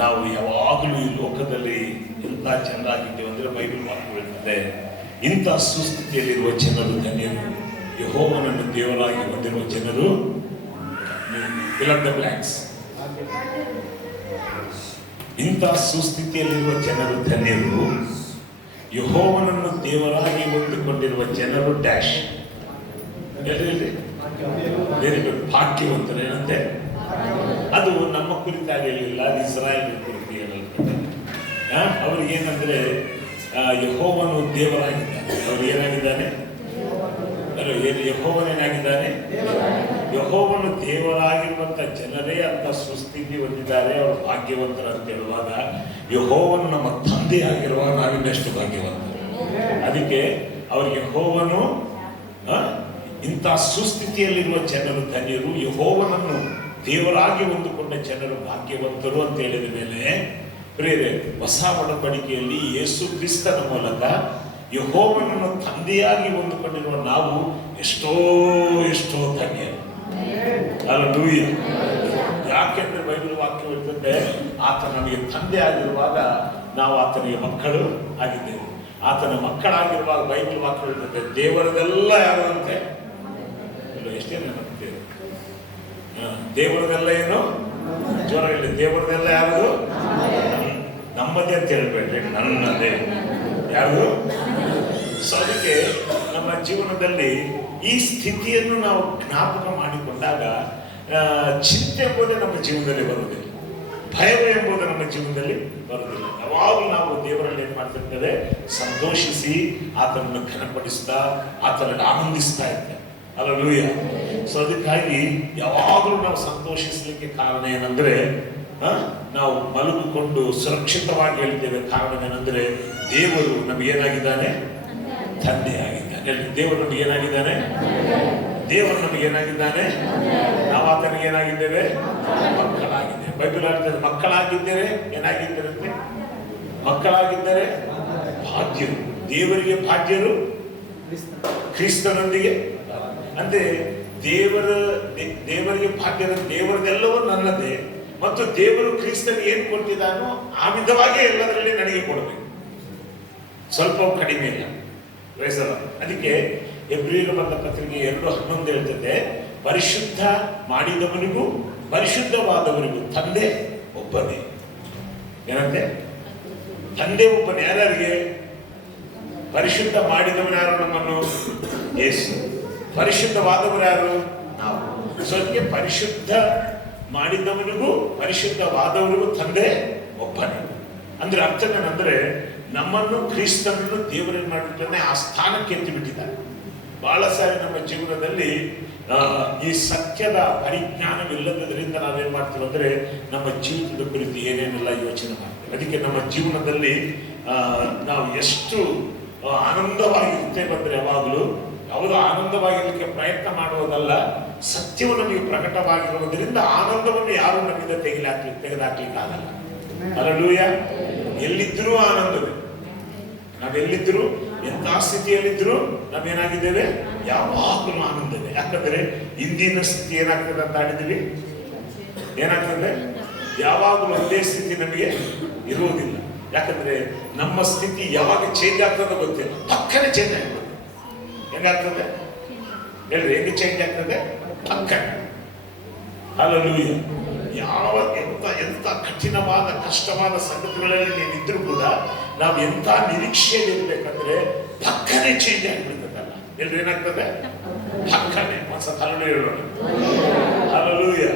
ನಾವು ಯಾವಾಗಲೂ ಈ ಲೋಕದಲ್ಲಿ ಎಂಥ ಜನರಾಗಿದ್ದೇವೆ ಅಂದರೆ ಬೈಬಲ್ ವಾಕ್ಯ ಹೇಳ್ತದೆ, ಇಂಥ ಸುಸ್ಥಿತಿಯಲ್ಲಿರುವ ಜನರು ಧನ್ಯರು, ಯೆಹೋವನನ್ನು ದೇವರಾಗಿ ಹೊಂದಿರುವ ಜನರು fill up the blanks. ಇಂಥ ಸುಸ್ಥಿತಿಯಲ್ಲಿರುವ ಜನರು ಧನ್ಯರು, ಯೆಹೋವನನ್ನು ದೇವರಾಗಿ ಹೊಂದಿಕೊಂಡಿರುವ ಜನರು ಡ್ಯಾಶ್ ಭಾಗ್ಯವಂತರು. ಏನಂತೆ? ಅದು ನಮ್ಮ ಕುರಿತಾಗಿ ಹೇಳಿಲ್ಲ, ಅದು ಇಸ್ರಾಯೇಲ್ ಕುರಿತು ಹೇಳಲ್ಪಟ್ಟಿದೆ. ಅವ್ರಿಗೆ ಏನಂದ್ರೆ ಯೆಹೋವನು ದೇವರಾಗಿದ್ದಾನೆ. ಅವ್ರು ಏನಾಗಿದ್ದಾನೆ? ಯೆಹೋವನೇನಾಗಿದ್ದಾನೆ? ಯೆಹೋವನು ದೇವರಾಗಿರುವಂತ ಜನರೇ ಅಂತ ಸುಸ್ಥಿತಿ ಹೊಂದಿದ್ದಾರೆ, ಅವರು ಭಾಗ್ಯವಂತರು ಅಂತ ಹೇಳುವಾಗ, ಯೆಹೋವನು ನಮ್ಮ ತಂದೆ ಆಗಿರುವ ನಾವಿನ್ನಷ್ಟು ಭಾಗ್ಯವಂತರು. ಅದಕ್ಕೆ ಅವ್ರಿಗೆ ಯೆಹೋವನು ಇಂಥ ಸುಸ್ಥಿತಿಯಲ್ಲಿರುವ ಜನರು ಧನ್ಯರು, ಯೆಹೋವನನ್ನು ದೇವರಾಗಿ ಹೊಂದಿಕೊಂಡ ಜನರು ಭಾಗ್ಯವಂತರು ಅಂತ ಹೇಳಿದ ಮೇಲೆ, ಪ್ರಿಯರೇ, ಹೊಸ ಒಡಂಬಡಿಕೆಯಲ್ಲಿ ಯೇಸು ಕ್ರಿಸ್ತನ ಮೂಲಕ ಯೆಹೋವನನ್ನು ತಂದೆಯಾಗಿ ಹೊಂದಿಕೊಂಡಿರುವ ನಾವು ಎಷ್ಟೋ ಧನ್ಯರು. ಹಲ್ಲೆಲೂಯಾ. ಯಾಕೆಂದ್ರೆ ಬೈಬಲ್ ವಾಕ್ಯ ಹೇಳ್ತದೆ, ಆತ ನಮಗೆ ತಂದೆ ಆಗಿರುವಾಗ ನಾವು ಆತನಿಗೆ ಮಕ್ಕಳು ಆಗಿದ್ದೇವೆ. ಆತನ ಮಕ್ಕಳಾಗಿರುವಾಗ ಬೈಬಲ್ ವಾಕ್ಯ ಹೇಳ್ತದೆ, ದೇವರದೆಲ್ಲ ಯಾರಂತೆ? ಎಷ್ಟೇ ನೆನಪುತ್ತೇವೆ? ದೇವರದೆಲ್ಲ ಏನು? ಜ್ವರ ಇಲ್ಲ. ದೇವರದೆಲ್ಲ ಯಾರು? ನಮ್ಮದೇ ಅಂತ ಹೇಳ್ಬೇಡ್ರಿ, ನನ್ನದೇ. ಯಾರು? ಸೊ ಅದಕ್ಕೆ ನಮ್ಮ ಜೀವನದಲ್ಲಿ ಈ ಸ್ಥಿತಿಯನ್ನು ನಾವು ಜ್ಞಾಪಕ ಮಾಡಿಕೊಂಡಾಗ ಚಿಂತೆ ಎಂಬುದೇ ನಮ್ಮ ಜೀವನದಲ್ಲಿ ಬರುವುದಿಲ್ಲ, ಭಯ ಎಂಬುದು ನಮ್ಮ ಜೀವನದಲ್ಲಿ ಬರುವುದಿಲ್ಲ. ಯಾವಾಗಲೂ ನಾವು ದೇವರಲ್ಲಿ ಏನ್ ಮಾಡ್ತಿರ್ತೇವೆ? ಸಂತೋಷಿಸಿ ಆತನನ್ನು ಘನಪಡಿಸ್ತಾ ಆತನಲ್ಲಿ ಆನಂದಿಸ್ತಾ ಇರ್ತೇವೆ. ಹಲ್ಲೆಲೂಯಾ. ಸೊ ಅದಕ್ಕಾಗಿ ಯಾವಾಗಲೂ ನಾವು ಸಂತೋಷಿಸಲಿಕ್ಕೆ ಕಾರಣ ಏನಂದ್ರೆ, ನಾವು ಮಲಗಿಕೊಂಡು ಸುರಕ್ಷಿತವಾಗಿ ಹೇಳ್ತೇವೆ. ಕಾರಣವೇನೆಂದರೆ, ದೇವರು ನಮಗೇನಾಗಿದ್ದಾನೆ? ತಂದೆ ಆಗಿದ್ದಾನೆ. ದೇವರು ನಮಗೇನಾಗಿದ್ದಾನೆ? ದೇವರು ನಮಗೇನಾಗಿದ್ದಾನೆ? ನಾವು ಆತನಿಗೆ ಏನಾಗಿದ್ದೇವೆ? ಮಕ್ಕಳಾಗಿದ್ದೇವೆ. ಬೈಬಲ್ ಹೇಳ್ತದೆ, ಮಕ್ಕಳಾಗಿದ್ದೇವೆ. ಏನಾಗಿದ್ದೇವೆ? ಮಕ್ಕಳಾಗಿದ್ದರೆ ಭಾಗ್ಯರು. ದೇವರಿಗೆ ಭಾಗ್ಯರು, ಕ್ರಿಸ್ತನೊಂದಿಗೆ. ಅಂದ್ರೆ ದೇವರಿಗೆ ಭಾಗ್ಯದ, ದೇವರದೆಲ್ಲವೂ ನನ್ನದೇ ಮತ್ತು ದೇವರು ಕ್ರಿಸ್ತನಿಗೆ ಏನು ಕೊಟ್ಟಿದ್ದಾನೋ ಆ ವಿಧವಾಗಿ ಎಲ್ಲದರಲ್ಲಿ ನನಗೆ ಕೊಡಬೇಕು, ಸ್ವಲ್ಪ ಕಡಿಮೆ ಇಲ್ಲ. ವಯಸ್ಸಲ್ಲ. ಅದಕ್ಕೆ ಎಬ್ರಿಯರು ಬರೆದ ಪತ್ರಿಕೆ 2:11 ಹೇಳ್ತದೆ, ಪರಿಶುದ್ಧ ಮಾಡಿದವನಿಗೂ ಪರಿಶುದ್ಧವಾದವನಿಗೂ ತಂದೆ ಒಬ್ಬನೇ. ಏನಂತೆ? ತಂದೆ ಒಬ್ಬನೇ. ಯಾರಿಗೆ? ಪರಿಶುದ್ಧ ಮಾಡಿದವನು ಯಾರು? ನಮ್ಮನ್ನು ಯೇಸು. ಪರಿಶುದ್ಧವಾದವರು ಯಾರು? ನಾವು. ಸೊ ಅದಕ್ಕೆ ಪರಿಶುದ್ಧ ಮಾಡಿದವನಿಗೂ ಪರಿಶುದ್ಧವಾದವರಿಗೂ ತಂದೆ ಒಬ್ಬನೇ. ಅಂದ್ರೆ ಅರ್ಥವೇನೆಂದ್ರೆ, ನಮ್ಮನ್ನು ಕ್ರಿಸ್ತನನ್ನು ದೇವರೇನು ಮಾಡಿದ್ದಾನೆ? ಆ ಸ್ಥಾನಕ್ಕೆ ಎತ್ತಿ ಬಿಟ್ಟಿದ್ದಾನೆ. ಬಹಳ ಸಾರಿ ನಮ್ಮ ಜೀವನದಲ್ಲಿ ಈ ಸತ್ಯದ ಪರಿಜ್ಞಾನವಿಲ್ಲದ್ರಿಂದ ನಾವೇನ್ ಮಾಡ್ತೀವಿ ಅಂದ್ರೆ, ನಮ್ಮ ಜೀವಿತದ ಕುರಿತು ಏನೇನೆಲ್ಲ ಯೋಚನೆ ಮಾಡ್ತೀವಿ. ಅದಕ್ಕೆ ನಮ್ಮ ಜೀವನದಲ್ಲಿ ನಾವು ಎಷ್ಟು ಆನಂದವಾಗಿರ್ತೇವೆ ಅಂದ್ರೆ, ಯಾವಾಗಲೂ ಯಾವುದೋ ಆನಂದವಾಗಿರ್ಲಿಕ್ಕೆ ಪ್ರಯತ್ನ ಮಾಡುವುದಲ್ಲ, ಸತ್ಯವು ನಮಗೆ ಪ್ರಕಟವಾಗಿರುವುದರಿಂದ ಆನಂದವನ್ನು ಯಾರು ನಮ್ಮಿಂದ ತೆಗೆದಾಕ್ಲಿಕ್ಕೆ ಆಗಲ್ಲ. ಹಲ್ಲೆಲೂಯಾ. ಎಲ್ಲಿದ್ದರೂ ಆನಂದವೇ. ನಾವೆಲ್ಲಿದ್ದರೂ, ಎಂಥ ಸ್ಥಿತಿಯಲ್ಲಿದ್ದರೂ ನಾವೇನಾಗಿದ್ದೇವೆ? ಯಾವಾಗಲೂ ಆನಂದವೇ. ಯಾಕಂದ್ರೆ ಇಂದಿನ ಸ್ಥಿತಿ ಏನಾಗ್ತದೆ ಅಂತ ಆಡಿದ್ವಿ. ಏನಾಗ್ತದೆ? ಯಾವಾಗಲೂ ಒಂದೇ ಸ್ಥಿತಿ ನಮಗೆ ಇರುವುದಿಲ್ಲ. ಯಾಕಂದ್ರೆ ನಮ್ಮ ಸ್ಥಿತಿ ಯಾವಾಗ ಚೇಂಜ್ ಆಗ್ತದೆ ಗೊತ್ತಿಲ್ಲ, ಪಕ್ಕನೆ ಚೇಂಜ್ ಆಗ್ತದೆ. ಹೆಂಗಾಗ್ತದೆ ಹೇಳ್ರಿ? ಹೆಂಗೆ ಚೇಂಜ್ ಆಗ್ತದೆ? ಪಕ್ಕನೆ. ಹಲ್ಲೆಲೂಯಾ. ಎಂತ ಕಠಿಣವಾದ ಕಷ್ಟವಾದ ಸಂಗತಿಗಳಲ್ಲಿ ನೀವಿದ್ರೂ ಕೂಡ ನಾವು ಎಂತ ನಿರೀಕ್ಷೆಯಲ್ಲಿ ಇರ್ಬೇಕಂದ್ರೆ ಪಕ್ಕನೆ ಚೇಂಜ್ ಆಗಿಬಿಡ್ತದಲ್ಲ. ಎಲ್ರು ಏನಾಗ್ತದೆ? ಪಕ್ಕನೆ. ಹಲ್ಲೆಲೂಯಾ. ಹಲ್ಲೆಲೂಯಾ.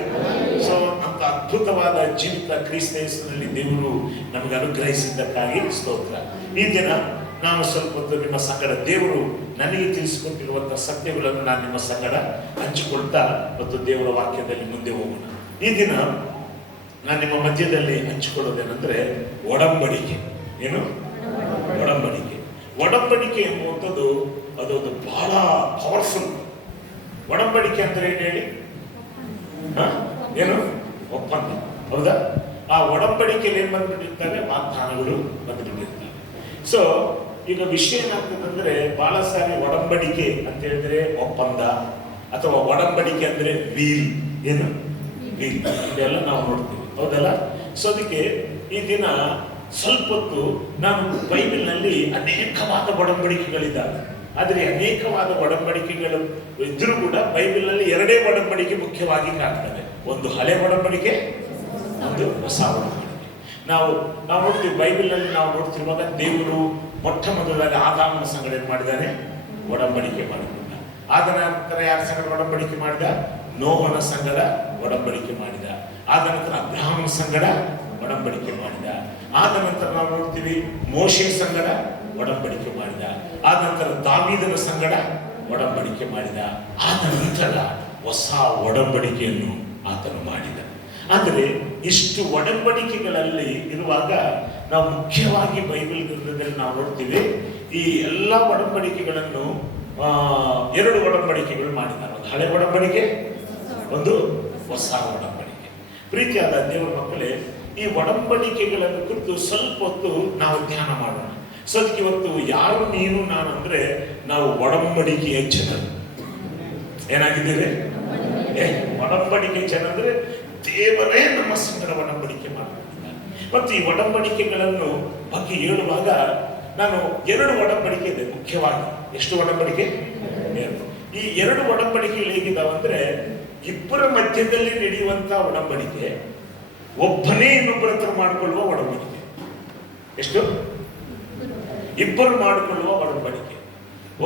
ಸೊ ಅಂತ ಅದ್ಭುತವಾದ ಜೀವಿತ ಕ್ರಿಸ್ತ ಯೇಸುವಿನಲ್ಲಿ ದೇವರು ನಮಗೆ ಅನುಗ್ರಹಿಸಿದ್ದಕ್ಕಾಗಿ ಸ್ತೋತ್ರ. ಈ ದಿನ ನಾನು ಸ್ವಲ್ಪ ಹೊತ್ತು ನಿಮ್ಮ ಸಂಗಡ, ದೇವರು ನನಗೆ ತಿಳಿಸಿಕೊಟ್ಟಿರುವಂತಹ ಸತ್ಯಗಳನ್ನು ನಾನು ನಿಮ್ಮ ಸಂಗಡ ಹಂಚಿಕೊಳ್ತಾ ಮತ್ತು ದೇವರ ವಾಕ್ಯದಲ್ಲಿ ಮುಂದೆ ಹೋಗೋಣ. ಈ ದಿನ ನಾನು ನಿಮ್ಮ ಮಧ್ಯದಲ್ಲಿ ಹಂಚಿಕೊಳ್ಳೋದೇನೆಂದ್ರೆ ಒಡಂಬಡಿಕೆ. ಏನು? ಒಡಂಬಡಿಕೆ. ಒಡಂಬಡಿಕೆ ಎಂಬುವಂಥದ್ದು ಅದೊಂದು ಬಹಳ ಪವರ್ಫುಲ್. ಒಡಂಬಡಿಕೆ ಅಂದ್ರೆ ಏನು ಹೇಳಿ? ಏನು? ಒಪ್ಪಂದ. ಹೌದಾ? ಆ ಒಡಂಬಡಿಕೆಯಲ್ಲಿ ಏನ್ ಬಂದ್ಬಿಟ್ಟಿರ್ತವೆ? ವಾಗ್ದಾನಗಳು ಬಂದ್ಬಿಟ್ಟಿರ್ತವೆ. ಸೊ ಈಗ ವಿಷಯ ಏನಾಗ್ತದೆ ಅಂದ್ರೆ, ಬಹಳ ಸಾರಿ ಒಡಂಬಡಿಕೆ ಅಂತ ಹೇಳಿದ್ರೆ ಒಪ್ಪಂದ, ಅಥವಾ ಒಡಂಬಡಿಕೆ ಅಂದ್ರೆ ವೀಲ್. ಏನು? ವೀಲ್. ಇದೆಲ್ಲ ನಾವು ನೋಡ್ತೀವಿ. ಹೌದಲ್ಲ? ಸೊ ಅದಕ್ಕೆ ಈ ದಿನ ಸ್ವಲ್ಪ ಹೊತ್ತು ನಾನು ಬೈಬಲ್ನಲ್ಲಿ ಅನೇಕವಾದ ಒಡಂಬಡಿಕೆಗಳಿದ್ದಾವೆ. ಆದರೆ ಅನೇಕವಾದ ಒಡಂಬಡಿಕೆಗಳು ಇದ್ರೂ ಕೂಡ ಬೈಬಲ್ನಲ್ಲಿ ಎರಡೇ ಒಡಂಬಡಿಕೆ ಮುಖ್ಯವಾಗಿ ಕಾಣ್ತವೆ. ಒಂದು ಹಳೆ ಒಡಂಬಡಿಕೆ, ಒಂದು ಹೊಸ ಒಡಂಬಡಿಕೆ. ನಾವು ನೋಡ್ತೀವಿ ಬೈಬಲ್ನಲ್ಲಿ ನಾವು ನೋಡ್ತಿರುವಾಗ ದೇವರು ಮೊಟ್ಟ ಮೊದಲಾಗಿ ಆದಾಮನ ಸಂಗಡ ಏನು ಮಾಡಿದ್ದಾನೆ? ಒಡಂಬಡಿಕೆ ಮಾಡಿಕೊಂಡ. ಆದ ನಂತರ ಯಾರ ಸಂಗಡ ಒಡಂಬಡಿಕೆ ಮಾಡಿದ? ನೋಹನ ಸಂಗಡ ಒಡಂಬಡಿಕೆ ಮಾಡಿದ. ಆದ ನಂತರ ಅಬ್ರಹಾಮನ ಸಂಗಡ ಒಡಂಬಡಿಕೆ ಮಾಡಿದ. ಆದ ನಂತರ ನಾವು ನೋಡ್ತೀವಿ ಮೋಶೆ ಸಂಗಡ ಒಡಂಬಡಿಕೆ ಮಾಡಿದ. ಆದ ನಂತರ ದಾವೀದನ ಸಂಗಡ ಒಡಂಬಡಿಕೆ ಮಾಡಿದ. ಆದ ನಂತರ ಹೊಸ ಒಡಂಬಡಿಕೆಯನ್ನು ಆತನು ಮಾಡಿದ. ಆದರೆ ಇಷ್ಟು ಒಡಂಬಡಿಕೆಗಳಲ್ಲಿ ಇರುವಾಗ ನಾವು ಮುಖ್ಯವಾಗಿ ಬೈಬಲ್ ಗ್ರಂಥದಲ್ಲಿ ನಾವು ನೋಡ್ತೀವಿ ಈ ಎಲ್ಲ ಒಡಂಬಡಿಕೆಗಳನ್ನು ಎರಡು ಒಡಂಬಡಿಕೆಗಳು ಮಾಡಿದ್ದಾರೆ. ಒಂದು ಹಳೆ ಒಡಂಬಡಿಕೆ, ಒಂದು ಹೊಸ ಒಡಂಬಡಿಕೆ. ಪ್ರೀತಿಯಾದ ದೇವರ ಮಕ್ಕಳೇ, ಈ ಒಡಂಬಡಿಕೆಗಳನ್ನು ಕುರಿತು ಸ್ವಲ್ಪ ಹೊತ್ತು ನಾವು ಧ್ಯಾನ ಮಾಡೋಣ. ಸೊ ಅದಕ್ಕೆ ಇವತ್ತು ಯಾರು ನೀನು ನಾನು ಅಂದ್ರೆ ನಾವು ಒಡಂಬಡಿಕೆಯ ಜನರು. ಏನಾಗಿದ್ದೀರಿ? ಒಡಂಬಡಿಕೆ ಜನ ಅಂದ್ರೆ ದೇವರೇ ನಮ್ಮ ಸಂಗಡ ಒಡಂಬಡಿಕೆ ಮಾಡಿದ್ದಾರೆ. ಮತ್ತು ಈ ಒಡಂಬಡಿಕೆಗಳನ್ನು ಬಗ್ಗೆ ಹೇಳುವಾಗ ನಾನು ಎರಡು ಒಡಂಬಡಿಕೆ ಇದೆ ಮುಖ್ಯವಾಗಿ. ಎಷ್ಟು ಒಡಂಬಡಿಕೆ? ಈ ಎರಡು ಒಡಂಬಡಿಕೆಗಳು ಹೇಗಿದ್ದಾವಂದ್ರೆ ಇಬ್ಬರ ಮಧ್ಯದಲ್ಲಿ ನಡೆಯುವಂತ ಒಡಂಬಡಿಕೆ, ಒಬ್ಬನೇ ಇನ್ನೊಬ್ಬರ ಹತ್ರ ಮಾಡಿಕೊಳ್ಳುವ ಒಡಂಬಡಿಕೆ. ಎಷ್ಟು? ಇಬ್ಬರು ಮಾಡಿಕೊಳ್ಳುವ ಒಡಂಬಡಿಕೆ,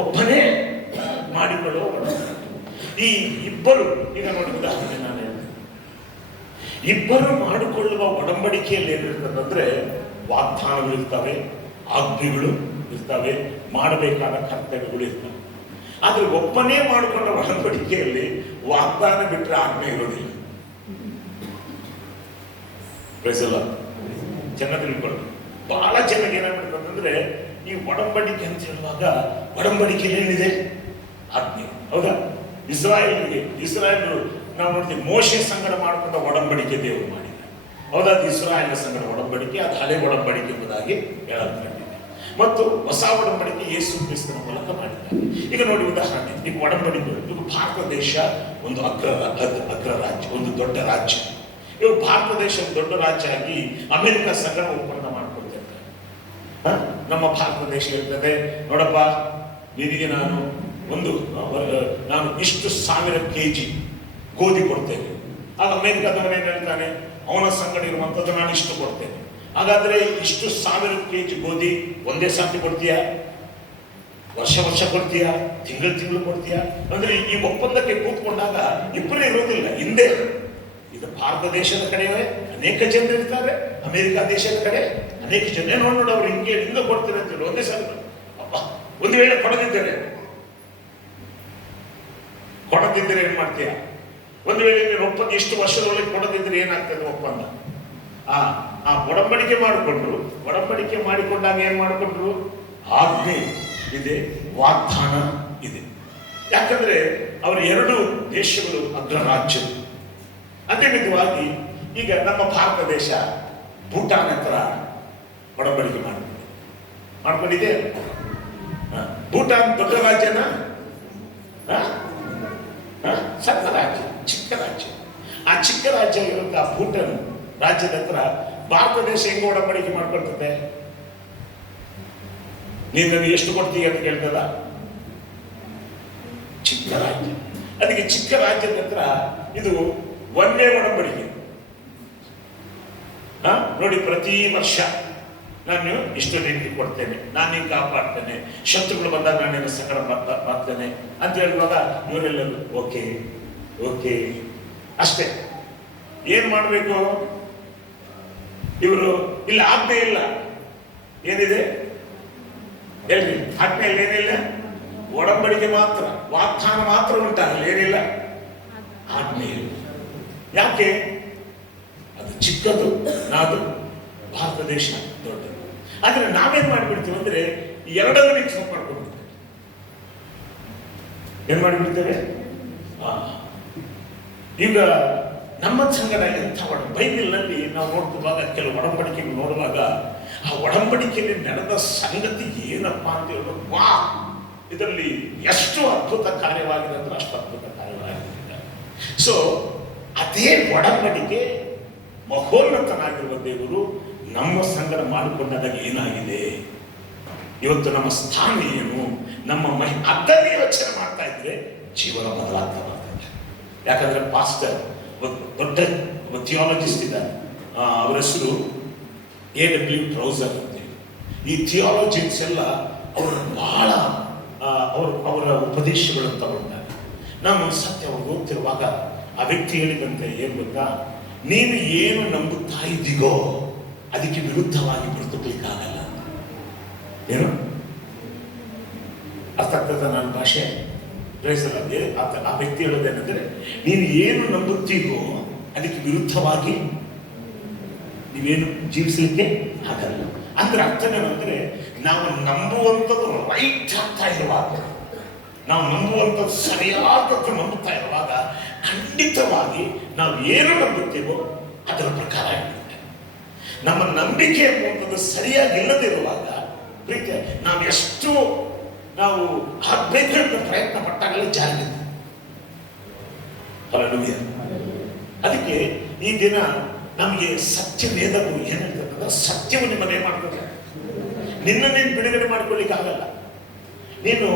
ಒಬ್ಬನೇ ಮಾಡಿಕೊಳ್ಳುವ ಒಡಂಬಡಿಕೆ. ಈ ಇಬ್ಬರು, ಈಗ ನೋಡಿ ಉದಾಹರಣೆ ನಾನು ಹೇಳ್ತೇನೆ. ಇಬ್ಬರು ಮಾಡಿಕೊಳ್ಳುವ ಒಡಂಬಡಿಕೆಯಲ್ಲಿ ಏನಿರ್ತದಂದ್ರೆ ವಾಗ್ದಾನಗಳು ಇರ್ತವೆ, ಆಜ್ಞೆಗಳು ಇರ್ತವೆ, ಮಾಡಬೇಕಾದ ಕರ್ತವ್ಯಗಳು ಇರ್ತವೆ. ಆದ್ರೆ ಒಬ್ಬನೇ ಮಾಡಿಕೊಂಡ ಒಡಂಬಡಿಕೆಯಲ್ಲಿ ವಾಗ್ದಾನ ಬಿಟ್ಟರೆ ಆಜ್ಞೆ ಇರೋದಿಲ್ಲ. ಚೆನ್ನಾಗಿ ತಿಳ್ಕೊಳ್ಳಿ. ಬಹಳ ಚೆನ್ನಾಗಿ ಏನಾಗ್ಬಿಡ್ತಂದ್ರೆ ಈ ಒಡಂಬಡಿಕೆ ಅಂತ ಹೇಳುವಾಗ ಒಡಂಬಡಿಕೆಯಲ್ಲಿ ಏನಿದೆ? ಆಜ್ಞೆ. ಹೌದಾ? ಇಸ್ರಾಯೇಲ್ ನಾವು ನೋಡ್ತೀವಿ ಮೋಶೆ ಸಂಗಡ ಮಾಡಿಕೊಂಡ ಒಡಂಬಡಿಕೆ ದೇವರು ಮಾಡಿದ. ಹೌದಾ? ಇಸ್ರಾಯೇಲ್ ಸಂಗಡ ಒಡಂಬಡಿಕೆ, ಅದು ಹಳೆ ಒಡಂಬಡಿಕೆ ಎಂಬುದಾಗಿ ಹೇಳಲ್ಪಟ್ಟಿದೆ. ಮತ್ತು ಹೊಸ ಒಡಂಬಡಿಕೆ ಯೇಸು ಕ್ರಿಸ್ತನ ಮೂಲಕ ಮಾಡಿದ್ದಾರೆ. ಈಗ ನೋಡಿ ಉದಾಹರಣೆ, ಈಗ ಒಡಂಬಡಿಕೆಗಳು. ಈಗ ಭಾರತ ದೇಶ ಒಂದು ಅಗ್ರ ರಾಜ್ಯ, ಒಂದು ದೊಡ್ಡ ರಾಜ್ಯ. ಇವಾಗ ಭಾರತ ದೇಶ ಒಂದು ದೊಡ್ಡ ರಾಜ್ಯ ಆಗಿ ಅಮೆರಿಕ ಸಂಗಡ ಒಪ್ಪಂದ ಮಾಡ್ಕೊಳ್ತಿರ್ತಾರೆ. ನಮ್ಮ ಭಾರತ ದೇಶ ಇರ್ತದೆ, ನೋಡಪ್ಪ ನಿನಗೆ ನಾನು ಇಷ್ಟು 1000 kg ಗೋಧಿ ಕೊಡ್ತೇನೆ. ಆಗ ಅಮೆರಿಕದವನು ಏನ್ ಹೇಳ್ತಾನೆ? ಅವನ ಸಂಗಡ ಇರುವಂಥದ್ದು ನಾನು ಇಷ್ಟು ಕೊಡ್ತೇನೆ. ಹಾಗಾದ್ರೆ ಇಷ್ಟು 1000 kg ಗೋಧಿ ಒಂದೇ ಸಾತಿ ಕೊಡ್ತೀಯಾ? ವರ್ಷ ಕೊಡ್ತೀಯಾ? ತಿಂಗಳು ಕೊಡ್ತೀಯಾ? ಅಂದ್ರೆ ಈ ಒಪ್ಪಂದಕ್ಕೆ ಕೂತ್ಕೊಂಡಾಗ ಇಬ್ಬರೇ ಇರೋದಿಲ್ಲ. ಹಿಂದೆ ಇದು ಭಾರತ ದೇಶದ ಕಡೆ ಅನೇಕ ಜನರು ಇರ್ತಾರೆ, ಅಮೆರಿಕ ದೇಶದ ಕಡೆ ಅನೇಕ ಜನ. ನೋಡಿ ಅವ್ರು ಹಿಂಗೆ ಕೊಡ್ತಾರೆ ಅಂತ ಹೇಳಿ ಒಂದೇ ಸಾಲ. ಅಪ್ಪ ಒಂದು ವೇಳೆ ಕೊಡದಿದ್ದರೆ ಏನ್ ಮಾಡ್ತೀಯ? ಒಂದು ವೇಳೆ ನೀನು ಒಪ್ಪಂದ ಇಷ್ಟು ವರ್ಷದೊಳಗೆ ಕೊಡದಿದ್ರೆ ಏನಾಗ್ತದೆ ಒಪ್ಪಂದ? ಆ ಒಡಂಬಡಿಕೆ ಮಾಡಿಕೊಂಡಾಗ ಏನ್ ಮಾಡಿಕೊಂಡ್ರು? ಆಜ್ಞೆ ಇದೆ, ವಾಗ್ದಾನ ಇದೆ. ಯಾಕಂದ್ರೆ ಅವರ ಎರಡು ದೇಶಗಳು ಅಗ್ರ ರಾಜ್ಯ. ಅದೇ ವಿಧವಾಗಿ ಈಗ ನಮ್ಮ ಭಾರತ ದೇಶ ಭೂಟಾನ್ ಹತ್ರ ಒಡಂಬಡಿಕೆ ಮಾಡ್ಕೊಂಡಿದೆ. ಭೂಟಾನ್ ದೊಡ್ಡ ರಾಜ್ಯನ? ಸಣ್ಣ ರಾಜ್ಯ, ಚಿಕ್ಕ ರಾಜ್ಯ. ಆ ಚಿಕ್ಕ ರಾಜ್ಯ ಇರುವಂತಹ ಭೂಟಾನ್ ರಾಜ್ಯದ ಹತ್ರ ಭಾರತ ದೇಶ ಹೆಂಗ ಒಡಂಬಡಿಕೆ ಮಾಡ್ಕೊಳ್ತದೆ? ನೀನು ನನಗೆ ಎಷ್ಟು ಕೊಡ್ತೀಯ ಅಂತ ಕೇಳ್ತದ? ಚಿಕ್ಕ ರಾಜ್ಯ. ಅದಕ್ಕೆ ಚಿಕ್ಕ ರಾಜ್ಯದ ಹತ್ರ ಇದು ಒಂದೇ ಒಡಂಬಡಿಕೆ. ನೋಡಿ, ಪ್ರತಿ ವರ್ಷ ನಾನು ಇಷ್ಟು ನಿನಗೆ ಕೊಡ್ತೇನೆ, ನಾನು ನಿನ್ ಕಾಪಾಡ್ತೇನೆ, ಶತ್ರುಗಳು ಬಂದಾಗ ನಾನು ನಿನ್ನ ಸಂಗಡ ಮಾಡ್ತೇನೆ ಅಂತ ಹೇಳುವಾಗ ಇವರೆಲ್ಲರೂ ಓಕೆ ಅಷ್ಟೇ. ಏನ್ ಮಾಡ್ಬೇಕು ಇವರು? ಇಲ್ಲ, ಆಜ್ಞೆ ಇಲ್ಲ. ಏನಿದೆ ಹೇಳ್ರಿ? ಆಜ್ಞೆಯಲ್ಲಿ ಏನಿಲ್ಲ, ಒಡಂಬಡಿಕೆ ಮಾತ್ರ, ವಾಗ್ದಾನ ಮಾತ್ರ ಉಂಟಾಗಲ್ಲ, ಏನಿಲ್ಲ ಆಜ್ಞೆ ಇಲ್ಲ. ಯಾಕೆ? ಅದು ಚಿಕ್ಕದು, ನಾದು ಭಾರತ ದೇಶ ದೊಡ್ಡದು. ಆದ್ರೆ ನಾವೇನ್ ಮಾಡಿಬಿಡ್ತೀವಿ ಅಂದ್ರೆ ಎರಡನ್ನು ಮಿಕ್ಸ್ ಮಾಡ್ಕೊಂಡ್ಬಿಡ್ತೇವೆ. ಏನ್ ಮಾಡಿಬಿಡ್ತೇವೆ? ಈಗ ನಮ್ಮ ಸಂಗಡ ಎಂಥ ಬೈಬಲ್ನಲ್ಲಿ ನಾವು ನೋಡುವಾಗ ಕೆಲವು ಒಡಂಬಡಿಕೆಗಳು ನೋಡುವಾಗ ಆ ಒಡಂಬಡಿಕೆಯಲ್ಲಿ ನಡೆದ ಸಂಗತಿ ಏನಪ್ಪ ಅಂತ ಹೇಳೋದು, ಇದರಲ್ಲಿ ಎಷ್ಟು ಅದ್ಭುತ ಕಾರ್ಯವಾಗಿದೆ ಅಂದ್ರೆ ಅಷ್ಟು ಅದ್ಭುತ ಕಾರ್ಯವಾಗಿದೆ. ಸೊ ಅದೇ ಒಡಂಬಡಿಕೆ ಮಹೋನ್ನತನಾಗಿರುವ ದೇವರು ನಮ್ಮ ಸಂಗಡ ಮಾಡಿಕೊಂಡಾಗ ಏನಾಗಿದೆ, ಇವತ್ತು ನಮ್ಮ ಸ್ಥಾನ ಏನು, ನಮ್ಮ ಅದನ್ನೇ ಯೋಚನೆ ಮಾಡ್ತಾ ಇದ್ರೆ ಜೀವನ ಬದಲಾಗ್ತಾ ಬರ್ತದೆ. ಯಾಕಂದ್ರೆ ಪಾಸ್ಟರ್ ದೊಡ್ಡ ಥಿಯಾಲಜಿಸ್ಟ್ ಇದ್ದಾರೆ, ಅವರ ಹೆಸರು A.W. ಟ್ರೌಸರ್ ಅಂತೇಳಿ. ಈ ಥಿಯಾಲಜಿನ್ಸ್ ಎಲ್ಲ ಅವರು ಬಹಳ ಅವರ ಉಪದೇಶಗಳನ್ನು ತಗೊಂಡಾಗ ನಾನು ಒಂದು ಸತ್ಯ ಅವ್ರು ಓದ್ತಿರುವಾಗ ಆ ವ್ಯಕ್ತಿ ಹೇಳಿದಂತೆ ಏನು ಗೊತ್ತಾ, ನೀನು ಏನು ನಂಬುತ್ತಾ ಇದ್ದೀಗೋ ಅದಕ್ಕೆ ವಿರುದ್ಧವಾಗಿ ಬದುಕಲಿಕ್ಕಾಗಲ್ಲ. ಏನು ಅರ್ಥ ಆಗ್ತದ ನನ್ನ ಭಾಷೆ? ಆ ವ್ಯಕ್ತಿ ಹೇಳೋದೇನೆಂದರೆ, ನೀನು ಏನು ನಂಬುತ್ತೀಗೋ ಅದಕ್ಕೆ ವಿರುದ್ಧವಾಗಿ ನೀವೇನು ಜೀವಿಸಲಿಕ್ಕೆ ಆಗಲ್ಲ. ಅಂದ್ರೆ ಅರ್ಥವೇನೆಂದ್ರೆ, ನಾವು ನಂಬುವಂಥದ್ದು ರೈಟ್ ಆಗ್ತಾ ಇರುವಾಗ, ನಾವು ನಂಬುವಂಥದ್ದು ಸರಿಯಾದದ್ದು ನಂಬುತ್ತಾ ಇರುವಾಗ ಖಂಡಿತವಾಗಿ ನಾವು ಏನು ನಂಬುತ್ತೇವೋ ಅದರ ಪ್ರಕಾರ ಇರುತ್ತೆ. ನಮ್ಮ ನಂಬಿಕೆ ಎಂಬುವಂಥದ್ದು ಸರಿಯಾಗಿಲ್ಲದಿರುವಾಗ ಪ್ರೀತಿ ನಾವು ಎಷ್ಟು ನಾವು ಆಗ್ಬೇಕಂತ ಪ್ರಯತ್ನ ಪಟ್ಟಾಗಲೇ ಜಾರಿಲ್ಲ. ಹಲ್ಲೆಲೂಯಾ. ಅದಕ್ಕೆ ಈ ದಿನ ನಮಗೆ ಸತ್ಯವೇದವು ಏನು ಹೇಳ್ತದೆ, ಸತ್ಯವು ನಿಮ್ಮನ್ನೇ ಮಾಡ್ತದೆ. ನಿನ್ನ ನೀನು ಬಿಡುಗಡೆ ಮಾಡ್ಕೊಳ್ಳಿಕ್ಕೆ ಆಗಲ್ಲ. ನೀನು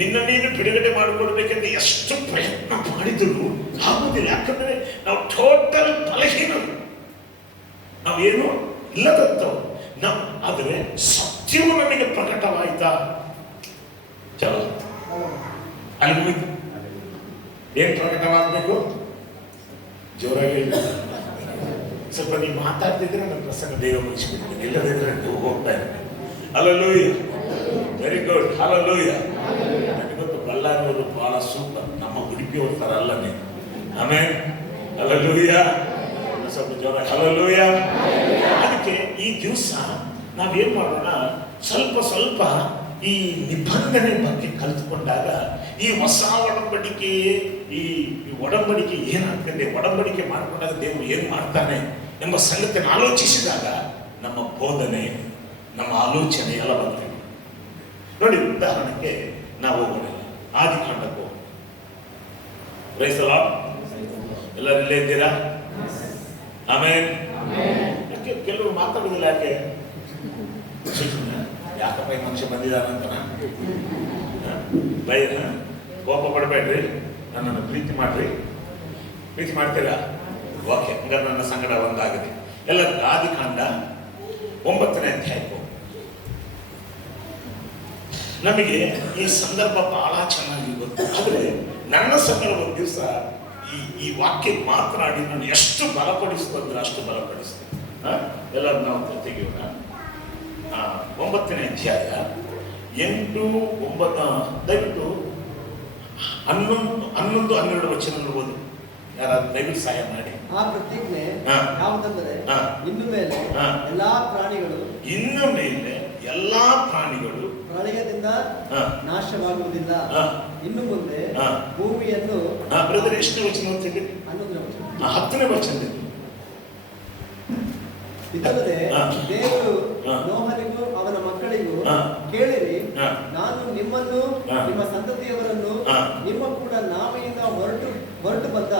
ನಿನ್ನ ನೀನು ಬಿಡುಗಡೆ ಮಾಡಿಕೊಡ್ಬೇಕೆಂದ್ರೆ ಎಷ್ಟು ಪ್ರಯತ್ನ ಮಾಡಿದ್ರು ಆಗುವುದಿಲ್ಲ. ಯಾಕಂದ್ರೆ ನಾವು ಟೋಟಲ್ ಬಲಹೀನರು, ನಾವೇನು ಇಲ್ಲದಂತವು. ಆದರೆ ಸತ್ಯವು ನಮಗೆ ಪ್ರಕಟವಾಯ್ತಾ, ಚಲೋ ಅಲ್ಲಿ ಏನ್ ಪ್ರಕಟವಾಗಬೇಕು? ಜೋರಾಗಿ ಹೇಳ್ತಾರೆ. ಸ್ವಲ್ಪ ನೀವು ಮಾತಾಡ್ತಿದ್ರೆ ನನ್ನ ಪ್ರಸಂಗ ಬೇಗ ಮುಗಿಸ್ಬಿಡ್ತೀನಿ, ಇಲ್ಲದಿದ್ರೆ ಹೋಗ್ತಾ ಇರ್ತೀನಿ. Hallelujah, very good, hallelujah. ನನಗೊತ್ತು ಬಳ್ಳಾರಿಯವರು ಬಹಳ ಸೂಪರ್, ನಮ್ಮ ಉಡುಪಿಯವ್ರ ಥರ ಅಲ್ಲ ನೀವು. ಆಮೇಲೆ ಹಲ್ಲೆಲೂಯಾ, ಸ್ವಲ್ಪ ಜೋರಾಗಿ ಹಲ್ಲೆಲೂಯಾ. ಅದಕ್ಕೆ ಈ ದಿವಸ ನಾವೇನ್ ಮಾಡೋಣ, ಸ್ವಲ್ಪ ಈ ನಿಬಂಧನೆ ಬಗ್ಗೆ ಕಲಿತುಕೊಂಡಾಗ ಈ ಹೊಸ ಒಡಂಬಡಿಕೆ, ಈ ಒಡಂಬಡಿಕೆ ಏನಾಗ್ತದೆ, ಒಡಂಬಡಿಕೆ ಮಾಡಿಕೊಂಡಾಗ ದೇವರು ಏನು ಮಾಡ್ತಾನೆ ಎಂಬ ಸಂಗತಿಯನ್ನು ಆಲೋಚಿಸಿದಾಗ ನಮ್ಮ ಬೋಧನೆ, ನಮ್ಮ ಆಲೋಚನೆ ಎಲ್ಲ ಬದಲಾಗಿದೆ. ನೋಡಿ, ಉದಾಹರಣೆಗೆ ನಾವು ಹೋಗೋಣ, ಆದಿಕಾಂಡಕ್ಕೂ. Price the lord. ಎಲ್ಲರೂ ಇಲ್ಲೇ ಇದ್ದೀರಾ? ಆಮೇಲೆ ಕೆಲವರು ಮಾತಾಡುವುದಿಲ್ಲ. ಯಾಕೆ? ಯಾಕಪ್ಪ ಈ ಮನುಷ್ಯ ಬಂದಿದ್ದಾನಂತನ ಬೈ ಕೋಪ ಪಡಬೇಡ್ರಿ, ನನ್ನನ್ನು ಪ್ರೀತಿ ಮಾಡ್ರಿ. ಪ್ರೀತಿ ಮಾಡ್ತೀರಾ? ಓಕೆ, ಹಂಗಾರೆ ನನ್ನ ಸಂಗಡ ಒಂದಾಗಿದೆ. ಎಲ್ಲ ಆದಿಕಾಂಡ 9ನೇ ಅಧ್ಯಾಯಕ್ಕೂ. ನಮಗೆ ಈ ಸಂದರ್ಭ ಬಹಳ ಚೆನ್ನಾಗಿ ಗೊತ್ತು. ಆದರೆ ನನ್ನ ಸಂಗಡ ಒಂದು ದಿವಸ ಈ ವಾಕ್ಯ ಮಾತನಾಡಿ ನಾನು ಎಷ್ಟು ಬಲಪಡಿಸ್ತಂದ್ರೆ ಅಷ್ಟು ಬಲಪಡಿಸ್ತೇನೆ. ಎಲ್ಲರೂ ನಾವು ತೆಗೆಯೋಣ. 9ನೇ ಅಧ್ಯಾಯ 8, 9, ದಯವಿಟ್ಟು 11, 12 ವಚನಗಳು ಓದಿ. ಯಾರಾದ್ರೂ ದಯವಿಟ್ಟು ಸಹಾಯ ಮಾಡಿ. ಆ ಪ್ರತಿಜ್ಞೆ ಯಾವುದಂದರೆ, ಇನ್ನು ಮೇಲೆ ಎಲ್ಲಾ ಪ್ರಾಣಿಗಳು ಪ್ರಳಯದಿಂದ ನಾಶವಾಗುವುದಿಲ್ಲ. ಇನ್ನು ಮುಂದೆ ಭೂಮಿಯನ್ನು. ಬ್ರದರ್, ಎಷ್ಟು ವಚನ ಓದ್ತೀವಿ? 11ನೇ ವಚನ. 10ನೇ ವಚನದಲ್ಲಿ ಇದಲ್ಲದೆ ದೇವರು ನೋಹನಿಗೂ ಅವನ ಮಕ್ಕಳಿಗೂ, ಕೇಳಿರಿ, ನಾನು ನಿಮ್ಮನ್ನು ನಿಮ್ಮ ಸಂತತಿಯವರನ್ನು ನಿಮ್ಮ ಕೂಡ ನಾವೆಯಿಂದ ಹೊರಟು ಬಂದ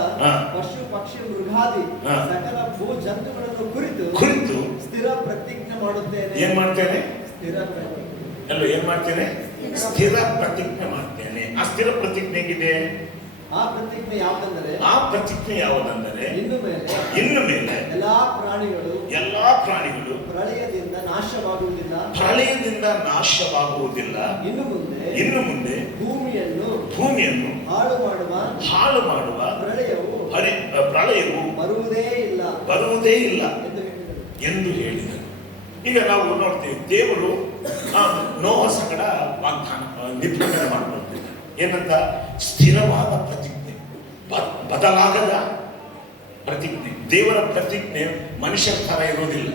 ಪಶು ಪಕ್ಷಿ ಮೃಗಾದಿ ಸಕಲ ಭೂ ಜಂತುಗಳನ್ನು ಕುರಿತು ಸ್ಥಿರ ಪ್ರತಿಜ್ಞೆ ಮಾಡುತ್ತೇನೆ. ಏನ್ ಮಾಡ್ತೇನೆ? ಸ್ಥಿರ ಪ್ರತಿಜ್ಞೆ. ಎಲ್ಲ ಏನ್ ಮಾಡ್ತೇನೆ? ಸ್ಥಿರ ಪ್ರತಿಜ್ಞೆ ಮಾಡ್ತೇನೆ. ಆ ಸ್ಥಿರ ಪ್ರತಿಜ್ಞೆ ಹೇಗಿದೆ? ಆ ಪ್ರತಿಜ್ಞೆ ಯಾವುದೆಂದರೆ, ಇನ್ನು ಮೇಲೆ ಎಲ್ಲಾ ಪ್ರಾಣಿಗಳು ಪ್ರಳಯದಿಂದ ನಾಶವಾಗುವುದಿಲ್ಲ. ಇನ್ನು ಮುಂದೆ ಭೂಮಿಯನ್ನು ಹಾಳು ಮಾಡುವ ಪ್ರಳಯವು ಬರುವುದೇ ಇಲ್ಲ ಎಂದು ಹೇಳಿದರು. ಈಗ ನಾವು ನೋಡ್ತೀವಿ, ದೇವರು ನೋಹ ಸಂಗಡ ವಾಗ್ದಾನ ನಿಬಂಧನೆ ಮಾಡಿಕೊಳ್ತಿದ್ದಾರೆ. ಏನಂತ? ಸ್ಥಿರವಾದ ಪ್ರತಿಜ್ಞೆ, ಬದಲಾಗದ ಪ್ರತಿಜ್ಞೆ. ದೇವರ ಪ್ರತಿಜ್ಞೆ ಮನುಷ್ಯರ ತರ ಇರೋದಿಲ್ಲ.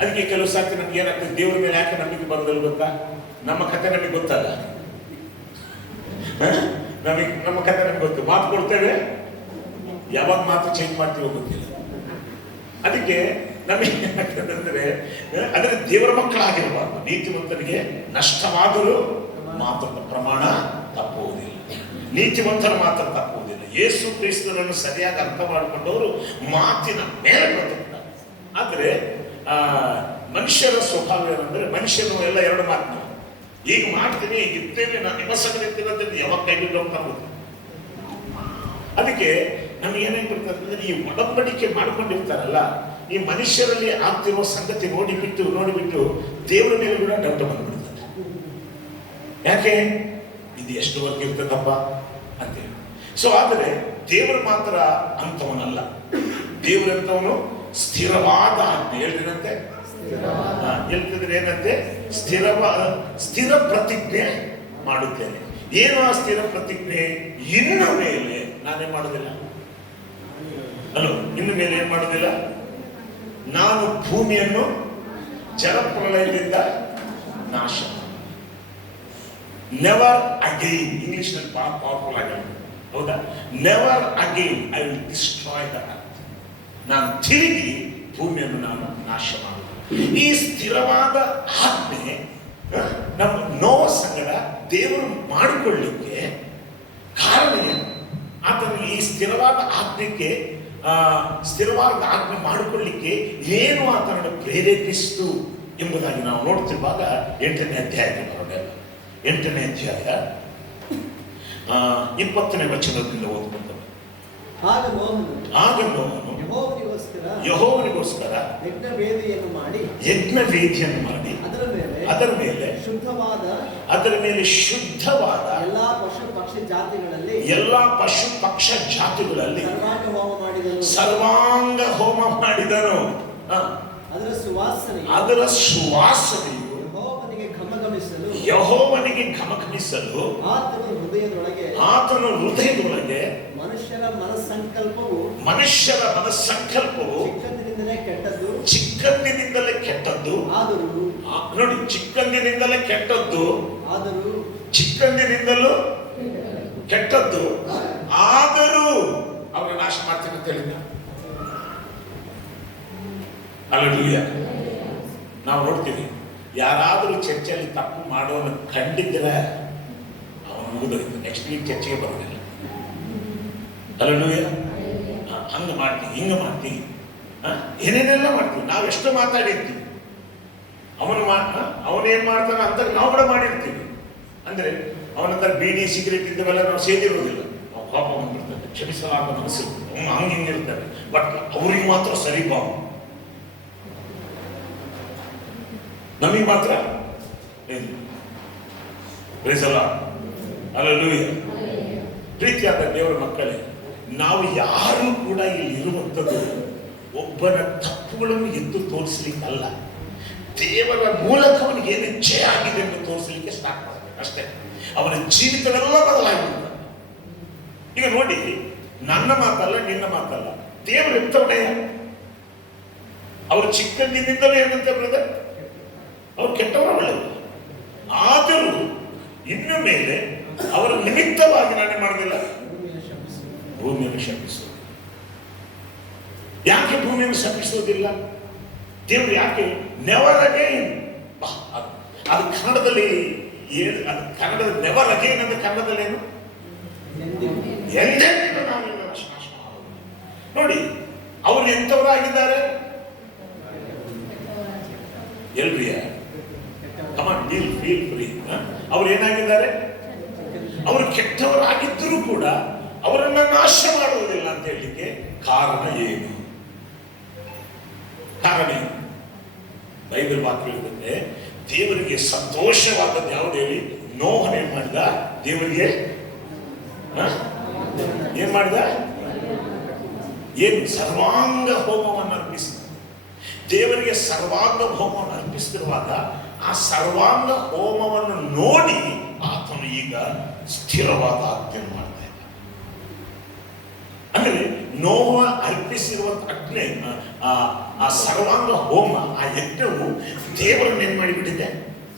ಅದಕ್ಕೆ ಕೆಲವು ಸಾರ್ತಿ ನಮ್ಗೆ ಏನಾಗ್ತದೆ, ದೇವರ ಮೇಲೆ ಯಾಕೆ ನಂಬಿಕೆ ಬರೋದಿಲ್ಲ ಗೊತ್ತಾ? ನಮ್ಮ ಕಥೆ ನಮಗೆ ಗೊತ್ತಲ್ಲ. ನಮ್ಮ ಕಥೆ ನಮ್ಗೆ ಗೊತ್ತು. ಮಾತು ಕೊಡ್ತೇವೆ, ಯಾವಾಗ ಮಾತು ಚೇಂಜ್ ಮಾಡ್ತೀವೋ ಗೊತ್ತಿಲ್ಲ. ಅದಕ್ಕೆ ನಮಗೆ ಏನಾಗ್ತದೆ ಅಂದ್ರೆ, ಅದರ ದೇವರ ಮಕ್ಕಳಾಗಿರಬಾರ್ದು. ನೀತಿವಂತನಿಗೆ ನಷ್ಟವಾದರೂ ಮಾತ್ರ ಪ್ರಮಾಣ ತಪ್ಪುವುದಿಲ್ಲ, ನೀತಿವಂತರ ಮಾತ್ರ ತಪ್ಪುವುದಿಲ್ಲ. ಯೇಸು ಕ್ರಿಸ್ತನನ್ನು ಸರಿಯಾಗಿ ಅರ್ಥ ಮಾಡಿಕೊಂಡವರು ಮಾತಿನ ಮೇಲೆ ಬದುಕ್ತಾರೆ. ಆದರೆ ಮನುಷ್ಯರ ಸ್ವಭಾವ ಏನಂದ್ರೆ ಮನುಷ್ಯನು ಎಲ್ಲ ಎರಡು ಮಾತು, ಈಗ ಮಾಡ್ತೀನಿ, ಈಗ ಇರ್ತೇನೆ, ನಾನು ನಿಮ್ಮ ಸಂಗಡ ಇರ್ತೀನಿ ಅಂತ ಯಾವಾಗ ಕೈ ಬಿಟ್ಟು ಹೋಗ್ತಾ. ಅದಕ್ಕೆ ನಮ್ಗೆ ಏನೇನು ಬರ್ತದೆ, ಈ ಒಡಂಬಡಿಕೆ ಮಾಡ್ಕೊಂಡಿರ್ತಾರಲ್ಲ, ಈ ಮನುಷ್ಯರಲ್ಲಿ ಆಗ್ತಿರುವ ಸಂಗತಿ ನೋಡಿಬಿಟ್ಟು ದೇವರ ಮೇಲೆ ಕೂಡ ಡೌಟ್ ಬಂದ್ಬಿಡ್ತಾರೆ. ಯಾಕೆ ಇದು ಎಷ್ಟು ವರ್ಗ ಇರ್ತದಪ್ಪ ಅಂತೇಳಿ. ಸೊ ಆದರೆ ದೇವರು ಮಾತ್ರ ಅಂತವನಲ್ಲ. ದೇವರಂತವನು ಸ್ಥಿರವಾದ ಆಜ್ಞೆ ಹೇಳಿದಂತೆ ಹೇಳ್ತಿದ್ರೆ ಏನಂತೆ, ಸ್ಥಿರ ಪ್ರತಿಜ್ಞೆ ಮಾಡುತ್ತೇನೆ. ಏನು ಆ ಸ್ಥಿರ ಪ್ರತಿಜ್ಞೆ? ಇನ್ನು ಮೇಲೆ ನಾನೇ ಮಾಡೋದಿಲ್ಲ. ಅಲ್ಲೋ, ಇನ್ನು ಮೇಲೆ ಏನ್ ಮಾಡೋದಿಲ್ಲ, ನಾನು ಭೂಮಿಯನ್ನು ಜಲಪ್ರಳಯದಿಂದ ನಾಶ. ನೆವರ್ ಅಗೈನ್, ಇಂಗ್ಲಿಷ್ ನಲ್ಲಿ ಪವರ್ಫುಲ್ ಆಗಿ ಹೌದಾ, never again I will destroy the earth. ನಾನು ತಿರುಗಿ ಭೂಮಿಯನ್ನು ನಾನು ನಾಶ ಮಾಡುತ್ತೇನೆ. ಈ ಸ್ಥಿರವಾದ ಆಜ್ಞೆ ನಮ್ಮ ನೋವ ಸಂಗಡ ದೇವರು ಮಾಡಿಕೊಳ್ಳಿಕ್ಕೆ ಕಾರಣ ಏನು? ಆತನ ಈ ಸ್ಥಿರವಾದ ಆಜ್ಞೆ ಮಾಡಿಕೊಳ್ಳಿಕ್ಕೆ ಏನು ಆತನನ್ನು ಪ್ರೇರೇಪಿಸಿತು ಎಂಬುದಾಗಿ ನಾವು ನೋಡ್ತಿರುವಾಗ 8ನೇ ಅಧ್ಯಾಯಕ್ಕೆ ಬರೋಣ. 8ನೇ ಅಧ್ಯಾಯ 20ನೇ ವಚನದಿಂದ ಓದ್ಕೊಂಡು, ಆಗ ನೋಹನು ಯೆಹೋವನಿಗೋಸ್ಕರ ಯಜ್ಞ ವೇದಿಯನ್ನು ಮಾಡಿ ಅದರ ಮೇಲೆ ಶುದ್ಧವಾದ ಎಲ್ಲಾ ಪಶು ಪಕ್ಷ ಜಾತಿಗಳಲ್ಲಿ ಸರ್ವಾಂಗ ಹೋಮ ಮಾಡಿದನು. ಅದರ ಸುವಾಸನೆಯು ಯೆಹೋವನಿಗೆ ಘಮಘಮಿಸಲು ಆತನ ಹೃದಯದೊಳಗೆ ಮನುಷ್ಯರ ಮನಸ್ಸಂಕಲ್ಪವು ಚಿಕ್ಕಂದಿನಿಂದಲೇ ಕೆಟ್ಟದ್ದು. ನೋಡಿ, ಚಿಕ್ಕಂದಿನಿಂದಲೇ ಕೆಟ್ಟದ್ದು, ಚಿಕ್ಕಂದಿನಿಂದಲೂ ಕೆಟ್ಟದ್ದು. ಆದರೂ ಅವರ ನಾಶ ಮಾಡ್ತೀನಿ ಅಂತ ಹೇಳಿದ. ಹಲ್ಲೆಲೂಯಾ. ನಾವು ನೋಡ್ತೀವಿ, ಯಾರಾದರೂ ಚರ್ಚೆಯಲ್ಲಿ ತಪ್ಪು ಮಾಡೋನು ಕಂಡಿದ್ರೆ ಅವನು ಮುಗಿದೋಯ್ತು, ನೆಕ್ಸ್ಟ್ ವೀಕ್ ಚರ್ಚೆಗೆ ಬರೋದಿಲ್ಲ. ಹಲ್ಲೆಲೂಯಾ. ಹಂಗ ಮಾಡ್ತೀವಿ, ಹಿಂಗ ಮಾಡ್ತೀವಿ, ಏನೇನೆಲ್ಲ ಮಾಡ್ತೀವಿ. ನಾವೆಷ್ಟು ಮಾತಾಡಿರ್ತೀವಿ, ಅವನೇನ್ ಮಾಡ್ತಾನೆ ಅಂತ ನಾವು ಕೂಡ ಮಾಡಿರ್ತೀವಿ. ಅಂದ್ರೆ ಅವನಂತರ ಬೀಡಿ ಸಿಗರೇಟ್ ಇದ್ದವೆಲ್ಲ ನಾವು ಸೇದಿರೋದಿಲ್ಲ. ನಾವು ಕೋಪ ಬಂದಿರ್ತದೆ, ಕ್ಷಮಿಸಲಾದ ಮನಸ್ಸು, ಹಂಗಿರ್ತಾರೆ. ಬಟ್ ಅವ್ರಿಗೆ ಮಾತ್ರ ಸರಿ ಬಾವು, ನಮಗೆ ಮಾತ್ರ ಹಲ್ಲೆಲೂಯಾ. ಪ್ರೀತಿಯಾದ ದೇವರ ಮಕ್ಕಳೇ, ನಾವು ಯಾರು ಕೂಡ ಇಲ್ಲಿ ಇರುವಂಥದ್ದು ಒಬ್ಬನ ತಪ್ಪುಗಳನ್ನು ಎದ್ದು ತೋರಿಸ್ಲಿಕ್ಕಲ್ಲ, ದೇವರ ಮೂಲಕ ಅವನಿಗೆ ಏನು ಜಯ ಆಗಿದೆ ಎಂದು ತೋರಿಸಲಿಕ್ಕೆ ಸ್ಟಾರ್ಟ್ ಮಾಡಬೇಕು ಅಷ್ಟೇ. ಅವನ ಜೀವಿತವೆಲ್ಲ ಬದಲಾಗಿಬಿಡ್ತಾರೆ. ಈಗ ನೋಡಿ, ನನ್ನ ಮಾತಲ್ಲ, ನಿನ್ನ ಮಾತಲ್ಲ, ದೇವರು ಎಂತವನೇ. ಅವರು ಚಿಕ್ಕಂದಿನಿಂದಲೇ ಏನಂತ ಬ್ರದರ್, ಅವ್ರು ಕೆಟ್ಟವರ ಒಳ್ಳೆಯವರು. ಆದರೂ ಇನ್ನು ಮೇಲೆ ಅವರ ನಿಮಿತ್ತವಾಗಿ ನಾನೇ ಮಾಡೋದಿಲ್ಲ, ಭೂಮಿಯನ್ನು ಶಪಿಸುವುದು. ಯಾಕೆ ಭೂಮಿಯನ್ನು ಶಪಿಸುವುದಿಲ್ಲ ದೇವರು? ಯಾಕೆ ನೆವರ್ ಅಗೈನ್? ಅದು ಕನ್ನಡದಲ್ಲಿ ಕನ್ನಡದ ನೆವರ್ ಅಗೈನ್ ಅಂದ್ರೆ ಕನ್ನಡದಲ್ಲಿ ಏನು? ಎಂದೆಂದಿಗೂ ನಾವೆಲ್ಲ ನಾಶ ಮಾಡೋದು. ನೋಡಿ, ಅವರು ಎಂಥವರಾಗಿದ್ದಾರೆ ಎಲ್ರಿಯ ಕಮಾಂಡ್ ಡೀಲ್ ಫೀಲ್ ಫ್ರೀ. ಅವ್ರು ಏನಾಗಿದ್ದಾರೆ? ಅವರು ಕೆಟ್ಟವರಾಗಿದ್ದರೂ ಕೂಡ ಅವರನ್ನ ನಾಶ ಮಾಡುವುದಿಲ್ಲ ಅಂತ ಹೇಳಲಿಕ್ಕೆ ಕಾರಣ ಏನು? ಕಾರಣ ಏನು? ಬೈಬಲ್ ವಾಕ್ಯ ಹೇಳ್ತಂದ್ರೆ, ದೇವರಿಗೆ ಸಂತೋಷವಾದದ್ದು ಯಾವುದು ಹೇಳಿ? ನೋಹನ ಏನ್ ಮಾಡಿದ? ದೇವರಿಗೆ ಏನ್ ಮಾಡಿದ? ಏನು? ಸರ್ವಾಂಗ ಹೋಮವನ್ನು ಅರ್ಪಿಸಿದ. ದೇವರಿಗೆ ಸರ್ವಾಂಗ ಹೋಮವನ್ನು ಅರ್ಪಿಸುತ್ತಿರುವಾಗ ಆ ಸರ್ವಾಂಗ ಹೋಮವನ್ನು ನೋಡಿ ಆತನು ಈಗ ಸ್ಥಿರವಾದ ಆಜ್ಞೆ ಮಾಡ್ತಾ ಇದ್ದ. ಅಂದ್ರೆ ನೋಹ ಅರ್ಪಿಸಿರುವಂತ ಅಗ್ನಿ, ಆ ಸರ್ವಾಂಗ ಹೋಮ, ಆ ಯಜ್ಞವು ದೇವರನ್ನು ಏನ್ ಮಾಡಿಬಿಟ್ಟಿದೆ?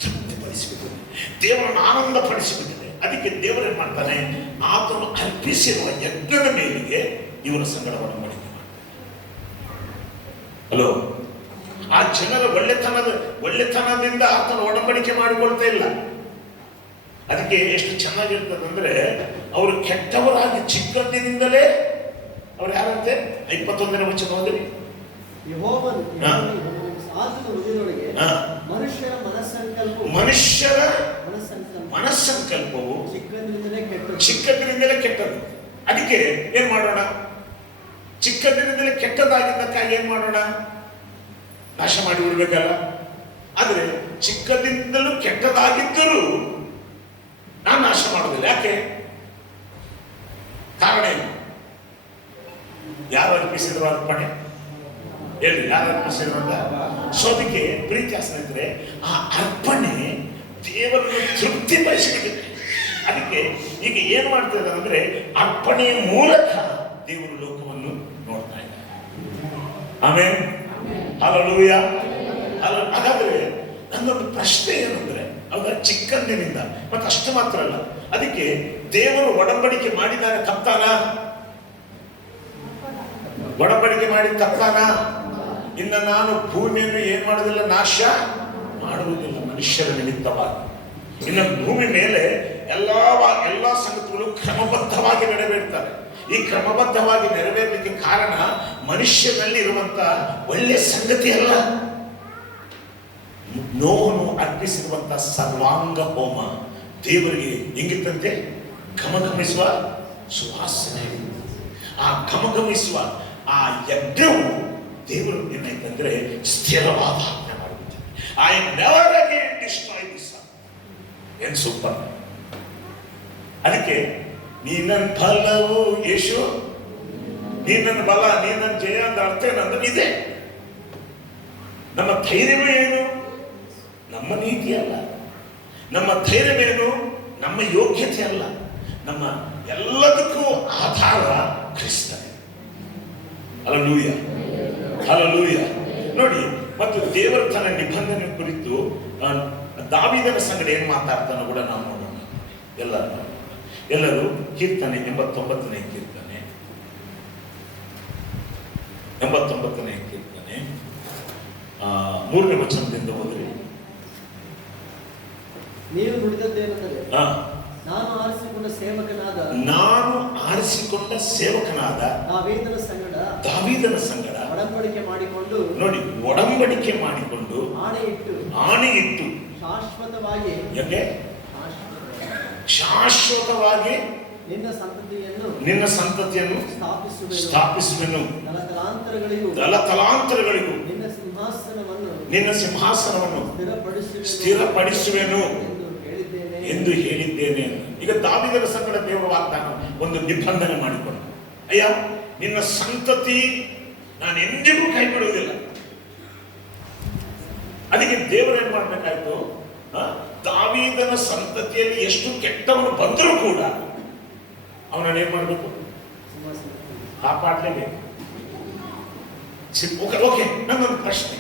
ತೃಪ್ತಿಪಡಿಸಿಬಿಟ್ಟಿದೆ, ದೇವರನ್ನು ಆನಂದ ಪಡಿಸಿಬಿಟ್ಟಿದೆ. ಅದಕ್ಕೆ ದೇವರೇನ್ ಮಾಡ್ತಾನೆ? ಆತನು ಅರ್ಪಿಸಿರುವ ಯಜ್ಞದ ಮೇಲೆಗೆ ಇವರ ಸಂಗಡ ಒಡಂಬಡಿಕೆ ಮಾಡ್ತಾನೆ. ಹಲೋ, ಆ ಜನರ ಒಳ್ಳೆತನದಿಂದ ಆತನ ಒಡಂಬಡಿಕೆ ಮಾಡಿಕೊಳ್ತಾ ಇಲ್ಲ. ಅದಕ್ಕೆ ಎಷ್ಟು ಚೆನ್ನಾಗಿರ್ತದಂದ್ರೆ, ಅವರು ಕೆಟ್ಟವರಾಗಿ ಚಿಕ್ಕಂದಿನಿಂದಲೇ ಅವ್ರು ಯಾರಂತೆ? 21ನೇ ವಚನ ಓದಿರಿ. ಆತನ ಹೃದಯದೊಳಗೆ ಹಾ. ಮನುಷ್ಯರ ಮನುಷ್ಯರ ಮನಸ್ಸಂಕಲ್ಪ ಮನಸ್ಸಂಕಲ್ಪವು ಚಿಕ್ಕಂದಿನಿಂದಲೇ ಕೆಟ್ಟದ್ದು. ಚಿಕ್ಕಂದಿನಿಂದಲೇ ಕೆಟ್ಟದ್ದು. ಅದಕ್ಕೆ ಏನ್ ಮಾಡೋಣ? ಚಿಕ್ಕಂದಿನಿಂದಲೇ ಕೆಟ್ಟದಾಗಿದ್ದಕ್ಕಾಗಿ ಏನ್ ಮಾಡೋಣ? ನಾಶ ಮಾಡಿ ಬಿಡ್ಬೇಕಲ್ಲ. ಆದ್ರೆ ಚಿಕ್ಕದಿಂದಲೂ ಕೆಟ್ಟದಾಗಿದ್ದರೂ ನಾನು ನಾಶ ಮಾಡೋದಿಲ್ಲ. ಯಾಕೆ? ಕಾರಣ ಏನು? ಯಾರು ಅರ್ಪಿಸಿದ್ರು ಅರ್ಪಣೆ? ಹೇಳಿ, ಯಾರು ಅರ್ಪಿಸಿದ್ರು ಅಂತ? ಸೊ ಅದಕ್ಕೆ ಪ್ರೀತಿಯ ಸ್ನೇಹಿತರೆ, ಆ ಅರ್ಪಣೆ ದೇವರನ್ನು ತೃಪ್ತಿಪಡಿಸಲಿಕ್ಕೆ. ಅದಕ್ಕೆ ಈಗ ಏನ್ ಮಾಡ್ತಾ ಇದ್ದಾರೆ ಅಂದ್ರೆ, ಅರ್ಪಣೆಯ ಮೂಲಕ ದೇವರು ಲೋಕವನ್ನು ನೋಡ್ತಾ ಇದ್ದಾರೆ. ಆಮೇಲೆ ಹಲ್ಲೆಲೂಯ. ಹಾಗಾದ್ರೆ ನನ್ನೊಂದು ಪ್ರಶ್ನೆ ಏನಂದ್ರೆ, ಅವಾಗ ಚಿಕ್ಕಂದಿನಿಂದ ಮತ್ತೆ ಅಷ್ಟು ಮಾತ್ರ ಅಲ್ಲ, ಅದಕ್ಕೆ ದೇವರು ಒಡಂಬಡಿಕೆ ಮಾಡಿದಾಗ ತಪ್ಪಾನ? ಒಡಂಬಡಿಕೆ ಮಾಡಿ ತಪ್ಪಾನ? ಇನ್ನ ನಾನು ಭೂಮಿಯನ್ನು ಏನ್ ಮಾಡೋದಿಲ್ಲ, ನಾಶ ಮಾಡುವುದಿಲ್ಲ ಮನುಷ್ಯರ ನಿಮಿತ್ತವಾಗಿ. ಇನ್ನು ಭೂಮಿ ಮೇಲೆ ಎಲ್ಲಾ ಸಂಗತಿಗಳು ಕ್ರಮಬದ್ಧವಾಗಿ ನೆರವೇರ್ತಾರೆ. ಈ ಕ್ರಮಬದ್ಧವಾಗಿ ನೆರವೇರಲಿಕ್ಕೆ ಕಾರಣ ಮನುಷ್ಯನಲ್ಲಿ ಇರುವಂತ ಒಳ್ಳೆಯ ಸಂಗತಿ ಅಲ್ಲ, ನೋವನ್ನು ಅರ್ಪಿಸಿರುವಂತ ಸರ್ವಾಂಗ ಹೋಮ ದೇವರಿಗೆ ಹೆಂಗಿತ್ತಂತೆ? ಘಮಘಮಿಸುವ ಸುವಾಸನೆ. ಆ ಘಮಘಮಿಸುವ ಆ ಯಜ್ಞವು ದೇವರು ಏನಾಯ್ತಂದ್ರೆ ಸ್ಥಿರವಾದ ಆಜ್ಞೆ ಮಾಡುತ್ತೆ. I never again destroy this. ಏನ್ ಸೂಪರ್. ಅದಕ್ಕೆ ನೀ ನನ್ನ ಫಲವು ಯೇಸು, ನೀ ನನ್ನ ಬಲ, ನೀ ನನ್ನ ಜಯ ಅಂತ ಅರ್ಥ ಏನಂದ್ರೆ ಇದೆ. ನಮ್ಮ ಧೈರ್ಯವೇ ಏನು? ನಮ್ಮ ನೀತಿ ಅಲ್ಲ. ನಮ್ಮ ಧೈರ್ಯವೇನು? ನಮ್ಮ ಯೋಗ್ಯತೆ ಅಲ್ಲ. ನಮ್ಮ ಎಲ್ಲದಕ್ಕೂ ಆಧಾರ ಕ್ರಿಸ್ತನೇ. Hallelujah, hallelujah. ನೋಡಿ, ಮತ್ತು ದೇವರ ತನ್ನ ನಿಬಂಧನೆ ಕುರಿತು ದಾವೀದನ ಸಂಗಡ ಏನ್ ಮಾತಾಡ್ತಾನೋ ಕೂಡ ನಾವು ನೋಡೋಣ. ಎಲ್ಲರೂ ಕೀರ್ತನೆ 89ನೇ ಕೀರ್ತನೆ 3ನೇ ವಚನದಿಂದ ಹೋದ್ರಿ. ನೀವು ನುಡಿದದ್ದೇನೆಂದರೆ, ನಾನು ಆರಿಸಿಕೊಂಡ ಸೇವಕನಾದ ದಾವೀದನ ಸಂಗಡ ಒಡಂಬಡಿಕೆ ಮಾಡಿಕೊಂಡು, ನೋಡಿ, ಒಡಂಬಡಿಕೆ ಮಾಡಿಕೊಂಡು ಆಣೆಯಿಟ್ಟು ಶಾಶ್ವತವಾಗಿ ನಿನ್ನ ಸಂತತಿಯನ್ನು ಸ್ಥಾಪಿಸುವೆನು. ತಲತಲಾಂತರಗಳಿಗೂ ನಿನ್ನ ಸಿಂಹಾಸನವನ್ನು ಸ್ಥಿರಪಡಿಸುವೆನು ಎಂದು ಹೇಳಿದ್ದೇನೆ. ಈಗ ದಾವೀದನ ಸಂಗಡ ದೇವರ ವಾಗ್ದಾನ ಒಂದು ನಿಬಂಧನೆ ಮಾಡಿಕೊಂಡು, ಅಯ್ಯ ನಿನ್ನ ಸಂತತಿ ನಾನು ಎಂದಿಗೂ ಕೈ ಬಿಡುವುದಿಲ್ಲ. ಅದಕ್ಕೆ ದೇವರು ಏನ್ ಮಾಡ್ಬೇಕಾಯ್ತು? ದಾವೀದನ ಸಂತತಿಯಲ್ಲಿ ಎಷ್ಟು ಕೆಟ್ಟವನು ಬಂದರೂ ಕೂಡ ಅವನನ್ನು ಏನ್ ಮಾಡ್ಬೇಕು? ಕಾಪಾಡಲೇಬೇಕು. ಓಕೆ, ನನ್ನೊಂದು ಪ್ರಶ್ನೆ,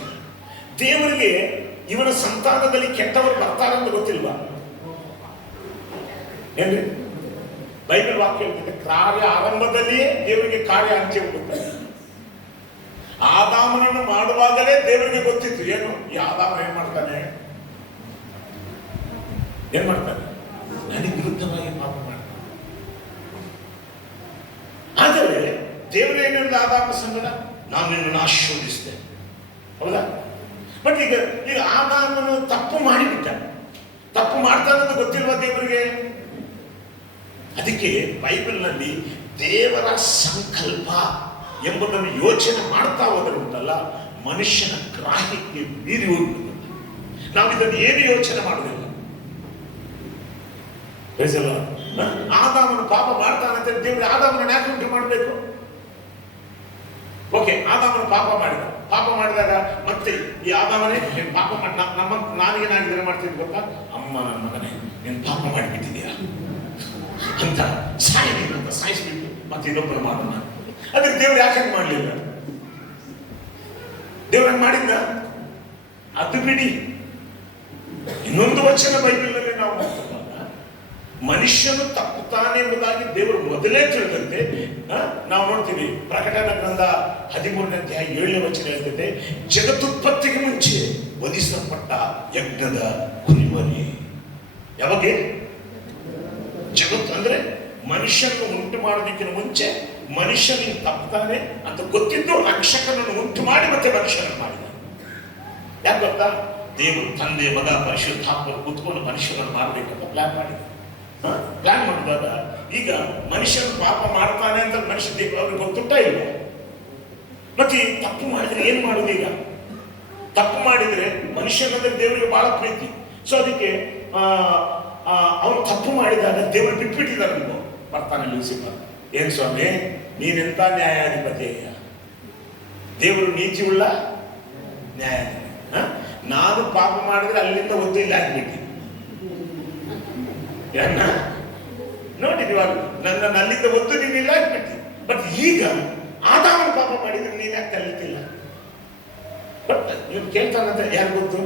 ದೇವರಿಗೆ ಇವನ ಸಂತಾನದಲ್ಲಿ ಕೆಟ್ಟವರು ಬರ್ತಾರಂತ ಗೊತ್ತಿಲ್ವಾ? ಏನ್ರಿ? ಬೈಬಲ್ ವಾಕ್ಯ ಹೇಳ್ತಿದೆ, ಕಾರ್ಯ ಆರಂಭದಲ್ಲಿಯೇ ದೇವರಿಗೆ ಕಾರ್ಯ ಹಂಚಿ ಹೋಗುತ್ತದೆ. ಆದಾಮನನ್ನು ಮಾಡುವಾಗಲೇ ದೇವರಿಗೆ ಗೊತ್ತಿತ್ತು ಏನು, ಈ ಆದಾಮ ಏನ್ ಮಾಡ್ತಾನೆ? ನನಗೆ ವಿರುದ್ಧವಾಗಿ ಪಾಪ ಮಾಡ್ತಾನೆ. ಆದರೆ ದೇವರು ಏನಿಲ್ಲ, ಆದಾಮ ಸಂಗಡ ನಾನು ನಿನ್ನನ್ನು ಆಶೀರ್ವದಿಸಿದೆ, ಹೌದಾ? ಬಟ್ ಈಗ ಆದಾಮನು ತಪ್ಪು ಮಾಡಿಬಿಟ್ಟ. ತಪ್ಪು ಮಾಡ್ತಾನಂತ ಗೊತ್ತಿಲ್ವಾ ದೇವರಿಗೆ? ಅದಕ್ಕೆ ಬೈಬಲ್ನಲ್ಲಿ ದೇವರ ಸಂಕಲ್ಪ ಎಂಬುದನ್ನು ಯೋಚನೆ ಮಾಡ್ತಾ ಹೋದರೆ ಉಂಟಲ್ಲ, ಮನುಷ್ಯನ ಗ್ರಾಹ್ಯಕ್ಕೆ ಮೀರಿ ಹೋಗ್ಬಿಡುತ್ತೆ. ನಾವು ಇದನ್ನು ಏನು ಯೋಚನೆ ಮಾಡುವುದಿಲ್ಲ. ಆದಾಮನು ಪಾಪ ಮಾಡ್ತಾನಂತ ದೇವರು ಆದಾಮನ ಯಾಕೆ ಉಂಟು ಮಾಡಬೇಕು? ಓಕೆ, ಆದಾಮನು ಪಾಪ ಮಾಡಿದಾಗ ಮತ್ತೆ ಈ ಆದಾಮನೇ ಪಾಪ ಮಾಡಿ ನಾನೇನಾಗಿದ್ರೆ ಮಾಡ್ತಿದ್ದೆ ಗೊತ್ತಾ? ಅಮ್ಮ ನನ್ನ ಮಗನೇ ನೀನು ಪಾಪ ಮಾಡಿಬಿಟ್ಟಿದೀಯ ಅಂತ ಸಾಯಿಸ್ಬಿಟ್ಟು ಮತ್ತೆ ಇನ್ನೊಬ್ಬರು ಮಾಡೋಣ. ಅದಕ್ಕೆ ದೇವ್ರು ಯಾಕೆ ಮಾಡಲಿಲ್ಲ? ದೇವ್ರ ಮಾಡಿದ್ದ? ಅದು ಬಿಡಿ. ಇನ್ನೊಂದು ವಚನ ಬೈಬಲ್ನಲ್ಲಿ ನಾವು ಮನುಷ್ಯನು ತಪ್ಪುತ್ತಾನೆ ಎಂಬುದಾಗಿ ದೇವರು ಮೊದಲೇ ತಿಳಿದಂತೆ ನಾವು ನೋಡ್ತೀವಿ. ಪ್ರಕಟಣೆ ಗ್ರಂಥ 13ನೇ ಅಧ್ಯಾಯ 7ನೇ ವಚನ ಹೇಳ್ತದೆ, ಜಗತ್ತುತ್ಪತ್ತಿಗೆ ಮುಂಚೆ ವಧಿಸಲ್ಪಟ್ಟ ಯಜ್ಞದ ಕುರಿಮರಿ. ಯಾವಾಗ? ಜಗತ್ತು ಅಂದ್ರೆ ಮನುಷ್ಯನನ್ನು ಉಂಟು ಮಾಡೋದಕ್ಕಿಂತ ಮುಂಚೆ ಮನುಷ್ಯನಿಗೆ ತಪ್ಪುತ್ತಾನೆ ಅಂತ ಗೊತ್ತಿದ್ದು ರಕ್ಷಕನನ್ನು ಉಂಟು ಮಾಡಿ ಮತ್ತೆ ಮನುಷ್ಯನನ್ನು ಮಾಡಿದ. ಯಾಕೆ ಗೊತ್ತಾ? ದೇವರು ತಂದೆ ಮಗ ಪರಿಶುದ್ಧಾತ್ಮರು ಕೂತ್ಕೊಂಡು ಮನುಷ್ಯನನ್ನು ಮಾಡಬೇಕಂತ ಪ್ಲಾನ್ ಮಾಡಿದ್ರು. ಪ್ಲಾನ್ ಮಾಡಿದಾಗ ಈಗ ಮನುಷ್ಯನ ಪಾಪ ಮಾಡ್ತಾನೆ ಅಂತ ಮನುಷ್ಯ ಅವ್ರಿಗೆ ಗೊತ್ತುಂಟ ಇಲ್ಲ. ಮತ್ತೆ ತಪ್ಪು ಮಾಡಿದ್ರೆ ಏನ್ ಮಾಡುದು? ಈಗ ತಪ್ಪು ಮಾಡಿದ್ರೆ ಮನುಷ್ಯನಂದ್ರೆ ದೇವರಿಗೆ ಬಹಳ ಪ್ರೀತಿ. ಸೊ ಅದಕ್ಕೆ ಅವನು ತಪ್ಪು ಮಾಡಿದಾಗ ದೇವರು ಬಿಟ್ಬಿಟ್ಟಿದ್ದಾರೆ. ನೀವು ಬರ್ತಾನೆ ಲೂಸಿಫರ್, ಏನ್ ಸ್ವಾಮಿ ನೀನೆಂತ ನ್ಯಾಯಾಧಿಪತಿಯ? ದೇವರು ನೀತಿ ಉಳ್ಳ ನ್ಯಾಯಾಧಿಪತಿ. ನಾನು ಪಾಪ ಮಾಡಿದ್ರೆ ಅಲ್ಲಿಂದ ಒದ್ದು ಇಲ್ಲ ಆಗ್ಬಿಟ್ಟು ನೋಡಿದ್ವಾಗ ನನ್ನ ಅಲ್ಲಿಂದ ಒದ್ದು ನೀನು ಇಲ್ಲ ಆಗ್ಬಿಟ್ಟು. ಬಟ್ ಈಗ ಆದಾಮನ ಪಾಪ ಮಾಡಿದ್ರೆ ನೀನ್ ಯಾಕೆ ಕಲಿತಿಲ್ಲ? ಬಟ್ ನೀವು ಕೇಳ್ತಾನಂತ ಯಾರು ಗೊತ್ತು?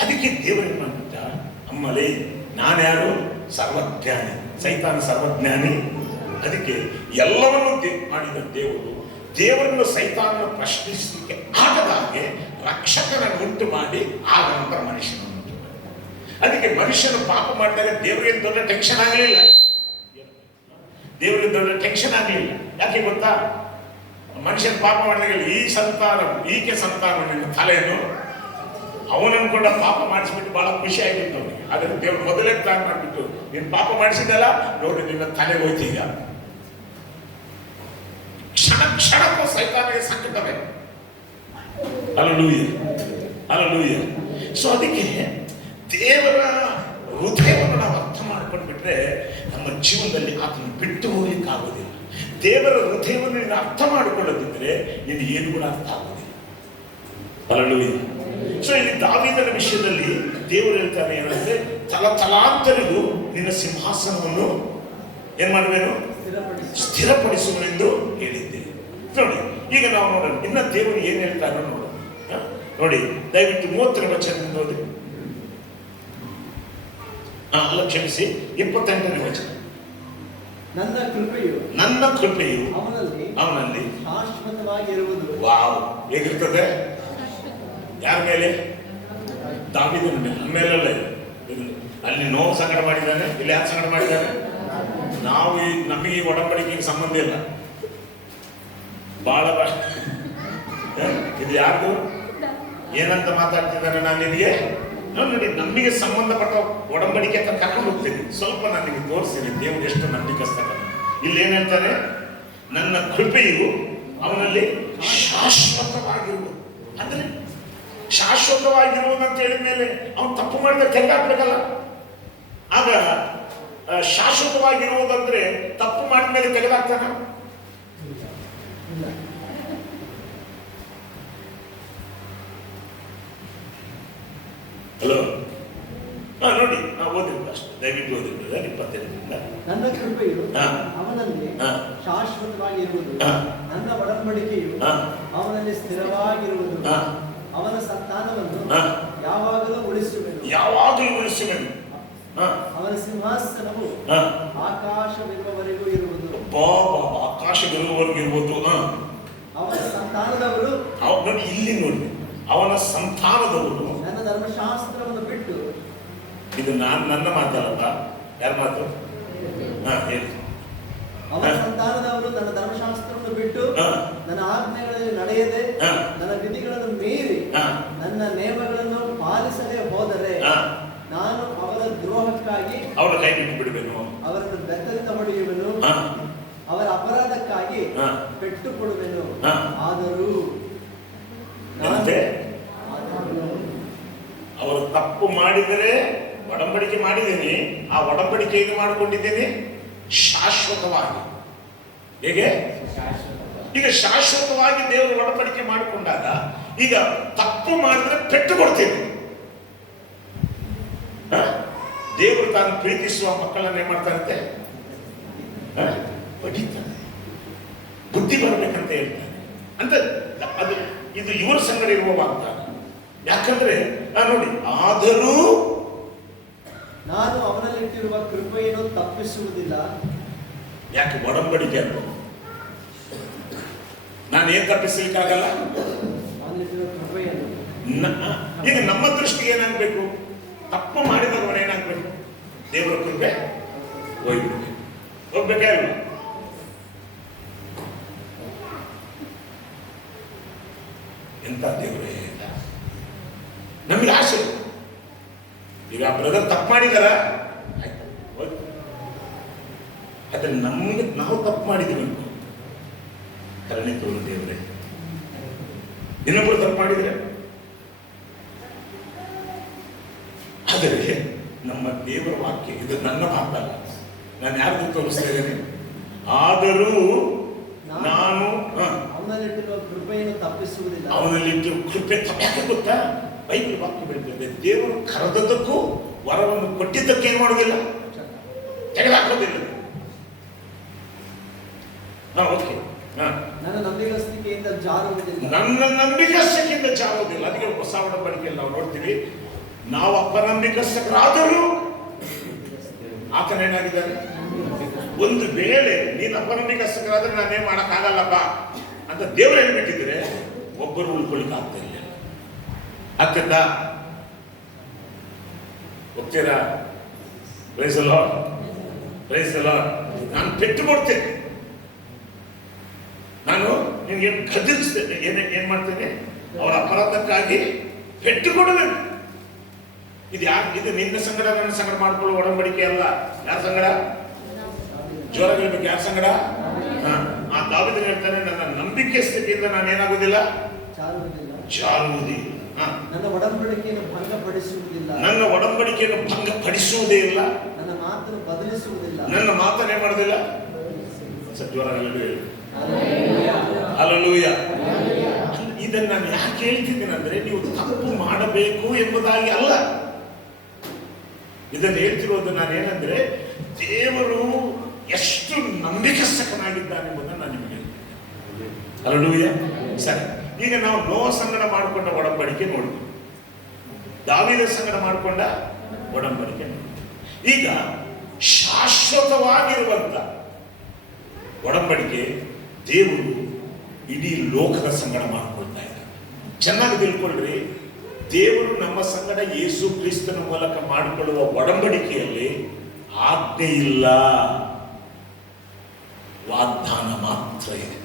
ಅದಕ್ಕೆ ದೇವರು ಏನ್ ಮಾಡ್ಬಿಟ್ಟ, ಅಮ್ಮಲೇ ನಾನ್ಯಾರು? ಸರ್ವಜ್ಞಾನಿ. ಸೈತಾನ ಸರ್ವಜ್ಞಾನಿ. ಅದಕ್ಕೆ ಎಲ್ಲವನ್ನೂ ಮಾಡಿದ ದೇವರನ್ನು ಸೈತಾನನ್ನು ಪ್ರಶ್ನಿಸಲಿಕ್ಕೆ ಆಗದಾಗೆ ರಕ್ಷಕನನ್ನು ಉಂಟು ಮಾಡಿ ಆಗ ನಂತರ ಮನುಷ್ಯನನ್ನು ಉಂಟು ಮಾಡಿ. ಅದಕ್ಕೆ ಮನುಷ್ಯನು ಪಾಪ ಮಾಡಿದಾಗ ದೇವರಿಗೆ ದೊಡ್ಡ ಟೆನ್ಷನ್ ಆಗಲಿಲ್ಲ. ದೇವರಿಗೆ ದೊಡ್ಡ ಟೆನ್ಷನ್ ಆಗಲಿಲ್ಲ. ಯಾಕೆ ಗೊತ್ತಾ? ಮನುಷ್ಯನ ಪಾಪ ಮಾಡಿದಾಗ ಈ ಸಂತಾನ ಈಕೆ ಸಂತಾನ ನಿನ್ನ ತಲೆಯನ್ನು ಅವನನ್ನು ಕೂಡ ಪಾಪ ಮಾಡಿಸ್ಬಿಟ್ಟು ಬಹಳ ಖುಷಿ ಆಗಿತ್ತು ಅವನಿಗೆ. ಆದರೆ ದೇವರು ಮೊದಲೇ ಪ್ಲಾನ್ ಮಾಡಿಬಿಟ್ಟು ನೀನು ಪಾಪ ಮಾಡಿಸಿದಲ್ಲ ನೋಡಿ ನಿನ್ನ ತಲೆ ಹೋಯ್ತು. ಈಗ ಕ್ಷಣ ಕ್ಷಣಕ್ಕೂ ಸೈತಾನಿಗೆ ಸಂಕಟವೇ. Hallelujah, hallelujah. ಸೊ ಅದಕ್ಕೆ ದೇವರ ಹೃದಯವನ್ನು ನಾವು ಅರ್ಥ ಮಾಡ್ಕೊಂಡ್ಬಿಟ್ರೆ ನಮ್ಮ ಜೀವನದಲ್ಲಿ ಅದನ್ನು ಬಿಟ್ಟು ಹೋಗ್ಲಿಕ್ಕೆ ಆಗೋದಿಲ್ಲ. ದೇವರ ಹೃದಯವನ್ನು ನೀನು ಅರ್ಥ ಮಾಡಿಕೊಳ್ಳದಿದ್ರೆ ನೀನು ಏನು ಕೂಡ ಅರ್ಥ ಆಗೋದಿಲ್ಲ. ಹಲ್ಲೆಲೂಯಾ. ಸೊ ಇಲ್ಲಿ ದಾವೀದನ ವಿಷಯದಲ್ಲಿ ದೇವರು ಹೇಳ್ತಾನೆ ಏನಂದ್ರೆ, ತಲಾಂತರಿಗೂ ನಿನ್ನ ಸಿಂಹಾಸನವನ್ನು ಏನ್ ಮಾಡುವೇನು? ಸ್ಥಿರಪಡಿಸುವನೆಂದು ಹೇಳಿದ್ದೆ. ನೋಡಿ ಈಗ ನಾವು ನೋಡೋಣ ಇನ್ನ ದೇವರು ಏನ್ ಹೇಳ್ತಾರೋ ನೋಡೋಣ. ನೋಡಿ ದಯವಿಟ್ಟು 30ನೇ ವಚನದಿಂದ ಓದಿ. ಅಲ್ಲ ಕ್ಷಮಿಸಿ, 28ನೇ ವಚನ. ನನ್ನ ಕೃಪೆಯು ಅವನಲ್ಲಿ ಶಾಶ್ವತವಾಗಿರುವುದು. ವಾವ್, ಹೇಗಿರ್ತದೆ? ಯಾರ ಮೇಲೆ? ದಾವೀದನ ಮೇಲೆ. ನಮ್ಮ ಮೇಲಲ್ಲ. ಅಲ್ಲಿ ನೋವು ಸಂಗಡ ಮಾಡಿದ್ದಾನೆ, ಇಲ್ಲಿ ಯಾರು ಸಂಗಡ ಮಾಡಿದ್ದಾನೆ? ನಾವು ನಮಗೆ ಒಡಂಬಡಿಕೆಗೆ ಸಂಬಂಧ ಇಲ್ಲ. ಬಹಳ ಇದು ಯಾರ್ದು? ಏನಂತ ಮಾತಾಡ್ತಿದ್ದಾನೆ? ನಾನು ನಿನಗೆ ನೋಡಿ ನಮಗೆ ಸಂಬಂಧಪಟ್ಟ ಒಡಂಬಡಿಕೆ ಅಂತ ಕರ್ಕೊಂಡು ಹೋಗ್ತೀನಿ. ಸ್ವಲ್ಪ ನನಗೆ ತೋರಿಸ್ತೀನಿ ದೇವರು ಎಷ್ಟು ನಂಬಿಕಸ್ತ. ಇಲ್ಲಿ ಏನ್ ಹೇಳ್ತಾರೆ? ನನ್ನ ಕೃಪೆಯು ಅವನಲ್ಲಿ ಶಾಶ್ವತವಾಗಿರುವುದು. ಅಂದ್ರೆ ಶಾಶ್ವತವಾಗಿರುವುದಂತ ಹೇಳಿದ ಮೇಲೆ ಅವನು ತಪ್ಪು ಮಾಡಿದ ತೆಗೆದಾಕ್ಬೇಕಲ್ಲ. ಆಗ ಶಾಶ್ವತವಾಗಿರುವುದಂದ್ರೆ ತಪ್ಪು ಮಾಡಿದ ಮೇಲೆ ತೆಗೆದಾಕ್ತಾನ? ಹಲೋ, ನೋಡಿ ನಾವು ಓದಿದ್ದು ಅಷ್ಟು, ದಯವಿಟ್ಟು ಓದಿದ್ದು 28ರಿಂದ. ನನ್ನ ಕೃಪೆಯು ಅವನಲ್ಲಿ ಶಾಶ್ವತವಾಗಿರುವುದು, ನನ್ನ ಒಡಂಬಡಿಕೆಯು ಅವನಲ್ಲಿ ಸ್ಥಿರವಾಗಿರುವುದು, ಅವನ ಸಂತಾನವನ್ನು ಯಾವಾಗಲೂ ಉಳಿಸುವೆನು. ಅವನ ಸಿಂಹಾಸನವು ಆಕಾಶವಿರುವವರೆಗೂ ಇರುವುದು. ಆಕಾಶವಿರುವವರೆಗೂ ಇರುವುದು. ಅವನ ಸಂತಾನದವರು ನೋಡಿ ಇಲ್ಲಿ ನೋಡಿ, ಅವನ ಸಂತಾನದವರು ನನ್ನ ಧರ್ಮಶಾಸ್ತ್ರವನ್ನು ಬಿಟ್ಟು. ಇದು ನನ್ನ ಮಾತಲ್ಲಪ್ಪ, ಯಾರ ಮಾತು? ಹೇಳಿ. ಅವನ ಸಂತಾನದವರು ನನ್ನ ಧರ್ಮಶಾಸ್ತ್ರವನ್ನು ಬಿಟ್ಟು ನನ್ನ ಆಜ್ಞೆಗಳಲ್ಲಿ ನಡೆಯದೆ ನನ್ನ ವಿಧಿಗಳನ್ನು ಮೀರಿ ನನ್ನ ನೇಮಗಳನ್ನು ಪಾಲಿಸದೆ ಹೋದರೆ ನಾನು ಅವರ ದ್ರೋಹಕ್ಕಾಗಿ ಅವರ ಕೈ ಬಿಟ್ಟು ಬಿಡಬೇಕು, ಅವರನ್ನು ಬೆತ್ತದಿಂದ ಹೊಡೆಯುವೆನು, ಅವರ ಅಪರಾಧಕ್ಕಾಗಿ ಪೆಟ್ಟು ಕೊಡುವೆನು. ಆದರೂ ಅವರು ತಪ್ಪು ಮಾಡಿದರೆ ಒಡಂಬಡಿಕೆ ಮಾಡಿದ್ದೇನೆ, ಆ ಒಡಂಬಡಿಕೆ ಹೇಗೆ ಮಾಡಿಕೊಂಡಿದ್ದೇನೆ? ಶಾಶ್ವತವಾಗಿ. ಹೇಗೆ? ಈಗ ಶಾಶ್ವತವಾಗಿ ದೇವರು ಒಡಂಬಡಿಕೆ ಮಾಡಿಕೊಂಡಾಗ ಈಗ ತಪ್ಪು ಮಾಡಿದ್ರೆ ಪೆಟ್ಟು ಕೊಡ್ತೇನೆ. ದೇವರು ತಾನು ಪ್ರೀತಿಸುವ ಮಕ್ಕಳನ್ನ ಏನ್ ಮಾಡ್ತಾರಂತೆ? ಬಡಿತಾನೆ. ಬುದ್ಧಿ ಬರ್ಬೇಕಂತ ಹೇಳ್ತಾನೆ. ಅಂತ ಅದು ಇದು ಇವರ ಸಂಗಡ ಇರುವ ವಾಗ್ದಾನ. ಯಾಕಂದ್ರೆ ನೋಡಿ, ಆದರೂ ನಾನು ಅವನಲ್ಲಿಟ್ಟಿರುವ ಕೃಪೆಯನ್ನು ತಪ್ಪಿಸುವುದಿಲ್ಲ. ಯಾಕೆ? ಒಡಂಬಡಿಕೆ ಅಂತ ನಾನೇನ್ ತಪ್ಪಿಸ್ಲಿಕ್ಕಾಗಲ್ಲ. ಅವನಲ್ಲಿಟ್ಟಿರುವ ಕೃಪೆಯನ್ನು ಈಗ ನಮ್ಮ ದೃಷ್ಟಿಗೆ ಏನಾಗ್ಬೇಕು? ತಪ್ಪು ಮಾಡಿದವನು ಏನಾಗ್ಬೇಕು? ದೇವರ ಕೃಪೆ ಹೋಗ್ಬಿಡ್ಬೇಕು. ಹೋಗ್ಬೇಕೇ ಅಲ್ವಾ? ಎಂತ ದೇವರೇ ನಮಗೆ ಆಸೆ. ಈಗ ಬ್ರದರ್ ತಪ್ಪು ಮಾಡಿದಾರ, ಆದ್ರೆ ನಮಗೆ ನಾವು ತಪ್ಪು ಮಾಡಿದ್ದೀವಿ ಅನ್ಕೋ, ಕರುಣೆ ತೋರು ದೇವರೇ. ಇನ್ನೊಬ್ರು ತಪ್ಪು ಮಾಡಿದ್ರೆ, ಆದರೆ ನಮ್ಮ ದೇವರ ವಾಕ್ಯ, ಇದು ನನ್ನ ಮಾತಲ್ಲ, ನಾನು ಯಾರಿಗೂ ತೋರಿಸ್ತಾ ಇದ್ದೇನೆ. ಆದರೂ ನಾನು ಅವನಲ್ಲಿಟ್ಟಿರುವ ಕೃಪೆಯನ್ನು ತಪ್ಪಿಸುವುದಿಲ್ಲ. ಅವನಲ್ಲಿಟ್ಟಿರುವ ಕೃಪೆ ಯಾಕೆ ಗೊತ್ತಾ? ಬೈಬಲ್ ವಾಕ್ಯ ಬರ್ತದೆ, ದೇವರು ಕರೆದದ್ದಕ್ಕೂ ವರವನ್ನು ಕೊಟ್ಟಿದ್ದಕ್ಕೆ ಏನ್ ಮಾಡೋದಿಲ್ಲ, ತೆಗೆದುಹಾಕೋದಿಲ್ಲ. ಓಕೆ, ನನ್ನ ನಂಬಿಗಸ್ತಿಕೆಯಿಂದ ಜಾರುವುದಿಲ್ಲ. ನನ್ನ ನಂಬಿಕಸ್ತಿಕೆಯಿಂದ ಜಾರುವುದಿಲ್ಲ. ಅದಕ್ಕೆ ಹೊಸ ಒಡಂಬಡಿಕೆಯಲ್ಲಿ ನಾವು ನೋಡ್ತೀವಿ, ನಾವು ಅಪನಂಬಿಕಸ್ಥರಾದರೂ ಆತನೇನಾಗಿದ್ದಾನೆ. ಒಂದು ವೇಳೆ ನೀನು ಅಪನಂಬಿಕಸ್ಥರಾದ್ರೆ ನಾನೇನ್ ಮಾಡಕ್ಕಾಗಲ್ಲಪ್ಪ ಅಂತ ದೇವರು ಹೇಳ್ಬಿಟ್ಟಿದ್ರೆ ಒಬ್ಬರು ಉಳ್ಕೊಳಿಕ್ ಆಗ್ತಾ ಇಲ್ಲ. ಆಗ್ತದ ಹೋಗ್ತೀರಾ? Praise the Lord, praise the Lord. ನಾನು ಪೆಟ್ಟು ಕೊಡ್ತೇನೆ, ನಾನು ನಿಮ್ಗೆ ಗದರಿಸ್ತೇನೆ. ಏನ್ ಮಾಡ್ತೇನೆ? ಅವರ ಅಪರಾಧಕ್ಕಾಗಿ ಪೆಟ್ಟು ಕೊಡಬೇಕು. ಇದು ನಿನ್ನ ಸಂಗಡ ನನ್ನ ಸಂಗಡ ಮಾಡ್ಕೊಳ್ಳೋ ಒಡಂಬಡಿಕೆ ಅಲ್ಲ. ಯಾರ ಸಂಗಡ? ಜೋರಾಗಿ ಹೇಳ್ಬೇಕು, ಯಾರ ಸಂಗಡ? ಆ ದಾವೀದನು ಹೇಳ್ತಾನೆ, ನನ್ನ ನಂಬಿಕೆ ಸ್ಥಿತಿಯಿಂದ ನಾನು ಏನಾಗುವುದಿಲ್ಲ, ಜಾರುವುದಿಲ್ಲ. ನನ್ನ ಒಡಂಬಡಿಕೆಯನ್ನು ಭಂಗಪಡಿಸುವುದಿಲ್ಲ. ನನ್ನ ಒಡಂಬಡಿಕೆಯನ್ನು ಭಂಗಪಡಿಸುವುದೇ ಇಲ್ಲ. ನನ್ನ ಮಾತನ್ನು ಬದಲಿಸುವುದಿಲ್ಲ. ನನ್ನ ಮಾತನ್ನೇ ಮಾಡೋದಿಲ್ಲ. ಜೋರಾಗಿ ಹಲ್ಲೆಲೂಯಾ. ಇದನ್ನು ನಾನು ಯಾಕೆ ಹೇಳ್ತಿದ್ದೇನೆ ಅಂದ್ರೆ, ನೀವು ತಪ್ಪು ಮಾಡಬೇಕು ಎಂಬುದಾಗಿ ಅಲ್ಲ ಇದನ್ನು ಹೇಳ್ತಿರೋದು. ನಾನೇನಂದ್ರೆ, ದೇವರು ಎಷ್ಟು ನಂಬಿಕಸ್ಥನಾಗಿದ್ದಾನೆ ಎಂಬುದನ್ನು ನಾನು ನಿಮಗೆ ಹೇಳ್ತೇನೆ. ಹಲ್ಲೆಲೂಯಾ. ಸರಿ, ಈಗ ನಾವು ನೋಹ ಸಂಗಡ ಮಾಡಿಕೊಂಡ ಒಡಂಬಡಿಕೆ ನೋಡಿ, ದಾವೀದ ಸಂಗಡ ಮಾಡಿಕೊಂಡ ಒಡಂಬಡಿಕೆ ನೋಡಿ. ಈಗ ಶಾಶ್ವತವಾಗಿರುವಂತ ಒಡಂಬಡಿಕೆ ದೇವರು ಇಡೀ ಲೋಕದ ಸಂಗಡ ಮಾಡಿಕೊಳ್ತಾ ಇದ್ದಾರೆ. ಚೆನ್ನಾಗಿ ತಿಳ್ಕೊಳ್ರಿ, ದೇವರು ನಮ್ಮ ಸಂಗಡ ಯೇಸು ಕ್ರಿಸ್ತನ ಮೂಲಕ ಮಾಡಿಕೊಳ್ಳುವ ಒಡಂಬಡಿಕೆಯಲ್ಲಿ ಆಜ್ಞೆ ಇಲ್ಲ, ವಾಗ್ದಾನ ಮಾತ್ರ ಇದೆ.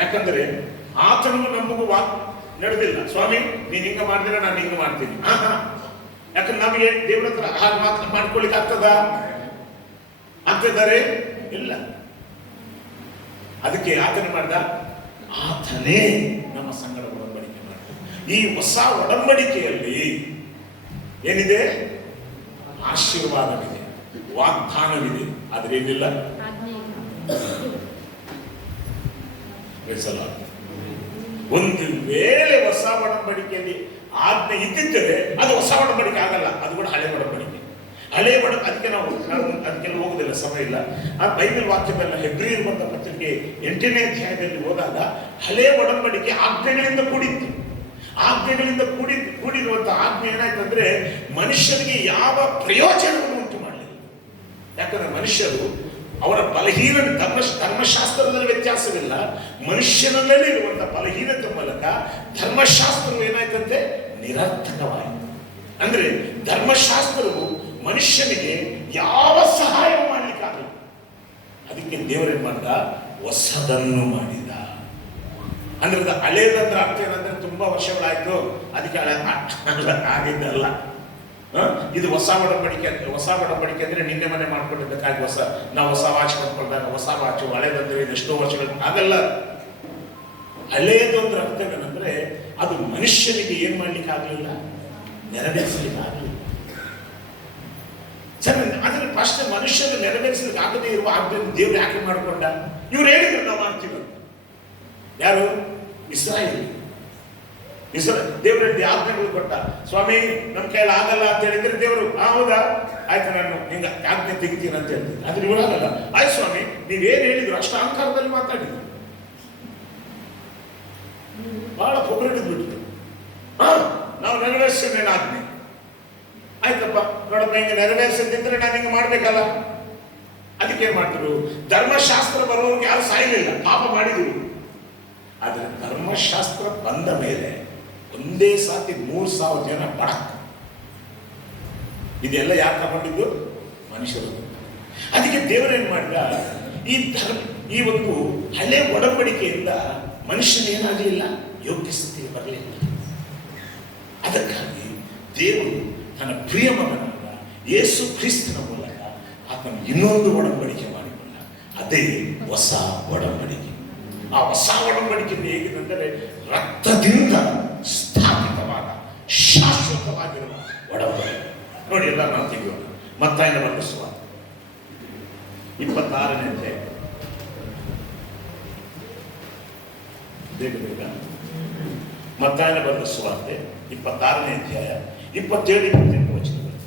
ಯಾಕಂದ್ರೆ ಆತನಿಗೂ ನಮಗೂ ನಡೆದಿಲ್ಲ. ಸ್ವಾಮಿ ನೀನ್ ಹಿಂಗ ಮಾಡಿದ್ರೆ ನಾನು ಹಿಂಗ ಮಾಡ್ತೀನಿ. ಯಾಕಂದ್ರೆ ನಮಗೆ ದೇವರ ಹತ್ರ ಹಾಗೆ ಮಾತ್ರ ಮಾಡ್ಕೊಳ್ಳಿಕ್ಕೆ ಆಗ್ತದಾರೆ? ಇಲ್ಲ. ಅದಕ್ಕೆ ಆತನೇ ಮಾಡ್ದ, ಆತನೇ ನಮ್ಮ ಸಂಗಡ ಒಡಂಬಡಿಕೆ ಮಾಡ್ದ. ಈ ಹೊಸ ಒಡಂಬಡಿಕೆಯಲ್ಲಿ ಏನಿದೆ? ಆಶೀರ್ವಾದವಿದೆ, ವಾಗ್ದಾನವಿದೆ, ಆದ್ರೆ ಏನಿಲ್ಲ. ಒಂದು ವೇಳೆ ಹೊಸ ಒಡಂಬಡಿಕೆಯಲ್ಲಿ ಆಜ್ಞೆ ಇದ್ದಿದ್ದರೆ ಅದು ಹೊಸ ಒಡಂಬಡಿಕೆ ಆಗಲ್ಲ, ಅದು ಕೂಡ ಹಳೆ ಒಡಂಬಡಿಕೆ. ಅದಕ್ಕೆ ನಾವು ಅದಕ್ಕೆಲ್ಲ ಹೋಗುದಿಲ್ಲ, ಸಮಯ ಇಲ್ಲ. ಆ ಬೈಬಲ್ ವಾಕ್ಯವೆಲ್ಲ ಹೆಬ್ರಿಯರು ಬಂದ ಪತ್ರಿಕೆ 8ನೇ ಅಧ್ಯಾಯದಲ್ಲಿ ಹೋದಾಗ ಹಳೆ ಒಡಂಬಡಿಕೆ ಆಜ್ಞೆಗಳಿಂದ ಕೂಡಿತ್ತು. ಆಜ್ಞೆಗಳಿಂದ ಕೂಡಿರುವಂತಹ ಆಜ್ಞೆ ಏನಾಯ್ತಂದ್ರೆ ಮನುಷ್ಯನಿಗೆ ಯಾವ ಪ್ರಯೋಜನವನ್ನು ಉಂಟು ಮಾಡಲಿಲ್ಲ. ಯಾಕಂದ್ರೆ ಮನುಷ್ಯರು ಅವರ ಬಲಹೀನ ಧರ್ಮಶಾಸ್ತ್ರದಲ್ಲಿ ವ್ಯತ್ಯಾಸವಿಲ್ಲ. ಮನುಷ್ಯನಲ್ಲಿ ಇರುವಂತಹ ಬಲಹೀನತೆ ಮೂಲಕ ಧರ್ಮಶಾಸ್ತ್ರವು ಏನಾಯ್ತಂತೆ? ನಿರರ್ಥಕವಾಯಿತು. ಅಂದ್ರೆ ಧರ್ಮಶಾಸ್ತ್ರವು ಮನುಷ್ಯನಿಗೆ ಯಾವ ಸಹಾಯ ಮಾಡಲಿಕ್ಕಾಗಲ್ಲ. ಅದಕ್ಕೆ ದೇವರೇನ್ ಮಾಡ್ದ? ಹೊಸದನ್ನು ಮಾಡಿದ. ಅಂದ್ರೆ ಹಳೇದಂದ್ರೆ ಅರ್ಥ ಏನಂದ್ರೆ ತುಂಬಾ ವರ್ಷಗಳಾಯ್ತು, ಅದಕ್ಕೆ ಆಗಿದ್ದಲ್ಲ. ಇದು ಹೊಸ ಒಡಂಬಡಿಕೆ. ಹೊಸ ಒಡಂಬಡಿಕೆ ಅಂದ್ರೆ ನಿನ್ನೆ ಮನೆ ಮಾಡ್ಕೊಂಡಿದ್ದಕ್ಕಾಗಿ ನಾವು ಹೊಸ ವಾಚ್ ಕೊಂಡ್ಕೊಂಡಾಗ ಹೊಸ ವಾಚು, ಹಳೇದಂದ್ರೆ ಎಷ್ಟೋ ವರ್ಷಗಳು ಆಗಲ್ಲ. ಹಳೇದು ಅಂದ್ರೆ ಅರ್ಥ ಏನಂದ್ರೆ ಅದು ಮನುಷ್ಯನಿಗೆ ಏನ್ ಮಾಡ್ಲಿಕ್ಕೆ ಆಗ್ಲಿಲ್ಲ, ನೆರವೇರಿಸಲಿಕ್ಕೆ ಆಗಲಿಲ್ಲ. ಸರಿ, ಆದ್ರೆ ಫಸ್ಟ್ ಮನುಷ್ಯನ ನೆರವೇರಿಸಲಿಕ್ಕೆ ಆಗದೆ ಇರುವ ಆಜ್ಞೆಯನ್ನು ದೇವ್ರು ಯಾಕೆ ಮಾಡಿಕೊಂಡ? ಇವ್ರು ಹೇಳಿದ್ರು ನಾವು ಮಾಡ್ತೀವಿ. ಯಾರು? ಇಸ್ರಾಯೇಲ್. ದೇವರಲ್ಲಿ ಆಜ್ಞೆಗಳು ಕೊಟ್ಟ. ಸ್ವಾಮಿ ನಮ್ಮ ಕೈಯಲ್ಲಿ ಆಗಲ್ಲ ಅಂತ ಹೇಳಿದ್ರೆ ದೇವರು ಹೌದಾ ಆಯ್ತು ನಾನು ನಿಂಗೆ ಆಜ್ಞೆ ತೆಗಿತೀನಿ ಅಂತ ಹೇಳ್ತೀನಿ. ಆದ್ರೆ ಇವರಾಗಲ್ಲ. ಆಯ್ತು ಸ್ವಾಮಿ ನೀವೇನು ಹೇಳಿದ್ರು ಅಷ್ಟು ಅಹಂಕಾರದಲ್ಲಿ ಮಾತಾಡಿದ್ರು, ಬಹಳ ಹೊಗಳಿದ್ ಬಿಟ್ರು. ನಾವು ನೆರವೇರಿಸ್ತೇನೆ ಆಜ್ಞೆ. ಆಯ್ತಪ್ಪ ನೋಡಪ್ಪ, ಹಿಂಗೆ ನೆರವೇರಿಸದಿದ್ರೆ ನಾನು ಹಿಂಗೆ ಮಾಡ್ಬೇಕಲ್ಲ. ಅದಕ್ಕೆ ಏನ್ ಮಾಡ್ತಿರು? ಧರ್ಮಶಾಸ್ತ್ರ ಬರೋರಿಗೆ ಯಾರು ಸಾಯಲಿಲ್ಲ, ಪಾಪ ಮಾಡಿದ್ರು. ಆದ್ರೆ ಧರ್ಮಶಾಸ್ತ್ರ ಬಂದ ಮೇಲೆ ಒಂದೇ ಸಾತಿ 3,000 ಜನ ಬಡಕ್. ಇದೆಲ್ಲ ಯಾರು ತಗೊಂಡಿದ್ದು? ಮನುಷ್ಯರು. ಅದಕ್ಕೆ ದೇವರೇನ್ ಮಾಡಿದ? ಈ ಒಂದು ಹಳೆ ಒಡಂಬಡಿಕೆಯಿಂದ ಮನುಷ್ಯನೇನಾಗಲಿಲ್ಲ, ಯೋಗ್ಯ ಸ್ಥಿತಿ ಬರಲಿಲ್ಲ. ದೇವರು ತನ್ನ ಪ್ರಿಯ ಮಗನಾದ ಯೇಸು ಕ್ರಿಸ್ತನ ಮೂಲಕ ಆತನು ಇನ್ನೊಂದು ಒಡಂಬಡಿಕೆ ಮಾಡಿಕೊಂಡ. ಅದೇ ಹೊಸ ಒಡಂಬಡಿಕೆ. ಆ ಹೊಸ ಒಡಂಬಡಿಕೆ ಹೇಗಿದೆ ಅಂದರೆ ರಕ್ತದಿಂದ ಸ್ಥಾಪಿತವಾದ ಶಾಶ್ವತವಾಗಿರುವ ಒಡಂಬಡಿಕೆ. ನೋಡಿ, ಎಲ್ಲ ನಾವು ತೆಗೆಯೋಣ. ಮತ್ತಾಯನ ಬರೆದ ಸುವಾರ್ತೆ 26ನೇ ಅಧ್ಯಾಯ. ಬೇಗ ಮತ್ತಾಯನ ಬರೆದ ಸುವಾರ್ತೆ 26ನೇ ಅಧ್ಯಾಯ 27-28 ವಚನಗಳು.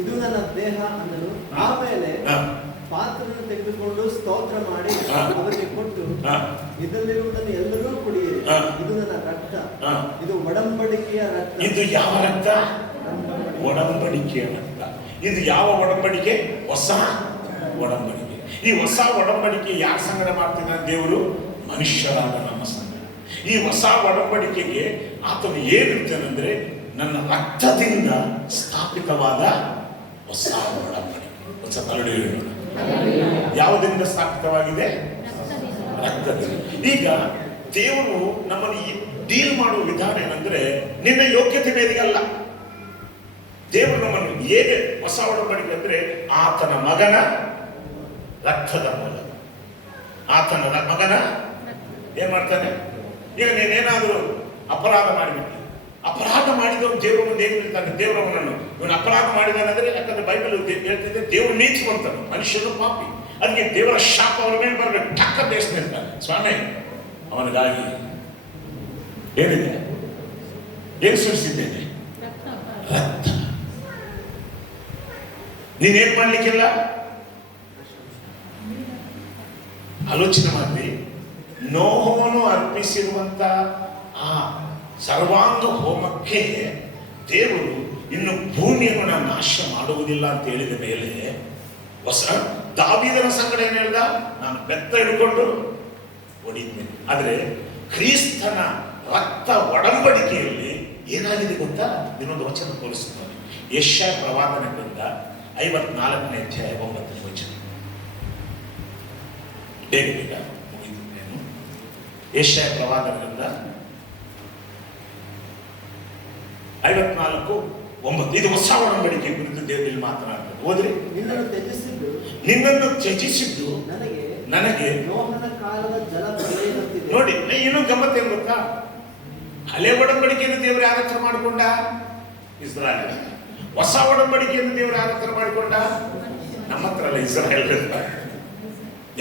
ಇದು ನನ್ನ ದೇಹ ಅಂದನು. ಆಮೇಲೆ ಹಾ. ಪಾತ್ರವನ್ನು ತೆಗೆದುಕೊಂಡು ಸ್ತೋತ್ರ ಮಾಡಿ ಹಾ. ಅವರಿಗೆ ಕೊಟ್ಟು, ಹಾ. ಇದರಲ್ಲಿರುವುದನ್ನು ಎಲ್ಲರೂ ಕುಡಿಯಿರಿ. ಹಾ. ಇದು ನನ್ನ ರಕ್ತ, ಹಾ. ಇದು ಒಡಂಬಡಿಕೆಯ ರಕ್ತ. ಇದು ಯಾವ ರಕ್ತ? ಒಡಂಬಡಿಕೆಯ ರಕ್ತ. ಇದು ಯಾವ ಒಡಂಬಡಿಕೆ? ಹೊಸ ಒಡಂಬಡಿಕೆ. ಈ ಹೊಸ ಒಡಂಬಡಿಕೆ ಯಾರ ಸಂಗಡ ಮಾಡ್ತಿದ್ದಾನೆ ದೇವರು? ಮನುಷ್ಯರಾದ ನಮ್ಮ ಸಂಗಡ. ಈ ಹೊಸ ಒಡಂಬಡಿಕೆಗೆ ಆತನು ಏನಿರ್ತಾನಂದ್ರೆ ನನ್ನ ರಕ್ತದಿಂದ ಸ್ಥಾಪಿತವಾದ ಹೊಸ ಒಡಂಬಡಿಕೆ. ಹೊಸ ತರಡು ಹೇಳೋಣ. ಯಾವುದರಿಂದ ಸ್ಥಾಪಿತವಾಗಿದೆ? ರಕ್ತದಿಂದ. ಈಗ ದೇವರು ನಮ್ಮನ್ನು ಡೀಲ್ ಮಾಡುವ ವಿಧಾನ ಏನಂದ್ರೆ ನಿನ್ನ ಯೋಗ್ಯತೆ ಮೇರೆಗೆ ಅಲ್ಲ. ದೇವರು ನಮ್ಮನ್ನು ಹೇಗೆ ಹೊಸ ಒಡಂಬಡಿಕೆ ಅಂದ್ರೆ ಆತನ ಮಗನ ರಕ್ತದ ಮೂಲಕ. ಆತನ ಮಗನ ಏನ್ ಮಾಡ್ತಾನೆ? ಈಗ ನೀನೇನಾದರೂ ಅಪರಾಧ ಮಾಡಿಬಿಟ್ಟು, ಅಪರಾಧ ಮಾಡಿದವನು ದೇವರು ಮುಂದೆ ಹೇಗೆ ನಿಲ್ತಾನೆ? ದೇವರವನನ್ನು ಇವನು ಅಪರಾಧ ಮಾಡಿದಾನಂದ್ರೆ, ಯಾಕಂದ್ರೆ ಬೈಬಲ್ ಹೇಳ್ತಿದ್ದೆ ದೇವರು ನೀತಿವಂತನು, ಮನುಷ್ಯನು ಪಾಪಿ. ಅದಕ್ಕೆ ದೇವರ ಶಾಪ ಅವನ ಮೇಲೆ ಬರಬೇಕು. ಟಕ್ಕ ದೇಶ ನಿಲ್ತಾನೆ. ಸ್ವಾಮಿ, ಅವನಿಗಾಗಿ ಏನಿದೆ? ಏನು ಸುರಿಸಿದ್ದೇನೆ? ರಕ್ತ. ನೀನೇನ್ ಮಾಡ್ಲಿಕ್ಕಿಲ್ಲ. ಆಲೋಚನೆ ಮಾಡಿ, ನೋಹವನ್ನು ಅರ್ಪಿಸಿರುವಂತ ಆ ಸರ್ವಾಂಗ ಹೋಮಕ್ಕೆ ದೇವರು ಇನ್ನು ಭೂಮಿಯನ್ನು ನಾನು ನಾಶ ಮಾಡುವುದಿಲ್ಲ ಅಂತ ಹೇಳಿದ ಮೇಲೆ ಹೊಸ ದಾವೀದನ ಸಂಗಡ ಏನ್ ಹೇಳ್ದ? ನಾನು ಬೆತ್ತ ಹಿಡ್ಕೊಂಡು ಹೊಡಿದ್ದೇನೆ. ಆದರೆ ಕ್ರಿಸ್ತನ ರಕ್ತ ಒಡಂಬಡಿಕೆಯಲ್ಲಿ ಏನಾಗಿದೆ ಗೊತ್ತಾ? ಇನ್ನೊಂದು ವಚನ ತೋರಿಸುತ್ತಾನೆ. ಯೆಶಾಯ ಪ್ರವಾದನೆ ಗ್ರಂಥ 54ನೇ ಅಧ್ಯಾಯ 9ನೇ ವಚನ. ಬೇಗ ಮುಗಿದು. ಯೆಶಾಯ ಪ್ರವಾದನೆ ಗ್ರಂಥ 54:9. ಇದು ಹೊಸ ಒಡಂಬಡಿಕೆ ಕುರಿತು ದೇವರಲ್ಲಿ ಮಾತನಾಡ್ತಾರೆ. ಹೋದ್ರಿ? ನಿನ್ನನ್ನು ತ್ಯಜಿಸಿದ್ದು ನನಗೆ ನೋಹನ ಕಾಲದ ಜಲಪ್ರಳಯದಂತಿದೆ. ನೋಡಿ, ಇನ್ನೊಂದು ಗಮ್ಮತ್ ಏನ್ ಗೊತ್ತಾ? ಹಳೆ ಒಡಂಬಡಿಕೆಯನ್ನು ದೇವರು ಯಾರ ಹತ್ರ ಮಾಡಿಕೊಂಡ? ಇಸ್ರಾಯೇಲ್. ಹೊಸ ಒಡಂಬಡಿಕೆಯನ್ನು ದೇವರು ಯಾರ ಹತ್ರ ಮಾಡಿಕೊಂಡ? ನಮ್ಮ ಹತ್ರ ಅಲ್ಲ, ಇಸ್ರಾಯೇಲ್.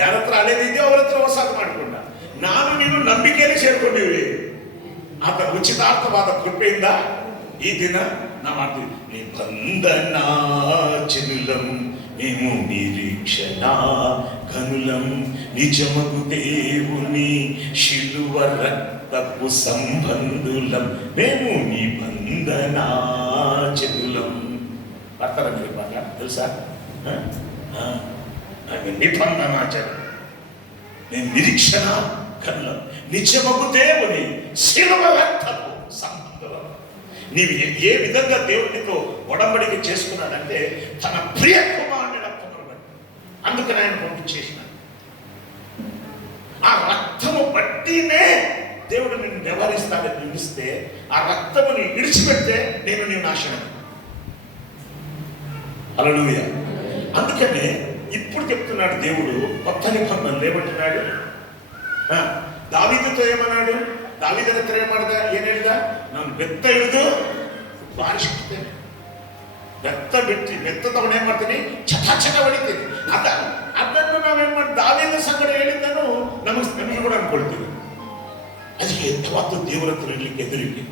ಯಾರ ಹತ್ರ ಹಳೆದಿದೆಯೋ ಅವ್ರ ಹತ್ರ ಹೊಸದು ಮಾಡಿಕೊಂಡ. ನಾನು ನೀನು ನಂಬಿಕೆಯಲ್ಲಿ ಸೇರ್ಕೊಂಡಿವಿ. ಆತ ಉಚಿತಾರ್ಥವಾದ ಕೃಪೆಯಿಂದ ಈ ದಿನ ನಾವು ಮಾಡ್ತೀವಿ. ನಿಬಂಧನ ಚಿನುಲಂ మేము నిరీక్షణ కనులం నిజమగు దేవుని శిలువ రక్తపు సంబంధులం మేము నిబంధన చెదులం. అర్థం మీరు పాట తెలుసా? నిబంధన చెదులం. నేను నిరీక్షణ కనులం నిజమగు దేవుని శిలువ రక్తపు సంబంధులం. నీవు ఏ విధంగా దేవునితో ఒడంబడిక చేసుకున్నాడంటే తన ప్రియ కుమారుని రక్తమును బట్టి. అందుకని ఆయన పంపించేసినాడు. ఆ రక్తము బట్టినే దేవుడు నిన్ను వ్యవహరిస్తాడని నిలిస్తే, ఆ రక్తముని విడిచిపెడితే నేను నీ నాశనం. హల్లెలూయా. అందుకనే ఇప్పుడు చెప్తున్నాడు దేవుడు కొత్త నిబంధనలు ఏమంటున్నాడు? దావీదుతో ఏమన్నాడు? ದಾವೀದನ ಹತ್ರ ಏನ್ ಮಾಡ್ದ? ಏನ್ ಹೇಳ್ದ? ನಾನು ಬೆತ್ತ ಹಿಡಿದು ಬಾರಿಸ್ಬಿಡ್ತೇನೆ. ಬೆತ್ತ ಬಿಟ್ಟು ಬೆತ್ತ ತಗೊಂಡು ಏನ್ ಮಾಡ್ತೀನಿ? ಚಟ ಚಟ ಹೊಡಿತೀನಿ. ಅದನ್ನು ನಾವೇನ್ ಮಾಡಿ ದಾವೀದ ಸಂಗಡ ಹೇಳಿದ್ದನ್ನು ನಮಗೆ ಕೂಡ ಅನ್ಕೊಳ್ತೀವಿ. ಅದಕ್ಕೆ ಯಾವತ್ತು ದೇವರ ಹತ್ರ ಇರ್ಲಿಕ್ಕೆ ಎದುರಿಗೆ.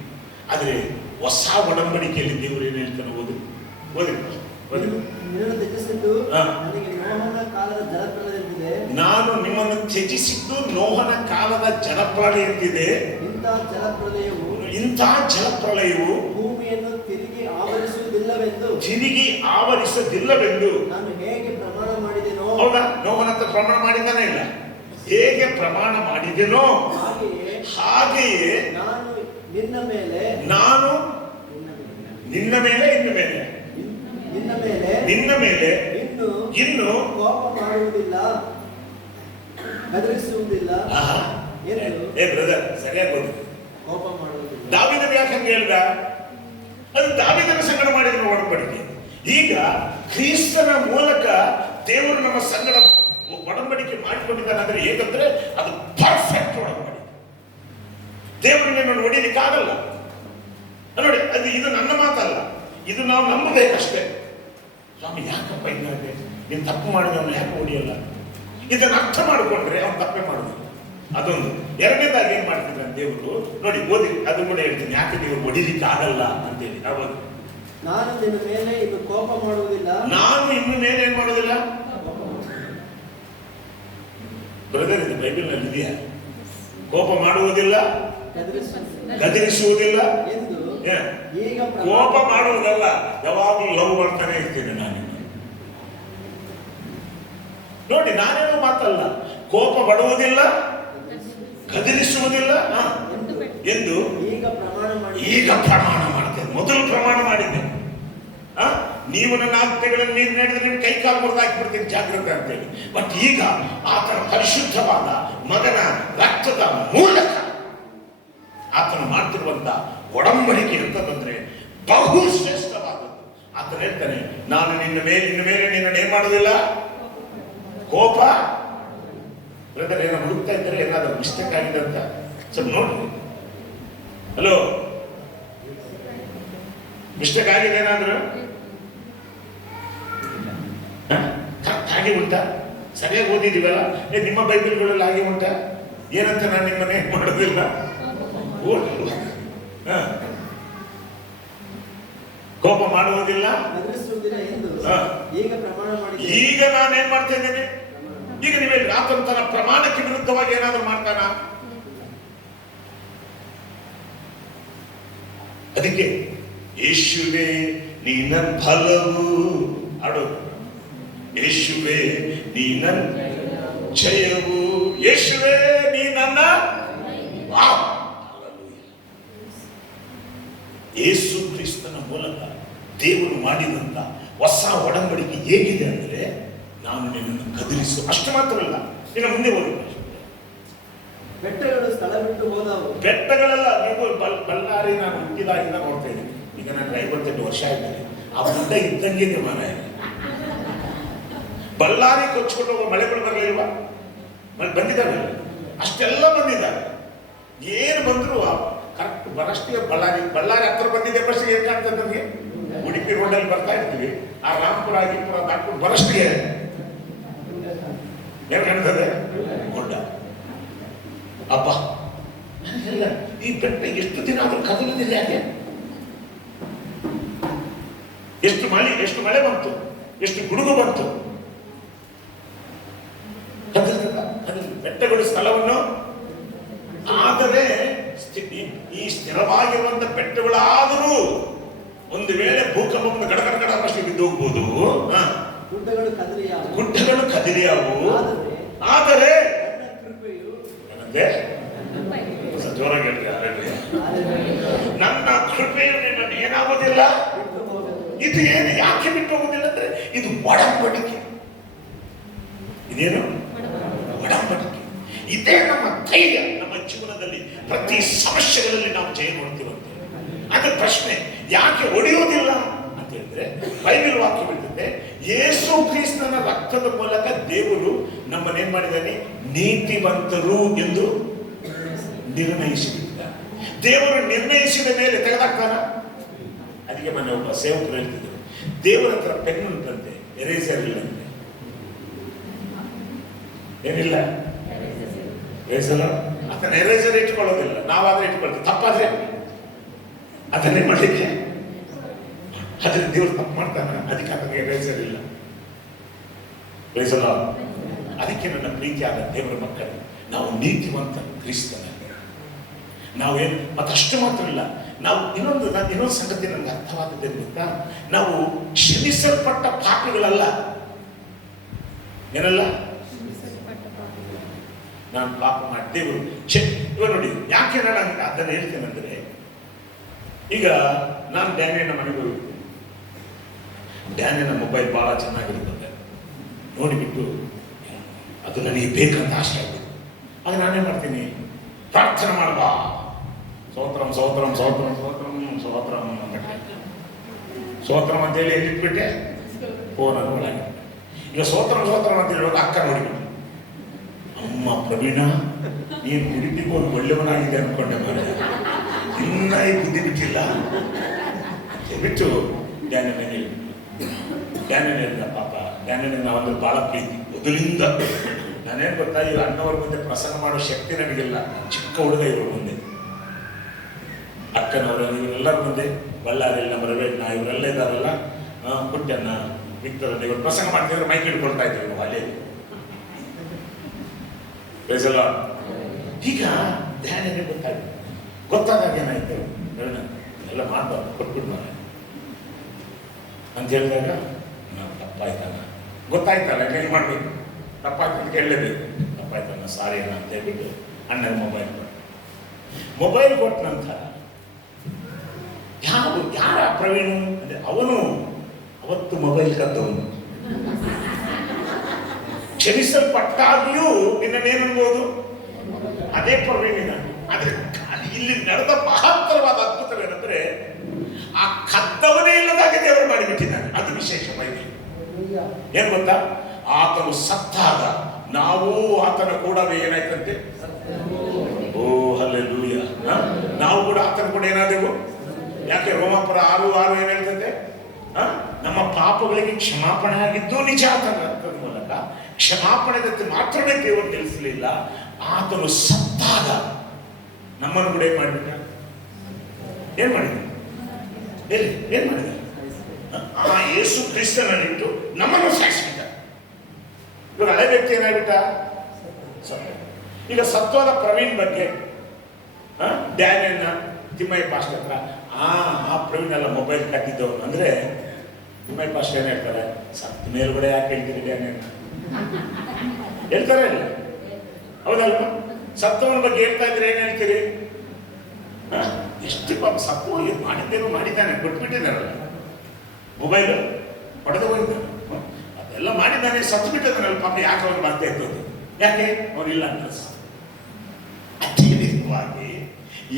ಆದ್ರೆ ಹೊಸ ಒಡಂಬಡಿಕೆಯಲ್ಲಿ ದೇವರು ಏನ್ ಹೇಳ್ತಾನೆ? ಓದಿ ನಾನು ನಿಮ್ಮನ್ನು ತ್ಯಜಿಸಿದ್ದು ನೋಹನ ಕಾಲದ ಜಲಪ್ರಳಯಂತಿದೆ. ಇಂಥ ಜಲಪ್ರಳಯವು ಭೂಮಿಯನ್ನು ತಿರುಗಿ ಆವರಿಸುವುದಿಲ್ಲವೆಂದು ನಾನು ಹೇಗೆ ಪ್ರಮಾಣ ಮಾಡಿದೆನೋ. ಹೌದಾ? ನೋಹನ ಹತ್ರ ಪ್ರಮಾಣ ಮಾಡಿದ್ದಾನೆ ಇಲ್ಲ? ಹೇಗೆ ಪ್ರಮಾಣ ಮಾಡಿದೆನೋ ಹಾಗೆಯೇ ನಾನು ನಿನ್ನ ಮೇಲೆ ಇನ್ನು ಕೋಪ ಮಾಡುವುದಿಲ್ಲ, ಹೆದರಿಸುವುದಿಲ್ಲ. ಬ್ರದರ್ ಸರಿಯಾಗಿ ಹೋದ. ಕೋಪ ಮಾಡುವುದಿಲ್ಲ. ದಾವೀದನು ಯಾಕೆ ಹಂಗೆ ಹೇಳ್ದ? ಅದು ದಾವೀದನ ಸಂಗಡ ಮಾಡಿದ ಒಡಂಬಡಿಕೆ. ಈಗ ಕ್ರಿಸ್ತನ ಮೂಲಕ ದೇವರು ನಮ್ಮ ಸಂಗಡ ಒಡಂಬಡಿಕೆ ಮಾಡಿಕೊಂಡಿದ್ದಾನೆ ಅಂದ್ರೆ ಹೇಗಂದ್ರೆ ಅದು ಪರ್ಫೆಕ್ಟ್ ಒಡಂಬಡಿಕೆ. ದೇವರನ್ನ ನೋಡಿ ಹೊಡಿಲಿಕ್ಕಾಗಲ್ಲ ನೋಡಿ. ಇದು ನನ್ನ ಮಾತಲ್ಲ, ಇದು ನಾವು ನಂಬಬೇಕಷ್ಟೇ. ಸ್ವಾಮಿ ಯಾಕಪ್ಪ ಹಿಂಗಾಗೆ, ನೀನು ತಪ್ಪು ಮಾಡಿದವನು ಯಾಕೆ ಹೊಡಿಯಲ್ಲ? ಇದನ್ನು ಅರ್ಥ ಮಾಡಿಕೊಂಡ್ರೆ ಅವನು ತಪ್ಪೇ ಮಾಡುದಿಲ್ಲ. ಅದೊಂದು. ಎರಡನೇದಾಗಿ ಏನ್ ಮಾಡ್ತಿದ್ದಾನೆ ದೇವರು ನೋಡಿ, ಓದಿ, ಅದು ಕೂಡ ಹೇಳ್ತೀನಿ ಯಾಕೆ ದೇವರು ಹೊಡಿಲಿಕ್ಕೆ ಆಗಲ್ಲ ಅಂತೇಳಿ. ಅವಾಗ ನಾನು ನಿನ್ನ ಮೇಲೆ ಇನ್ನು ಕೋಪ ಮಾಡುವುದಿಲ್ಲ, ನಾನು ಇನ್ನು ಮೇಲೆ ಏನ್ ಮಾಡೋದಿಲ್ಲ. ಬ್ರದರ್, ಇದು ಬೈಬಲ್ನಲ್ಲಿ ಇದೆಯಾ? ಕೋಪ ಮಾಡುವುದಿಲ್ಲ, ಗದರಿಸುವುದಿಲ್ಲ ಎಂದು ಈಗ ಕೋಪ ಮಾಡುವುದಲ್ಲ, ಯಾವಾಗಲೂ ಲವ್ ಮಾಡ್ತಾನೆ ಇರ್ತೀನಿ ನಾನು. ನೋಡಿ, ನಾನೇನೋ ಮಾತಲ್ಲ, ಕೋಪ ಪಡುವುದಿಲ್ಲ, ಗದರಿಸುವುದಿಲ್ಲ ಎಂದು ಈಗ ಪ್ರಮಾಣ ಮಾಡ್ತೇನೆ. ಮೊದಲು ಪ್ರಮಾಣ ಮಾಡಿದ್ದೆ, ನೀವು ನನ್ನ ಆಜ್ಞೆಗಳನ್ನು ನೀರು ನಡೆದ್ರೆ ನಿಮ್ಮ ಕೈ ಕಾಲು ಮುರಿದು ಹಾಕಿಬಿಡ್ತೀನಿ, ಜಾಗ್ರತೆ ಅಂತೇಳಿ. ಬಟ್ ಈಗ ಆತನ ಪರಿಶುದ್ಧವಾದ ಮಗನ ರಕ್ತದ ಮೂಲಕ ಆತನು ಮಾಡ್ತಿರುವಂತ ಒಡಂಬಡಿಕೆ ಅಂತಂದ್ರೆ ಬಹು ಶ್ರೇಷ್ಠವಾದದ್ದು. ಆತನ ಹೇಳ್ತಾನೆ, ನಾನು ಇನ್ನು ಮೇಲೆ ನಿನ್ನನ್ನು ಏನ್ ಮಾಡೋದಿಲ್ಲ, ಕೋಪ. ಬ್ರದರ್, ಏನೋ ಹುಡುಕ್ತಾ ಇದ್ದಾರೆ, ಏನಾದ್ರು ಮಿಸ್ಟೇಕ್ ಆಗಿದೆ ಅಂತ ಸ್ವಲ್ಪ ನೋಡಿ. ಹಲೋ, ಮಿಸ್ಟೇಕ್ ಆಗಿದೆ ಏನಾದ್ರು? ಕರೆಕ್ಟ್ ಆಗಿ ಉಂಟಾ? ಸರಿಯಾಗಿ ಓದಿದೀವಲ್ಲ? ನಿಮ್ಮ ಬೈಬಲ್ಗಳಲ್ಲಿ ಆಗಿ ಉಂಟಾ? ಏನಂತ ನಾನು ನಿಮ್ಮನೆ ಮಾಡೋದಿಲ್ಲ. ಕೋಪ ಮಾಡುವುದಿಲ್ಲ, ಈಗ ನಾನೇನ್ ಮಾಡ್ತಾ ಇದ್ದೇನೆ? ಈಗ ನೀವೇ ಆತನ ತನ್ನ ಪ್ರಮಾಣಕ್ಕೆ ವಿರುದ್ಧವಾಗಿ ಏನಾದ್ರು ಮಾಡ್ತಾನ? ಅದಕ್ಕೆ ಯೇಸುವೇ ನೀ ನನ್ನ ಫಲವು, ಆಡೋದು, ಯೇಸುವೇ ನೀ ನನ್ನ ಜಯವು, ಯೇಸುವೇ ನೀ ನನ್ನ. ಯೇಸು ಕ್ರಿಸ್ತನ ಮೂಲಕ ದೇವರು ಮಾಡಿದಂತ ಹೊಸ ಒಡಂಬಡಿಕೆ ಹೇಗಿದೆ ಅಂದ್ರೆ, ನಾನು ನಿನ್ನನ್ನು ಗದರಿಸು, ಅಷ್ಟು ಮಾತ್ರ ಅಲ್ಲ, ಇನ್ನು ಮುಂದೆ ಹೋಗಿ ಬೆಟ್ಟಗಳು ಸ್ಥಳ ಬಿಟ್ಟು ಹೋದವು. ಬೆಟ್ಟಗಳೆಲ್ಲ ನೀವು ಬಳ್ಳಾರಿ ನಾನು ಹುಟ್ಟಿದಾಗಿಂದ ನೋಡ್ತಾ ಇದ್ದೀನಿ. ಈಗ ನನಗೆ 58 ವರ್ಷ ಆಯ್ತದೆ. ಆ ಗುಡ್ಡ ಇದ್ದಂಗಿದೆ ಮರ. ಬಳ್ಳಾರಿ ಕೊಚ್ಚಿಕೊಂಡು ಹೋಗೋ ಮಳೆಗಳು ಬರಲಿಲ್ವಾ? ಬಂದಿದ್ದಾವೆ, ಅಷ್ಟೆಲ್ಲ ಬಂದಿದ್ದಾರೆ. ಏನು ಬಂದ್ರು ಕರೆಕ್ಟ್ ಬರಷ್ಟಿಗೆ ಬಳ್ಳಾರಿ ಹತ್ರ ಬಂದಿದೆ. ಬಸ್ಸಿಗೆ ಏನ್ ಕಾಣ್ತದೆ ನಮಗೆ? ಉಡುಪಿ ರೋಡಲ್ಲಿ ಬರ್ತಾ ಇರ್ತೀವಿ, ಆ ರಾಮಪುರ ಆಗಿಪುರ ದಾಟ್ಕೊಂಡು ಬರಷ್ಟಿಗೆ ಏನ್ ಕಾಣ್ತದೆ? ಗುಡ್ಡ. ಅಪ್ಪ, ಈ ಬೆಟ್ಟ ಎಷ್ಟು ದಿನ ಆದ್ರೂ ಕದಲುದಿಲ್ಲ ಯಾಕೆ? ಎಷ್ಟು ಮಳೆ ಬಂತು, ಎಷ್ಟು ಗುಡುಗು ಬಂತು, ಬೆಟ್ಟಗಳು ಸ್ಥಳವನ್ನು. ಆದರೆ ಈ ಸ್ಥಿರವಾಗಿರುವಂತ ಬೆಟ್ಟಗಳಾದರೂ ಒಂದು ವೇಳೆ ಭೂಕಂಪದ ಗಡಗಡ ಅಷ್ಟು ಬಿದ್ದು ಹೋಗ್ಬೋದು. ಗುಡ್ಡಗಳು ಕದಲಿಯಾವು, ಆದರೆ ಜೋರಾಗಿ ಹೇಳ್ತಾರೆ, ನನ್ನ ಕೃಪೆಯು ನಿನ್ನನ್ನು ಏನಾಗೋದಿಲ್ಲ. ಇದು ಏನು ಯಾಕೆ ಬಿಟ್ಟು ಹೋಗುದಿಲ್ಲ ಅಂದ್ರೆ, ಇದು ಒಡಂಬಡಿಕೆ. ಇದೇನು ಒಡಂಬಡಿಕೆ? ಇದೇ ನಮ್ಮ ಧೈರ್ಯ. ನಮ್ಮ ಜೀವನದಲ್ಲಿ ಪ್ರತಿ ಸಮಸ್ಯೆಗಳಲ್ಲಿ ನಾವು ಜಯ ನೋಡ್ತೀವಂತೆ. ಅದ್ರ ಪ್ರಶ್ನೆ ಯಾಕೆ ಒಡೆಯೋದಿಲ್ಲ ಅಂತ ಹೇಳಿದ್ರೆ, ಬೈಬಲ್ ವಾಕ್ಯ ಹೇಳ್ತದೆ, ಯೇಸು ಕ್ರಿಸ್ತನ ರಕ್ತದ ಮೂಲಕ ದೇವರು ನಮ್ಮನ್ನೇನ್ ಮಾಡಿದ್ದಾನೆ? ನೀತಿವಂತರು ಎಂದು ನಿರ್ಣಯಿಸಿದ್ದಾರೆ. ದೇವರು ನಿರ್ಣಯಿಸಿದ ಮೇಲೆ ತೆಗೆದಾಕ್ತಾನ? ಅದಕ್ಕೆ ಮೊನ್ನೆ ಒಬ್ಬ ಸೇವಕರು ಹೇಳ್ತಿದ್ರು, ದೇವರ ಹತ್ರ ಪೆನ್ ಉಂಟಂತೆ, ಎರೇಸರ್ ಇಲ್ಲಂತೆ. ಏನಿಲ್ಲ, ಎರೇಸರ್ ಅದನ್ನ ಎರೇಸರ್ ಇಟ್ಕೊಳ್ಳೋದಿಲ್ಲ. ನಾವಾದ್ರೆ ಇಟ್ಕೊಳ್ತೀವಿ, ತಪ್ಪಾದ್ರೆ ಅದನ್ನೇ ಮಾಡಲಿಕ್ಕೆ. ಆದ್ರೆ ದೇವರು ತಪ್ಪು ಮಾಡ್ತಾನ, ಅದಕ್ಕೆ ಅದಕ್ಕೆ ಎರೇಸರ್ ಇಲ್ಲ. ಅದಕ್ಕೆ ನನ್ನ ಪ್ರೀತಿಯಾದ ದೇವರ ಮಕ್ಕಳು, ನಾವು ನೀತಿವಂತ ಕ್ರಿಸ್ತನ ನಾವೇನು ಮತ್ತಷ್ಟು ಮಾತ್ರ ಇಲ್ಲ. ನಾವು ಇನ್ನೊಂದು ಸಂಗತಿ ನಮ್ಗೆ ಅರ್ಥವಾದದ್ದು ಗೊತ್ತಾ? ನಾವು ಕ್ಷಮಿಸಲ್ಪಟ್ಟ ಪಾಪಿಗಳಲ್ಲ. ಏನಲ್ಲ, ನಾನು ಪಾಪ ಮಾಡ್ತೇವೆ. ಇವಾಗ ನೋಡಿ, ಯಾಕೆ ನಾನು ಅದನ್ನು ಹೇಳ್ತೇನೆಂದ್ರೆ, ಈಗ ನಾನು ಡ್ಯಾನಿಯನ್ನ ಮನೆಗೆ ಹೋಗ್ತೇನೆ. ಡ್ಯಾನಿಯನ್ನ ಮೊಬೈಲ್ ಬಹಳ ಚೆನ್ನಾಗಿರ್ತದೆ, ನೋಡಿಬಿಟ್ಟು ಅದು ನನಗೆ ಬೇಕಂತ ಆಸೆ ಆಗಿದೆ. ಆಗ ನಾನೇನ್ ಮಾಡ್ತೀನಿ? ಪ್ರಾರ್ಥನೆ ಮಾಡುವ, ಸ್ತೋತ್ರಂ ಸ್ತೋತ್ರಂ ಸ್ತೋತ್ರಂ ಸ್ತೋತ್ರಂ ಸ್ತೋತ್ರಂ ಅಂತ ಸೋತ್ರಂ ಅಂತೇಳಿ ಎಲ್ಲಿಟ್ಬಿಟ್ಟೆ, ಫೋನನ್ನು ಒಳಗೆ. ಈಗ ಸೋತ್ರಂ ಅಂತ ಹೇಳುವಾಗ ಅಕ್ಕ ನೋಡಿಬಿಟ್ಟು, ಅಮ್ಮ ಪ್ರವೀಣ ನೀನು ಹುಡುಗಿಗೂ ಒಂದು ಒಳ್ಳೆಯವನಾಗಿದೆ ಅನ್ಕೊಂಡೆ ಮಾರೆ, ಇನ್ನ ಈ ಬುದ್ಧಿ ಬಿಟ್ಟಿಲ್ಲ ಬಿಟ್ಟು ಡ್ಯಾನಿಯಲ್ ಹೇಳಿದ. ಪಾಪ ಡ್ಯಾನಿಯಲ್ ನಾವಂದ್ರೆ ಭಾಳ ಪ್ರೀತಿ ಮೊದಲಿಂದ. ನಾನೇನು ಗೊತ್ತಾ, ಈಗ ಅಣ್ಣವ್ರ ಮುಂದೆ ಪ್ರಸಂಗ ಮಾಡೋ ಶಕ್ತಿ ನನಗಿಲ್ಲ, ಚಿಕ್ಕ ಹುಡುಗ ಇವ್ರ ಮುಂದೆ, ಅಕ್ಕನವರ ಇವರೆಲ್ಲರ ಮುಂದೆ, ಬಳ್ಳಾರಿ ನಮ್ಮ ರವೇಣ್ಣ ಇವರೆಲ್ಲ ಇದ್ದಾರಲ್ಲ, ಪುಟ್ಟಣ್ಣ ವಿಕ್ಟರ್ ಇವರು ಪ್ರಸಂಗ ಮಾಡ್ತಿದ್ರೆ ಮೈಕ್ ಹಿಡ್ಕೊಳ್ತಾ ಇದ್ದೀವಿ ನಾವು ಅಲ್ಲೇ. ಈಗ ಧ್ಯಾನ ಗೊತ್ತಾದಾಗ ಏನಾಯ್ತು, ಎಲ್ಲ ಮಾಡ್ಬಾರ್ದು ಕೊಟ್ಬಿಟ್ಟು ಮಾರ ಅಂತ ಹೇಳಿದಾಗ ನಾವು ತಪ್ಪಾಯ್ತಾನ, ಗೊತ್ತಾಯ್ತಲ್ಲ ಏನು ಮಾಡಬೇಕು, ತಪ್ಪಾಯ್ತು ಅಂತ ಕೇಳಲೇಬೇಕು, ತಪ್ಪಾಯ್ತಲ್ಲ ಸಾರಿ ಅಣ್ಣ ಅಂತ ಹೇಳ್ಬಿಟ್ಟು ಅಣ್ಣನ ಮೊಬೈಲ್ ಕೊಟ್ಟ ನಂತರ ಯಾರ ಪ್ರವೀಣು ಅಂದರೆ ಅವನು ಅವತ್ತು ಮೊಬೈಲ್ ಕದ್ದವನು. ಕ್ಷಮಿಸಲ್ಪಟ್ಟಾಗ್ಲೂ ನಿನ್ನೇನನ್ಬೋದು ಅದೇ ಪ್ರವೀಣಿನ. ಆದ್ರೆ ಇಲ್ಲಿ ನಡೆದ ಮಹತ್ತರವಾದ ಅದ್ಭುತವೇನೆಂದ್ರೆ ಆ ಕದ್ದವನೇ ಇಲ್ಲದಾಗ ದೇವರು ಮಾಡಿಬಿಟ್ಟಿದ್ದಾನೆ. ಅದು ವಿಶೇಷ ಬೈಬಲ್. ಏನ್ ಗೊತ್ತಾ, ಆತನು ಸತ್ತಾಗ ನಾವು ಆತನ ಕೂಡವೇ ಏನಾಯ್ತಂತೆ, ಓ ಹಲ್ಲೆಲೂಯ, ನಾವು ಕೂಡ ಆತನ ಕೂಡ ಏನಾದೆವು. ಯಾಕೆ ರೋಮಾಪುರ 6:6 ಏನ್ ಹೇಳ್ತಂತೆ, ನಮ್ಮ ಪಾಪಗಳಿಗೆ ಕ್ಷಮಾಪಣೆ ಆಗಿದ್ದು ನಿಜ. ಆತನ ಮೂಲಕ ಕ್ಷಮಾಪಣೆ ಮಾತ್ರವೇ ದೇವರು ನಿಲ್ಲಿಸಲಿಲ್ಲ, ಆತನು ಸತ್ತಾಗ ನಮ್ಮನ್ನು ಕೂಡ ಏನ್ ಮಾಡಿಬಿಟ್ಟ, ಏನ್ ಮಾಡಿದ, ಏನ್ ಮಾಡಿದ, ಆ ಯೇಸು ಕ್ರಿಸ್ತನಲ್ಲಿಟ್ಟು ನಮ್ಮನ್ನು ಸಾಯಿಸಿಬಿಟ್ಟ. ಇವಾಗ ಹಳೆ ವ್ಯಕ್ತಿ ಏನಾಗ್ಬಿಟ್ಟ, ಈಗ ಸತ್ವದ ಪ್ರವೀಣ್ ಬಗ್ಗೆ ಡ್ಯಾನಿಯಲ್ನ ತಿಮ್ಮಯ್ಯ ಪಾಸ್ಟ್ ಹತ್ರ ಆ ಪ್ರವೀಣ್ ಎಲ್ಲ ಮೊಬೈಲ್ ಕಟ್ಟಿದ್ದವನು ಅಂದ್ರೆ ತಿಮ್ಮಯ್ಯ ಪಾಸ್ಟ್ ಏನ್ ಹೇಳ್ತಾರೆ, ಸತ್ತ ಮೇಲ್ಗಡೆ ಯಾಕೆ ಹೇಳ್ತೀರಿ ಡ್ಯಾನಿಯಲ್ನ ಹೇಳ್ತಾರೆ ಇಲ್ಲ, ಹೌದಲ್ವ? ಸತ್ತವನ ಬಗ್ಗೆ ಹೇಳ್ತಾ ಇದ್ರೆ ಏನ್ ಹೇಳ್ತೀರಿ, ಎಷ್ಟು ಪಾಪ ಸತ್ತು ಮಾಡಿದ್ದೇನೋ ಮಾಡಿದ್ದಾನೆ, ಕೊಟ್ಬಿಟ್ಟಿದ್ದಾರಲ್ಲ ಮೊಬೈಲ್ ಪಡೆದು ಹೋಗಿದ್ದಾನೆ, ಅದೆಲ್ಲ ಮಾಡಿದ್ದಾನೆ, ಸತ್ತು ಬಿಟ್ಟಿದ್ದಾನಲ್ಲ ಪಾಪ, ಯಾಕೆ ಅವನು ಬರ್ತಾ ಇದ್ದದ್ದು, ಯಾಕೆ ಅವನಿಲ್ಲ ಅಂತ. ಅದೇ ರೀತಿಯಾಗಿ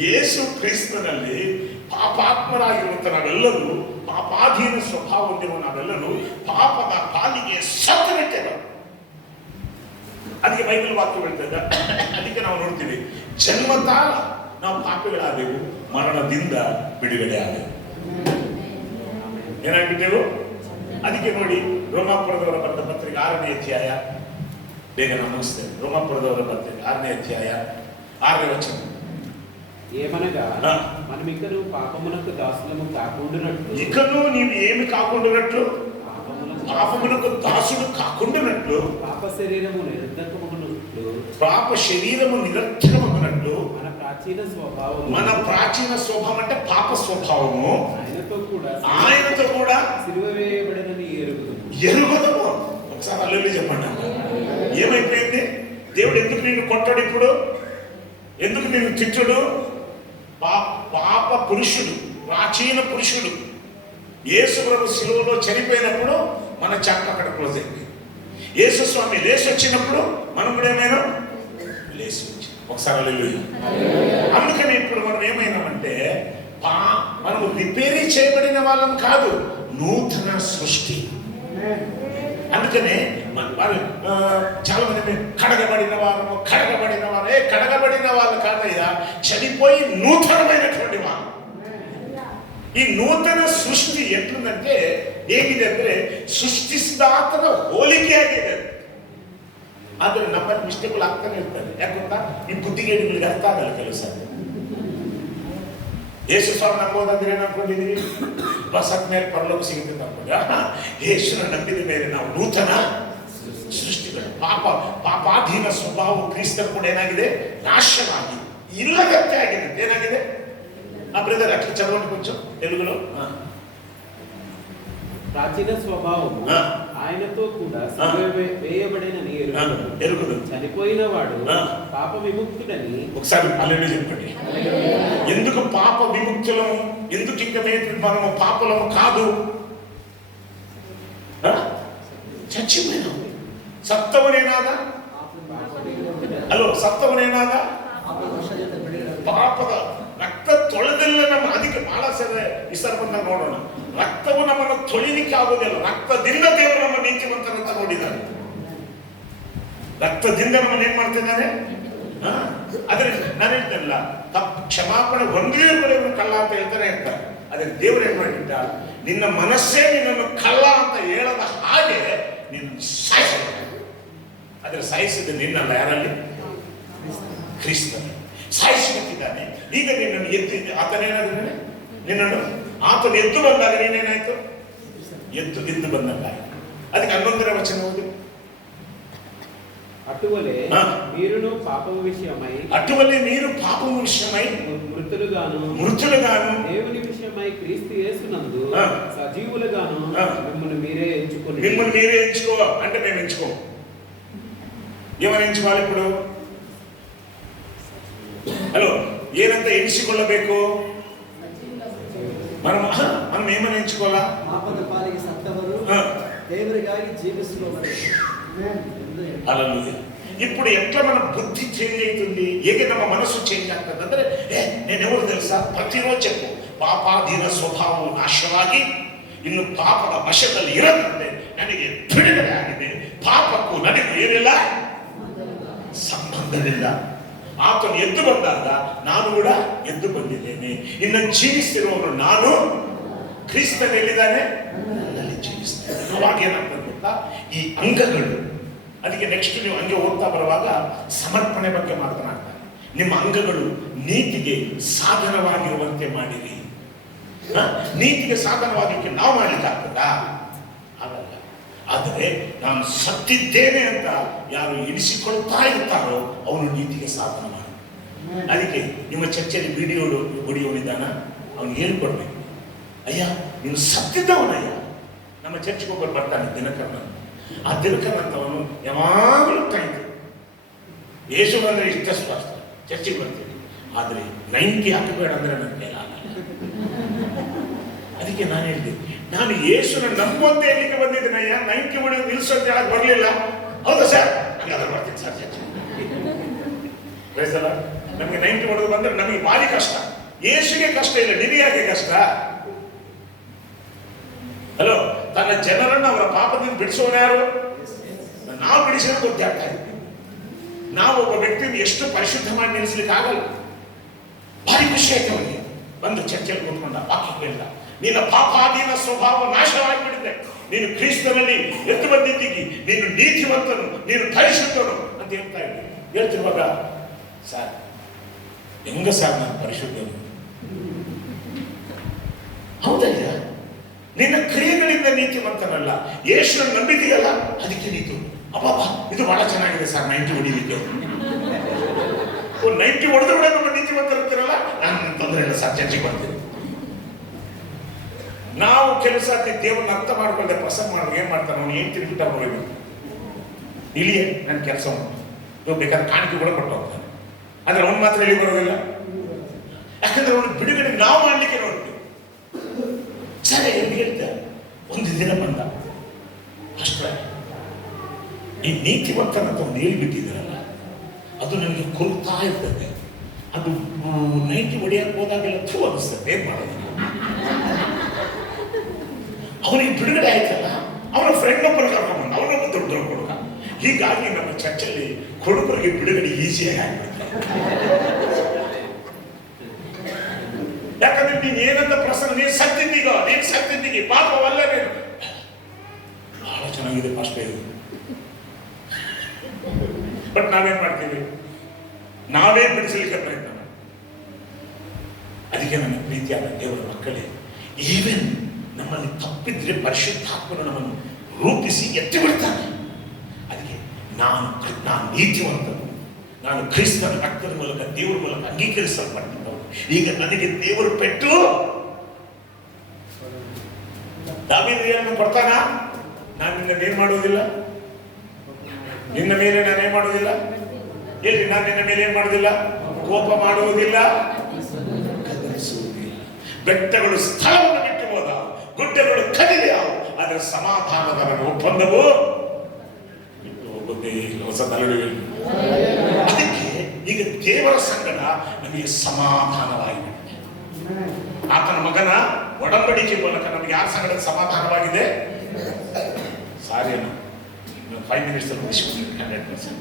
ಯೇಸು ಕ್ರಿಸ್ತನಲ್ಲಿ ಪಾಪಾತ್ಮರಾಗಿರುವಂತ ನಾವೆಲ್ಲರೂ, ಪಾಪಾಧೀನ ಸ್ವಭಾವ ಹೊಂದಿರುವ ನಾವೆಲ್ಲರೂ ಪಾಪದ ಪಾಲಿಗೆ ಸತ್ತು ಬಿಟ್ಟೆವು. ಅದಕ್ಕೆ ಬೈಬಲ್ ವಾಕ್ಯ ಹೇಳ್ತದ. ಅದಕ್ಕೆ ನಾವು ನೋಡ್ತೀವಿ, ಜನ್ಮತಾ ನಾವು ಪಾಪಿಗಳಾದೆವು, ಮರಣದಿಂದ ಬಿಡುಗಡೆ ಆದೆವು. ಏನಾಗ್ಬಿಟ್ಟೆವು? ಅದಕ್ಕೆ ನೋಡಿ, ರೋಮಾಪುರದವರ ಬರೆದ ಪತ್ರಿಕೆ 6ನೇ ಅಧ್ಯಾಯ, ಬೇಗ ನಾವು ಮುಗಿಸ್ತೇವೆ. ರೋಮಾಪುರದವರ ಪತ್ರಿಕೆ 6ನೇ ಅಧ್ಯಾಯ 6ನೇ ವಚನ. ఏమనగా మనమిక్కను పాపమునకు దాసులము కాకుండునట్లు, ఇకను నీవు ఏమి కాకుండునట్లు, పాపమునకు దాసుడు కాకుండునట్లు, పాప శరీరము నిరర్ధకమగునట్లు, పాప శరీరము నిరర్ధకమగునట్లు, మన ప్రాచీన స్వభావం అంటే పాప స్వభావము ఆయనతో కూడా సిలువ వేయబడినని ఎరుగుదము. ఒకసారి హల్లెలూయా చెప్పండి. ఏమైపోయింది? దేవుడు ఎందుకు నిన్ను కొట్టాడు? ఇప్పుడు ఎందుకు నిన్ను తిట్టడు? పాప పురుషుడు, ప్రాచీన పురుషుడు యేసు ప్రభు సిలువలో చనిపోయినప్పుడు మన చాప అక్కడ క్లోజ్ అయిపోయింది. యేసు స్వామి లేచి వచ్చినప్పుడు మనం కూడా ఏమైనా లేచి వచ్చి ఒకసారి హల్లెలూయా. అందుకని ఇప్పుడు మనం ఏమైనామంటే మనము రిపేరీ చేయబడిన వాళ్ళం కాదు, నూతన సృష్టి. అందుకనే చాలా మంది కడగబడిన వారు కడగబడిన వాళ్ళు కాదయ్యా, చనిపోయి నూతనమైనటువంటి వాళ్ళు. ఈ నూతన ಸೃಷ್ಟಿ ಎಟ್ಲಂತೆ ಹೇಗಿದೆ ಅಂದ್ರೆ ಸೃಷ್ಟಿಸಿದಾತನ ಹೋಲಿಕೆ ಆಗಿದೆ. ಆದ್ರೆ ನಮ್ಮಲ್ಲಿ ಮಿಸ್ಟೇಕ್ಗಳು ಆಗ್ತಾನೆ ಇರ್ತದೆ. ಯಾಕೆ ಗೊತ್ತಾ? ಈ ಬುದ್ಧಿಗೇಡಿಗಳಿಗೆ ಅರ್ಥ ಆಗಲ್ಲ ಕೆಲಸ. ಯೇಸು ಸ್ವಾಮಿ ನಂಬೋದಂದ್ರೆ ಏನು ಅನ್ಕೊಂಡಿದೀವಿ? ಬಸತ್ ಮೇಲೆ ಪರಲೋಕ ಸಿಗುತ್ತೆ ಅನ್ಕೊಂಡ್ರೆ, ಯೇಸುನ ನಂಬಿದ ಮೇಲೆ ನಾವು ನೂತನ ಸೃಷ್ಟಿಗಳು. ಪಾಪಾಧೀನ ಸ್ವಭಾವ ಕ್ರಿಸ್ತರು ಕೂಡ ಏನಾಗಿದೆ? ನಾಶವಾಗಿ ಇಲ್ಲದಂತೆ ಆಗಿದೆ. ಏನಾಗಿದೆ? బ్రదర్ అట్లా చదవండి కొంచెం తెలుగులో. ప్రాచీన స్వభావము ఆయనతో కూడా వేయబడినని ఎరుగుదు, చనిపోయిన వాడు పాప విముక్తుడని. ఒకసారి హల్లెలూయా చెప్పండి. ఎందుకు పాప విముక్తులము? ఎందుకు ఇంకా మనము పాపలము కాదు? చచ్చిపోయినాము. సత్తవనేనాదా? హలో, సత్తవనేనాదా? పాపದ ರಕ್ತ ತೊಳೆದಿಲ್ಲ ನಮ್ಮ. ಅದಕ್ಕೆ ಬಹಳ ಸರಿ ಇಸರ್ ಬಂದಾಗ ನೋಡೋಣ, ರಕ್ತವು ನಮ್ಮನ್ನು ತೊಳಿಲಿಕ್ಕೆ ಆಗೋದಿಲ್ಲ, ರಕ್ತದಿಂದ ದೇವರು ನಮ್ಮ ನೀತಿವಂತರಂತ ನೋಡಿದ್ದಾರೆ. ರಕ್ತದಿಂದ ನಮ್ಮನ್ನು ಏನ್ ಮಾಡ್ತಿದ್ದಾನೆ? ಆದ್ರೆ ನಾನು ಹೇಳ್ತೇನಲ್ಲ, ಕ್ಷಮಾಪಣೆ ಒಂದೇ ಕಳ್ಳ ಅಂತ ಹೇಳ್ತಾನೆ ಇರ್ತಾರೆ. ಅದೇ ದೇವರು ಏನ್ ಮಾಡಿಟ್ಟ, ನಿನ್ನ ಮನಸ್ಸೇ ನಿನ್ನನ್ನು ಕಳ್ಳ ಅಂತ ಹೇಳದ ಹಾಗೆ ನಿನ್ನ ಸಾಯಿಸಿದ. ಆದ್ರೆ ಸಾಯಿಸಿದ ನಿನ್ನಲ್ಲ, ಯಾರಲ್ಲಿ? ಕ್ರಿಸ್ತನೇ ಸಾಯಿಸಿಬಿಟ್ಟಿದ್ದಾನೆ. ಈಗ ನಿನ್ನನ್ನು ಎದ್ದು ಆತನೇನಾದ್ರೆ ನಿನ್ನನ್ನು ಆತನ ಎದ್ದು ಬಂದಾಗ ನೀನೇನಾಯ್ತು? ಎದ್ದು ಬಿದ್ದು ಬಂದಾಗ. ಅದಕ್ಕೆ 11ನೇ ವಚನ ಓದಿ. అటువలే మీరును పాపము విషయమై అటువలే మీరు పాపము విషయమై మృతులుగాను దేవుని విషయమై క్రీస్తు యేసునందు సజీవులుగాను మిమ్మల్ని మీరే ఎంచుకోండి. మిమ్మల్ని మీరే ఎంచుకో అంటే మేము ఎంచుకో. ఏమని ఎంచుకోవాలి ఇప్పుడు? ಹಲೋ, ಏನಂತ ಎಣಿಸಿಕೊಳ್ಳಬೇಕು? మనం ఏమని ఎంచుకోవాలా? ಪಾಪದ ಪಾಲಿಗೆ ಸತ್ತವರು ದೇವರಿಗಾಗಿ ಜೀವಿಸುವವರು. హల్లెలూయా. ఇప్పుడు ఎట్లా మన బుద్ధి చేంజ్ అవుతుంది, ಹೇಗೆ ನಮ್ಮ ಮನಸ್ಸು ಚೇಂಜ್ ಆಗ್ತದೆ ಅಂದ್ರೆ, నేనెవరు తెలుసా? ಪ್ರತಿರೋಜ చెప్పు, ಪಾಪಾಧೀನ ಸ್ವಭಾವವು ನಾಶವಾಗಿ ಇನ್ನು ಪಾಪದ ವಶದಲ್ಲಿ ಇರದಂತೆ ನನಗೆ ಬಿಡುಗಡೆ ಆಗಿದೆ. ಪಾಪಕ್ಕೂ ನನಗೆ ಏನಿಲ್ಲ, ಸಂಬಂಧವಿಲ್ಲ. ಆತನು ಎದ್ದು ಬಂದಾಗ ನಾನು ಕೂಡ ಎದ್ದು ಬಂದಿದ್ದೇನೆ. ಇನ್ನು ಜೀವಿಸ್ತಿರುವವನು ನಾನು, ಕ್ರಿಸ್ತನೆಲ್ಲಿದ್ದಾನೆ ನನ್ನಲ್ಲಿ ಜೀವಿಸ್ತೇನೆ. ಅವಾಗ ಏನಾಗ್ತದೆ ಗೊತ್ತಾ? ಈ ಅಂಗಗಳು, ಅದಕ್ಕೆ ನೆಕ್ಸ್ಟ್ ನೀವು ಹಂಗೆ ಓದ್ತಾ ಬರುವಾಗ ಸಮರ್ಪಣೆ ಬಗ್ಗೆ ಮಾತನಾಡ್ತಾರೆ. ನಿಮ್ಮ ಅಂಗಗಳು ನೀತಿಗೆ ಸಾಧನವಾಗಿರುವಂತೆ ಮಾಡಿರಿ. ನೀತಿಗೆ ಸಾಧನವಾಗಲಿಕ್ಕೆ ನಾವು ಮಾಡ್ಲಿಕ್ಕೆ ಆಗ್ತದಾ? ಆಗಲ್ಲ. ಆದರೆ ನಾನು ಸತ್ತಿದ್ದೇನೆ ಅಂತ ಯಾರು ಎಣಿಸಿಕೊಳ್ತಾ ಇರ್ತಾರೋ ಅವನು ನೀತಿಗೆ ಸಾಧನ ಮಾಡಿ. ಅದಕ್ಕೆ ನಿಮ್ಮ ಚರ್ಚೆಯಲ್ಲಿ ವಿಡಿಯೋಡಿದ್ದಾನ, ಅವನು ಹೇಳ್ಕೊಡ್ಬೇಕು, ಅಯ್ಯ ನೀನು ಸತ್ತಿದ್ದವನಯ್ಯ. ನಮ್ಮ ಚರ್ಚೆಗೆ ಒಬ್ಬರು ಬರ್ತಾನೆ, ದಿನಕರ್ಣ. ಆ ದಿನಕರ್ಣ ಅಂತವನು ಯಾವಾಗಲೂ ಕಾಯ್ತು, ಯೇಸು ಅಂದ್ರೆ ಇಷ್ಟ ಸ್ಪಷ್ಟ, ಚರ್ಚೆಗೆ ಬರ್ತೀವಿ, ಆದರೆ 90 ಹಾಕಬೇಡ ಅಂದ್ರೆ ನನ್ನ ಕೈಲಾಗಲ್ಲ. ಅದಕ್ಕೆ ನಾನು ಹೇಳಿದೆ, ನಾನು ಯೇಸುನ ನಂಬುವಂತೆ ಎಲ್ಲಿಗೆ ಬಂದಿದ್ದೀನಯ್ಯ, 90 ಹೊಡೆಯೋದು ನಿಲ್ಸೋ ಅಂತ ಹೇಳಕ್ ಬರಲಿಲ್ಲ. ಹೌದಾ ಸರ್? ಹಂಗಾದ್ರೆ ಬರ್ತೀನಿ ಸರ್ ಚರ್ಚೆ. ನಮಗೆ 90 ಹೊಡೆದು ಬಂದ್ರೆ ನಮಗೆ ಭಾರಿ ಕಷ್ಟ. ಯೇಸುಗೆ ಕಷ್ಟ ಇಲ್ಲ, ನಿನಗೆ ಕಷ್ಟ? ಹಲೋ, ತನ್ನ ಜನರನ್ನು ಅವರ ಪಾಪದಿಂದ ಬಿಡಿಸೋರು ಯಾರು? ನಾವು ಬಿಡಿಸೋದು ಗೊತ್ತಾಗ್ತಾ ಇದ್ದೀವಿ. ನಾವು ಒಬ್ಬ ವ್ಯಕ್ತಿಯನ್ನು ಎಷ್ಟು ಪರಿಶುದ್ಧ ಮಾಡಿ ನಿಲ್ಲಿಸ್ಲಿಕ್ಕೆ ಆಗಲ್ಲ. ಭಾರಿ ಖುಷಿ ಆಯ್ತು ಅವನಿಗೆ. ಬಂದು ಚರ್ಚೆಯಲ್ಲಿ ಕೂತ್ಕೊಂಡ, ವಾಕ್ಯ ಕೇಳಿದ, ನಿನ್ನ ಪಾಪಾಧೀನ ಸ್ವಭಾವ ನಾಶವಾಗಿಬಿಟ್ಟಿದೆ, ನೀನು ಕ್ರಿಸ್ತನಲ್ಲಿ ಎದ್ದು ಬಂದಿದ್ದೀಗಿ, ನೀನು ನೀತಿವಂತನು, ನೀನು ಪರಿಶುದ್ಧನು ಅಂತ ಹೇಳ್ತಾ ಇದ್ದೆ. ಹೇಳ್ತಿರುವಾಗ, ಸರ್ ಹೆಂಗ ಸರ್ ನಾನು ಪರಿಶುದ್ಧನು? ಹೌದಯ್ಯ, ನಿನ್ನ ಕ್ರಿಯೆಗಳಿಂದ ನೀತಿವಂತನಲ್ಲ, ಯೇಸುನ ನಂಬಿದೆಯಲ್ಲ ಅದಕ್ಕೆ ನೀತಿ. ಅಬ್ಬಾ, ಇದು ಬಹಳ ಚೆನ್ನಾಗಿದೆ ಸರ್, 90 ಹೊಡಿಲಿಕ್ಕೆ. 90 ಹೊಡೆದ್ರು ಕೂಡ ನಮ್ಮ ನೀತಿವಂತರಿರ್ತೀರಲ್ಲ, ನಾನು ತೊಂದರೆ ಇಲ್ಲ ಸರ್, ಚರ್ಚೆಗೆ ಬರ್ತೀನಿ. ನಾವು ಕೆಲಸ ದೇವ್ರನ್ನ ಅರ್ಥ ಮಾಡ್ಕೊಂಡೆ ಪ್ರಸಂಗ ಮಾಡುವಾಗ ಏನ್ ಮಾಡ್ತಾನೆ, ಅವನು ಏನ್ ತಿರುಗಿಟ್ಟ ಹೋಗ್ಬೇಕು, ಇಲ್ಲಿಯೇ ನನ್ನ ಕೆಲಸ ಉಂಟು, ಬೇಕಾದ್ರೆ ಕಾಣಿಕೆ ಕೂಡ ಕೊಟ್ಟು ಹೋಗ್ತಾನೆ. ಆದ್ರೆ ಅವನು ಮಾತ್ರ ಇಲ್ಲಿ ಬರೋದಿಲ್ಲ, ಯಾಕಂದ್ರೆ ಅವನು ಬಿಡುಗಡೆ ನಾವು ಮಾಡ್ಲಿಕ್ಕೆ ನೋಡ್ತೀವಿ. ಸರಿ ಎಂದು ಹೇಳ್ತ ಒಂದು ದಿನ ಬಂದ, ಅಷ್ಟೇ ಈ ನೀತಿವಂತನಂತ ಒಂದು ಹೇಳ್ಬಿಟ್ಟಿದ್ದೀರಲ್ಲ, ಅದು ನನಗೆ ಕೊಲ್ತಾ ಇರ್ತದೆ. ಅದು 90 ಹೊಡೆಯಕ್ಕೆ ಹೋದಾಗೆಲ್ಲ ಥೂ ಅನಿಸ್ತದೆ. ಏನ್ ಮಾಡೋದು? ಅವನಿಗೆ ಬಿಡುಗಡೆ ಆಯ್ತಲ್ಲ, ಅವನ ಫ್ರೆಂಡ್ ಒಬ್ಬರು ಕರ್ಕೊಂಡ್ಬಂದ, ಅವನೊಬ್ಬ ದೊಡ್ಡ ಹುಡುಗ. ಹೀಗಾಗಿ ನಮ್ಮ ಚರ್ಚಲ್ಲಿ ಹುಡುಗರಿಗೆ ಬಿಡುಗಡೆ ಈಸಿಯಾಗಿ ಆಗ್ಬಿಡ್ತಾರೆ. ಯಾಕಂದ್ರೆ ನೀನ್ ಏನಂತ ಪ್ರಸಂಗ, ನೀನ್ ಸತ್ತಿದ್ದೀಗಿ ಪಾಪವಲ್ಲ ನೀನು. ಬಹಳ ಚೆನ್ನಾಗಿದೆ ಫಸ್ಟ್ ಇದು. ಬಟ್ ನಾವೇನ್ ಮಾಡ್ತೀವಿ, ನಾವೇ ಬಿಡಿಸಲಿಕ್ಕೆ ಪ್ರಯತ್ನ ಮಾಡ್ತೀವಿ. ಅದಕ್ಕೆ ನನ್ನ ಪ್ರೀತಿಯಾದ ದೇವರ ಮಕ್ಕಳೇ, ಈವನ್ ನಮ್ಮಲ್ಲಿ ತಪ್ಪಿದ್ರೆ ಪರಿಶುದ್ಧಾತ್ಮನು ನಮ್ಮನ್ನು ರೂಪಿಸಿ ಎತ್ತಿ ಬಿಡ್ತಾನೆ. ಅದಕ್ಕೆ ನಾನು ನೀತಿವಂತನು, ನಾನು ಕ್ರಿಸ್ತನ ರಕ್ತದ ಮೂಲಕ ದೇವರ ಮೂಲಕ ಅಂಗೀಕರಿಸಲ್ಪಟ್ಟನು. ಈಗ ನನಗೆ ದೇವರು ಪೆಟ್ಟು ದಾವೀದನನ್ನು ಕೊಡ್ತಾನ, ನಾನು ನಿನ್ನೇನ್ ಮಾಡುವುದಿಲ್ಲ, ನಿನ್ನ ಮೇಲೆ ನಾನೇನ್ ಮಾಡುವುದಿಲ್ಲ, ಎಲ್ಲಿ ನಾನು ನಿನ್ನ ಮೇಲೆ ಏನ್ ಮಾಡುವುದಿಲ್ಲ, ಕೋಪ ಮಾಡುವುದಿಲ್ಲ, ಕದಲಿಸುವುದಿಲ್ಲ. ಬೆಟ್ಟಗಳು ಸ್ಥಳವನ್ನು ಬಿಟ್ಟು ಹೋದ, ಗುಡ್ಡಗಳು ಕದಿದೆಯಾವು, ಅದರ ಸಮಾಧಾನದ ಒಪ್ಪಂದವು ಬಿಟ್ಟು ಹೋಗುವುದೇ ಇಲ್ಲ. ಹೊಸ ತಲೆಗಳು. ಅದಕ್ಕೆ ಈಗ ದೇವರ ಸಂಗಡ ನಮಗೆ ಸಮಾಧಾನವಾಗಿಬಿಟ್ಟಿದೆ. ಆತನ ಮಗನ ಒಡಂಬಡಿಕೆ ಮೂಲಕ ನಮಗೆ ಯಾರ ಸಂಗಡ ಸಮಾಧಾನವಾಗಿದೆ. ಸಾರಿ 5 minutes ಮುಗಿಸ್ಬಿಟ್ಟು 100%.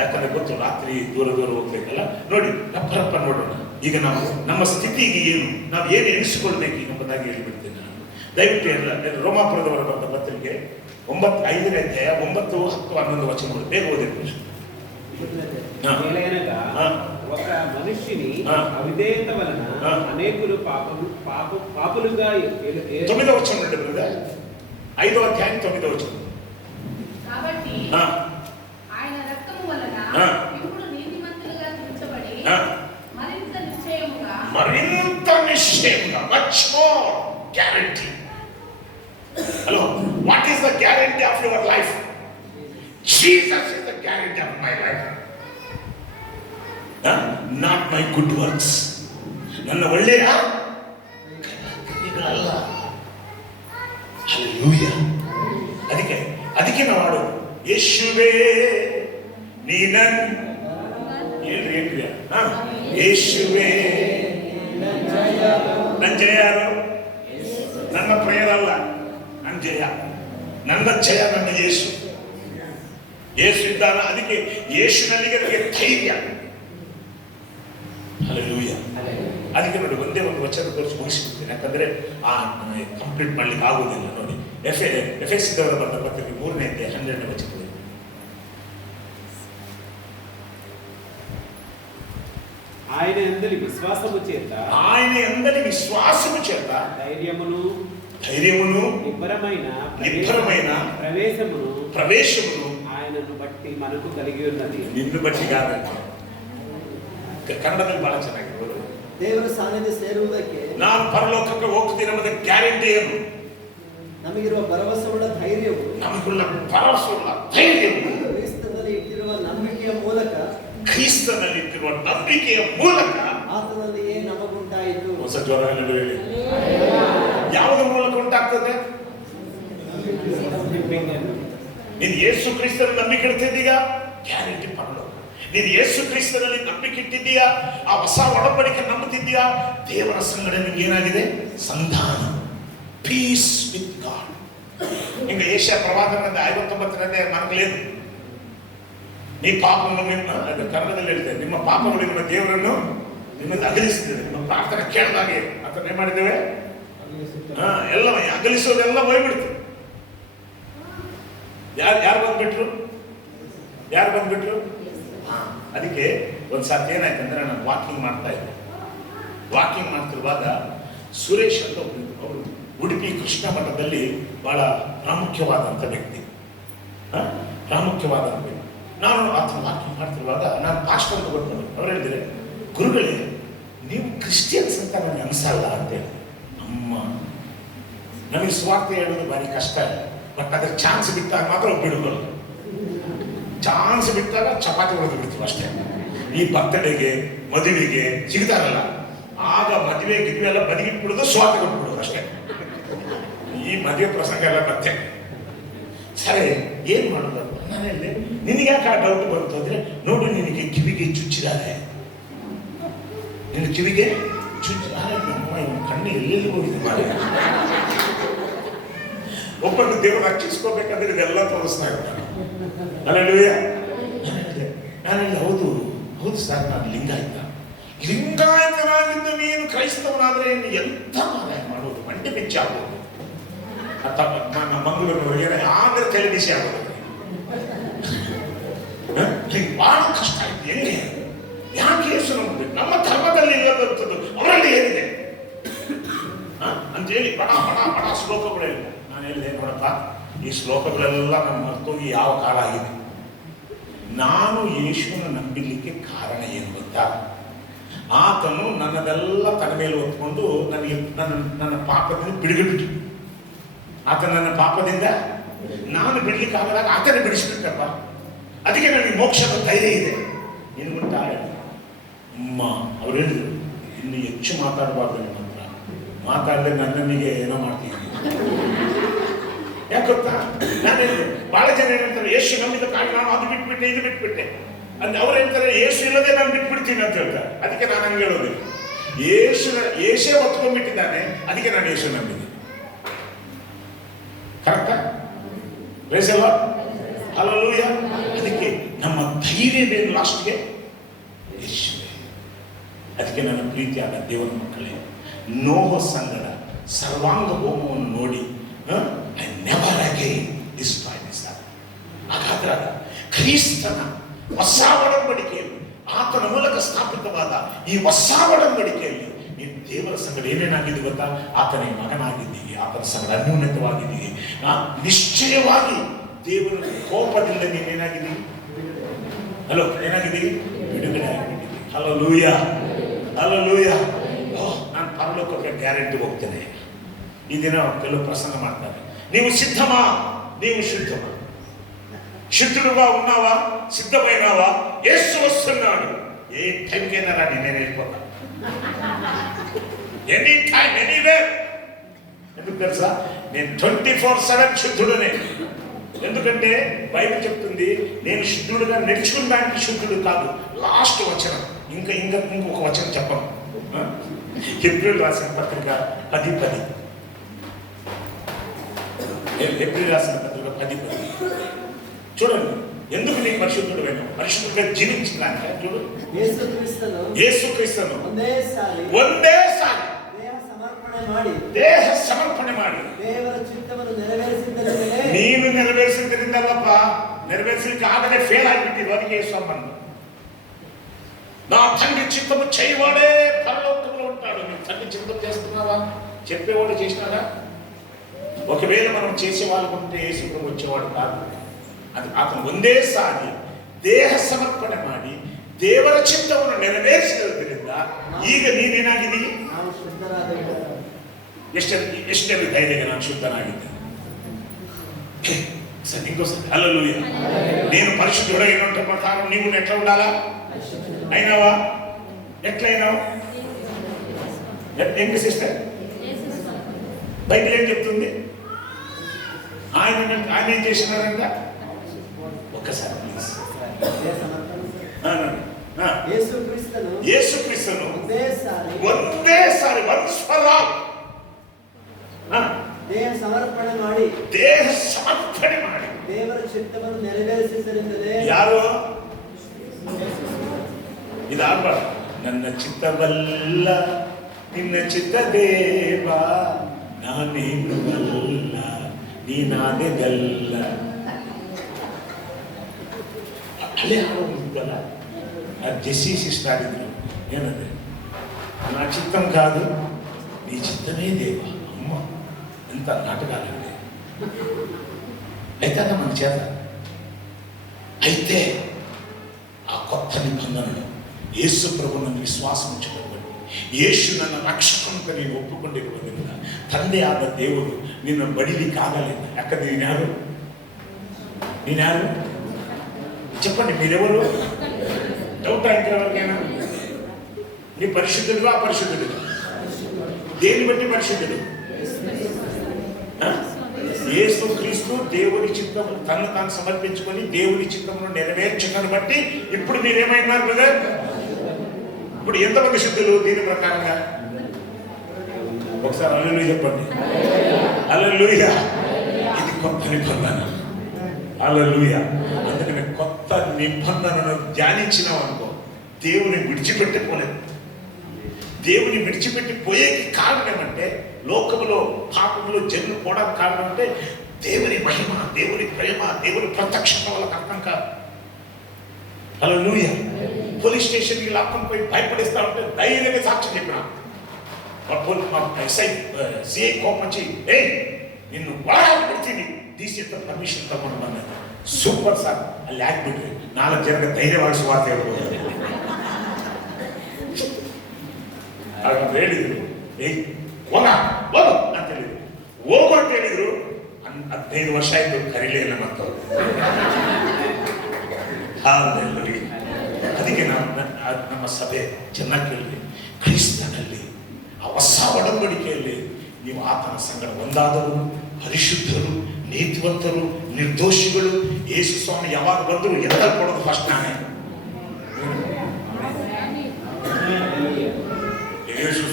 ಯಾಕಂದ್ರೆ ಗೊತ್ತು ರಾತ್ರಿ ದೂರ ಹೋಗ್ಬೇಕಲ್ಲ. ನೋಡಿ ರಪ್ಪ ನೋಡೋಣ. ಈಗ ನಾವು ನಮ್ಮ ಸ್ಥಿತಿಗೆ ಏನು, ನಾವು ಏನು ಎಣಿಸಿಕೊಳ್ಬೇಕು ಎಂಬುದಾಗಿ ಹೇಳಿಬಿಡ್ತೇನೆ ನಾನು. ದಯವಿಟ್ಟು ಎಲ್ಲ ರೋಮಾಪುರದವರ ಬಂದ ಪತ್ರಿಕೆ 5ನೇ ಅಧ್ಯಾಯ 9, 10, 11 ವಚನಗಳು ಬೇಗ ಓದಿರ್ತೀವಿ. ఏలైనగా ఒక మనిషిని అవిధేయత వలన అనేకులు పాపులుగా 9వ వచనం నుండి బ్రదర్. 5వ అధ్యాయం 9వ వచనం. కాబట్టి ఆయన రక్తము వలన ఇప్పుడు నీతిమంతులుగా తీర్చబడి మరింత నిశ్చయముగా much more guarantee. Hello, what is the guarantee of your life? Jesus is the guarantee of my life. Not my good works. ನನ್ನ ಒಳ್ಳೆಯ ಕ್ರಿಯೆಗಳಲ್ಲ. Hallelujah. ಅದಕ್ಕೆ ನಾವು ಆಡೋದು ಯೇಸುವೇ ನೀನನ್ ಏನ್ರಿ ಯೇಸುವೇ ನನ್ನ ಜಯ ಯಾರು? ನನ್ನ ಪ್ರೇಯರ್ ಅಲ್ಲ, ನನ್ನ ಜಯ, ನನ್ನ ಜಯ ನನ್ನ ಯೇಸು. ಯೇಸು ಇದ್ದಾನ, ಅದಕ್ಕೆ ಯೇಸುನಲ್ಲಿ ನನಗೆ ಧೈರ್ಯ. Hallelujah. ಅದಕ್ಕೆ ನೋಡಿ ಒಂದೇ ಒಂದು ವಚನ ತೋರಿಸಿ ಮುಗಿಸ್ಬಿಡ್ತೀನಿ, ಯಾಕಂದ್ರೆ ಕಂಪ್ಲೀಟ್ ಮಾಡ್ಲಿಕ್ಕೆ ಆಗುವುದಿಲ್ಲ. ನೋಡಿ ಎಫೆಸಿದವರ ಬರೆದ ಪತ್ರಿಕೆ 3ನೇ ಅಧ್ಯಾಯ 12ನೇ ವಚನ. ఆయన యందలి విశ్వాసము చేత ధైర్యమును నిబ్బరమైన ప్రవేశమును ఆయనను బట్టి మనకు కలిగి ఉన్నది. ನಿನ್ನು ಬಟ್ಟಿ ಕಾದಂತ ಕನ್ನಡದಲ್ಲಿ ಬಹಳ ಚೆನ್ನಾಗಿರ್ಬೋದು. ದೇವರ ಸಾನ್ನಿಧ್ಯ ಸೇರುವುದಕ್ಕೆ ನಾನು ಪರಲೋಕಕ್ಕೆ ಹೋಗ್ತೀನಿ ಎಂಬುದ ಗ್ಯಾರಂಟಿ ಏನು? ನಮಗಿರುವ ಭರವಸೆಯುಳ್ಳ ಧೈರ್ಯವು ಕ್ರಿಸ್ತನಲ್ಲಿ ಇಟ್ಟಿರುವ ನಂಬಿಕೆಯ ಮೂಲಕ ಆತನಲ್ಲಿಯೇ ನಮಗುಂಟಾಯಿತು. ಹೊಸ ಜ್ವರ ಯಾವುದರ ಮೂಲಕ ಉಂಟಾಗ್ತದೆ? ನೀನು ಯೇಸು ಕ್ರಿಸ್ತನ ನಂಬಿಕೆ ಇಡ್ತಿದ್ದೀಗ, ಗ್ಯಾರಂಟಿ ಪರಲೋಕ. ನೀನು ಯೇಸು ಕ್ರಿಸ್ತನಲ್ಲಿ ನಂಬಿಕೆ ಇಟ್ಟಿದ್ದೀಯಾ, ಆ ಹೊಸ ಒಡಂಬಡಿಕೆ ನಂಬುತ್ತಿದ್ದೀಯಾ, ದೇವರ ಸಂಗಡ ನಿಮ್ಗೆ ಏನಾಗಿದೆ? ಸಂಧಾನ, ಪೀಸ್ ವಿತ್ ಗಾಡ್. ಹಿಂಗ ಏಷ್ಯಾ ಪ್ರವಾದನದ 59ನೇ ಮಾರ್ಗಲೇನು? ನೀ ಪಾಪವನ್ನು ಕನ್ನಡದಲ್ಲಿ ಹೇಳ್ತೇವೆ, ನಿಮ್ಮ ಪಾಪಗಳು ನಿಮ್ಮ ದೇವರನ್ನು ನಿಮ್ಮನ್ನು ಅಗಲಿಸಿದ್ದೇವೆ. ನಿಮ್ಮ ಪ್ರಾರ್ಥನೆ ಕೇಳಿದಾಗೆ ಅದನ್ನ ಏನ್ ಮಾಡಿದ್ದೇವೆ? ಎಲ್ಲ ಅಗಲಿಸೋದೆಲ್ಲ ಹೋಗ್ಬಿಡ್ತು. ಯಾರು ಬಂದ್ಬಿಟ್ರು? ಅದಕ್ಕೆ ಒಂದ್ಸತಿ ಏನಾಯ್ತಂದ್ರೆ, ನಾನು ವಾಕಿಂಗ್ ಮಾಡ್ತಿರುವಾಗ ಸುರೇಶ್ ಅಂತ ಅವರು ಉಡುಪಿ ಕೃಷ್ಣ ಮಠದಲ್ಲಿ ಬಹಳ ಪ್ರಾಮುಖ್ಯವಾದಂಥ ವ್ಯಕ್ತಿ. ನಾನು ಆತನ ವಾಕಿಂಗ್ ಮಾಡ್ತಿರುವಾಗ ನಾನು ಪಾಸ್ಟ್ ಅಂತ ಗೊತ್ತಂದ್ರೆ ಅವ್ರು ಹೇಳಿದ್ರೆ, ಗುರುಗಳೇ ನೀವು ಕ್ರಿಶ್ಚಿಯನ್ಸ್ ಅಂತ ನನಗೆ ಅನಿಸಲ್ಲ ಅಂತ ಹೇಳಿ. ಅಮ್ಮ, ನಮಗೆ ಸ್ವಾರ್ಥ ಹೇಳೋದು ಭಾರಿ ಕಷ್ಟ ಇಲ್ಲ, ಬಟ್ ಅದ್ರ ಚಾನ್ಸ್ ಬಿಟ್ಟಾಗ ಮಾತ್ರ ಬಿಡುಗಳು. ಚಾನ್ಸ್ ಬಿಟ್ಟಾಗ ಚಪಾತಿ ಹೊಡೆದು ಬಿಡ್ತೀವಿ ಅಷ್ಟೇ. ಈ ಬರ್ತಡೆಗೆ ಮದುವೆಗೆ ಸಿಗ್ತಾರಲ್ಲ, ಆಗ ಮದುವೆ ಗಿದ್ವೆ ಎಲ್ಲ ಬದಿಗಿಟ್ಬಿಡೋದು, ಸ್ವಾರ್ಥ ಕೊಟ್ಬಿಡೋದು ಅಷ್ಟೇ. ಈ ಮದುವೆ ಪ್ರಸಂಗ ಎಲ್ಲ ಮತ್ತೆ ಸರಿ ಏನ್ ಮಾಡೋದು? ನಾನು ಹೇಳಿದೆ, ನಿನಗೆ ಯಾಕೆ ಆ ಡೌಟ್ ಬಂತು ಅಂದ್ರೆ, ನೋಡು ನಿನಗೆ ಕಿವಿಗೆ ಚುಚ್ಚಿದ್ದಾರೆ, ನಿನ್ನ ಕಿವಿಗೆ ನಮ್ಮ ಕಣ್ಣು ಎಲ್ಲೆಲ್ಲಿ ಹೋಗಿದೆ ಮಾಡಿ. ಒಬ್ಬರು ದೇವರು ರಕ್ಷಿಸ್ಕೋಬೇಕಂದ್ರೆ ಇದೆಲ್ಲ ತೋರಿಸ್ತಾ ಇರ್ತಾರೆ. ನಾನು ಹೌದು ಸರ್, ನಾನು ಲಿಂಗಾಯತನಾಗಿದ್ದು ನೀನು ಕ್ರೈಸ್ತವನಾದ್ರೆ ಎಂಥ ಮಾರಾಯ ಮಾಡೋದು? ಮಂಡೆ ಬೆಚ್ಚ ಆಗೋದು. ಮಂಗಳೂರಿನವರಿಗೆ ಆದ್ರೆ ತಲೆ ಬಿಸಿ ಆಗೋದು. ಬಹಳ ಕಷ್ಟ ಆಯ್ತು. ಹೆಂಗೆ? ಯಾಕೆ ಯೇಸು ನಂಬಬೇಕು? ನಮ್ಮ ಧರ್ಮದಲ್ಲಿ ಇಲ್ಲದಂಥದ್ದು ಅವರಲ್ಲಿ ಏನಿದೆ ಅಂತೇಳಿ ಬಡ ಶ್ಲೋಕಗಳು ಹೇಳಿದೆ. ನಾನು ಹೇಳಿದೆ, ನೋಡಪ್ಪ, ಈ ಶ್ಲೋಕಗಳೆಲ್ಲ ನಮ್ಮ ಮರ್ತೋಗಿ ಯಾವ ಕಾಲ ಆಗಿದೆ. ನಾನು ಯೇಸುವನ್ನ ನಂಬಲಿಕ್ಕೆ ಕಾರಣ ಏನು ಗೊತ್ತಾ? ಆತನು ನನ್ನದೆಲ್ಲ ತನ್ನ ಮೇಲೆ ಹೊತ್ಕೊಂಡು ನನಗೆ ನನ್ನ ಪಾಪದಿಂದ ಬಿಡುಗಡೆ. ಆತ ನನ್ನ ಪಾಪದಿಂದ ನಾನು ಬಿಡ್ಲಿಕ್ಕೆ ಆಗದಾಗ ಆತನೇ ಬಿಡಿಸ್ಬಿಟ್ಟಪ್ಪ. ಅದಕ್ಕೆ ನನಗೆ ಮೋಕ್ಷದ ಧೈರ್ಯ ಇದೆ. ಏನು ಗೊತ್ತಾ ಅಮ್ಮ, ಅವ್ರು ಹೇಳಿದ್ರು, ಇನ್ನು ಹೆಚ್ಚು ಮಾತಾಡಬಾರ್ದು, ನಿಮ್ಮ ಹತ್ರ ಮಾತಾಡಿದ್ರೆ ನನ್ನನಿಗೆ ಏನೋ ಮಾಡ್ತೀನಿ. ಯಾಕೆ ಗೊತ್ತಾ? ನಾನು ಬಹಳ ಜನ ಹೇಳ್ತಾರೆ, ಯೇಸು ನಂಬಿದ ಕಾರಣ ನಾನು ಅದು ಬಿಟ್ಬಿಟ್ಟೆ, ಇದು ಬಿಟ್ಬಿಟ್ಟೆ ಅಂತ. ಅವ್ರು ಹೇಳ್ತಾರೆ, ಯೇಸು ಇಲ್ಲದೆ ನಾನು ಬಿಟ್ಬಿಡ್ತೀನಿ ಅಂತ ಹೇಳ್ತಾರೆ. ಅದಕ್ಕೆ ನಾನು ಹಂಗೆ ಹೇಳೋದಿಲ್ಲ. ಏಷೇ ಒತ್ಕೊಂಡ್ಬಿಟ್ಟಿದ್ದಾನೆ, ಅದಕ್ಕೆ ನಾನು ಯೇಸು ನಂಬಿದ್ದೀನಿ. ಕರೆಕ್ಟಾ? Praise the Lord, hallelujah. ಅದಕ್ಕೆ ನಮ್ಮ ಧೈರ್ಯವೇನು ಲಾಸ್ಟ್ಗೆ? ಯೇಸುವೇ. ಅದಕ್ಕೆ ನನ್ನ ಪ್ರೀತಿಯಾದ ದೇವರ ಮಕ್ಕಳೇ, ನೋಹ ಸಂಗಡ ಸರ್ವಾಂಗ ಹೋಮವನ್ನು ನೋಡಿ I never again destroy this. ಹಾಗಾದ್ರೆ ಕ್ರಿಸ್ತನ ಹೊಸ ಒಡಂಬಡಿಕೆಯಲ್ಲಿ, ಆತನ ಮೂಲಕ ಸ್ಥಾಪಿತವಾದ ಈ ಹೊಸ ಒಡಂಬಡಿಕೆಯಲ್ಲಿ ನೀನು ದೇವರ ಸಂಗಡ ಏನೇನಾಗಿದ್ದು ಗೊತ್ತಾ? ಆತನಿಗೆ ಮಗನಾಗಿದ್ದೀವಿ, ಆತನ ಸಂಗಡ ಅನ್ಯೋನ್ಯತವಾಗಿದ್ದೀವಿ. ನಿಶ್ಚಯವಾಗಿ ದೇವರ ಕೋಪದಿಂದ ನೀನೇನಾಗಿದ್ದೀವಿ? ಹಲೋ, ಏನಾಗಿದ್ದೀವಿ? ಬಿಡುಗಡೆ ಆಗಿದ್ದೀವಿ. Hallelujah, hallelujah. ನಾನು ಪರಲೋಕಕ್ಕೆ ಗ್ಯಾರಂಟಿ ಹೋಗ್ತೇನೆ. ಈ ದಿನ ಕೆಲವು ಪ್ರಸಂಗ ಮಾಡ್ತಾರೆ, ನೀವು సిద్ధమా, నీవు శుద్ధమా, శుద్ధుడుగా ఉన్నావా, సిద్ధమైనావా, యేసు వస్తున్నాడు. ఏ టైంకైనా రాని, నేను వెళ్ళిపోతా. Any time, anywhere. ఎందుకు తెలుసా? నేను 24/7 శుద్ధుడనే. ఎందుకంటే బైబిల్ చెప్తుంది, నేను శుద్ధుడుగా నడుచుకున్నానికి శుద్ధుడు కాదు. లాస్ట్ వచనం, ఇంకొక వచనం చెప్పను. హెబ్రీయులకు రాసిన పత్రిక 10:10. హెబ్రీయులకు రాసిన పత్రిక 10:10 చూడండి. ఎందుకు నీకు పరిశుద్ధుడు అయినావు? పరిశుద్ధుడిగా జీవించడానికి. చూడు, యేసుక్రీస్తును ಒಂದೇಸಾರಿ ದೇಹ ಸಮರ್ಪಣೆ ಮಾಡಿ ನೀನು ನೆರವೇರಿಸಿದ್ದರಿಂದಲ್ಲಪ್ಪ, ನೆರವೇರಿಸಲಿಕ್ಕೆ ಆಗದೆ ಫೇಲ್ ಆಗಿಬಿಟ್ಟಿದ್ದು. ಅದಕ್ಕೆ ಯೇಸು ಅಮ್ಮನ್ನು, నా తండ్రి చిత్తము చేయవాడే పరలోకంలో ఉంటాడు. నీ తండ్రి చిత్తం చేస్తున్నావా? చెప్పేవాడు చేసినాడా? ఒకవేళ మనం చేసేవాళ్ళు ఉంటే యేసు ప్రభు వచ్చేవాడు కాదు. అది అతను ಒಂದೇಸಾರಿ ದೇಹ ಸಮರ್ಪಣೆ ಮಾಡಿ ದೇವರ ಚಿತ್ತವನ್ನು ನೆರವೇರಿಸಿದ್ದರಿಂದ ಈಗ ನೀನೇನಾಗಿದ್ದೀವಿ? ಎಷ್ಟೇ ಧೈರ್ಯ, ನಾನು ಶುದ್ಧನಾಗಿದ್ದೇನೆ. సరే, ఇంకోసారి హల్లెలూయా. నేను పరిశుద్ధుడైన ప్రకారం నీవు ఎట్లా ఉండాలా? అయినావా? ఎట్లయినావు? ఏంటి సిస్టర్? బైబిల్ ఏం చెప్తుంది? ఆయన ఏం చేసినారంట? ఒక్కసారి ప్లీజ్. యేసుక్రీస్తును ಒಂದೇಸಾರಿ, ಒನ್ಸ್ ಫಾರ್ ಆಲ್ ದೇಹ ಸಮರ್ಪಣೆ ಮಾಡಿ ದೇವರ ಚಿತ್ತವನ್ನು ನೆರವೇರಿಸಿದ್ದರಿಂದಲೇ. ಯಾರು ಇದು ಆಡ್ಬಾರ್ದು. ನನ್ನ ಚಿತ್ತವಲ್ಲ ನಿನ್ನ ಚಿತ್ತ ದೇವ, ನಾನೇನು ಅಲ್ಲ ನೀನಾದೆಗಲ್ಲ. ಅಲ್ಲೇ ಹಾಡೋದಿದ್ದಲ್ಲ, జెస్సీ సిస్టర్ ఆడిದ್ರು. ಏನಂದ್ರೆ, నా చిత్తం కాదు నీ చిత్తమే దేవ. అమ్మ, ఎంత నాటకాలండి. అయితే మన చేత. అయితే ఆ కొత్త నిబంధనలో యేసు ప్రభువును విశ్వాసం ఉంచుకోబడి, యేసు ನನ್ನ ರಕ್ಷಕನಿಗೆ ನೀನು ಒಪ್ಪಿಕೊಂಡಿರುವುದರಿಂದ ತಂದೆ ಆದ ದೇವರು ನಿನ್ನ ಬಡಿಲಿಕ್ಕೆ ಆಗಲಿಲ್ಲ. ಯಾಕಂದ್ರೆ ನೀನ್ಯಾರು చెప్పండి, మీరెవరు? డౌట్ ఇంకెవరికైనా? నీ పరిశుద్ధుడుగా అపరిశుద్ధుడుగా? దేన్ని బట్టి పరిశుద్ధుడు? యేసు క్రీస్తు దేవుని చిత్తము తను తాను సమర్పించుకొని దేవుని చిత్తమును నెరవేర్చకను బట్టి ఇప్పుడు మీరేమైనారు బ్రదర్? ఇప్పుడు ఎంతమంది శుద్ధులు దీని ప్రకారంగా? ఒకసారి హల్లెలూయా చెప్పండి. హల్లెలూయా. ఇది కొత్త నిబంధన. హల్లెలూయా. అందుకని కొత్త నిబంధనను ధ్యానించినావు అనుకో, దేవుని విడిచిపెట్టిపోలేదు. దేవుని విడిచిపెట్టి పోయేకి కారణం ఏమంటే, లోకములో పాపములో జన్లు పోవడానికి కారణం అంటే దేవుని మహిమ, దేవుని ప్రేమ, దేవుని ప్రత్యక్షత వాళ్ళకి అర్థం కాదు. హల్లెలూయా. పోలీస్ స్టేషన్కి లాక్కొని పోయి భయపడిస్తా ఉంటే ధైర్యంగా సాక్ష్యం చెప్పిన సిఐ కోపం వచ్చి, నిన్ను వాడాలి పెడితే తీసేత పర్మిషన్ తప్పకుండా సూపర్ సార్ ಅಲ್ಲಿ ಹಾಕ್ಬಿಟ್ರಿ 4 ಜನಕ್ಕೆ ಧೈರ್ಯವಾಗಿ ಸುವಾರ್ತೆ ಹೇಳ್ಬೋದು. ಆಗ ಹೇಳಿದ್ರು, ಹೋಗ ಅಂತ ಹೇಳಿದ್ರು. ಹೋಗು ಅಂತ ಹೇಳಿದ್ರು. 15 ವರ್ಷ ಆಯ್ತು, ಕರೀಲೇ ಇಲ್ಲ ಮತ್ತವ್ರು. ಅದಕ್ಕೆ ನಮ್ಮ ಸಭೆ ಚೆನ್ನಾಗಿ ಕೇಳಿ, ಕ್ರಿಸ್ತನಲ್ಲಿ ಆ ಹೊಸ ಒಡಂಬಡಿಕೆಯಲ್ಲಿ ನೀವು ಆತನ ಸಂಗಡ ಒಂದಾದವರು, ಪರಿಶುದ್ಧರು, ನೀತಿವಂತರು, ನಿರ್ದೋಷಿಗಳು. ಯೇಸು ಸ್ವಾಮಿ ಯಾವಾಗ ಬಂದರು ಎತ್ತಲ್ಪಡೋದು ಫಸ್ಟ್ ನಾನೇ.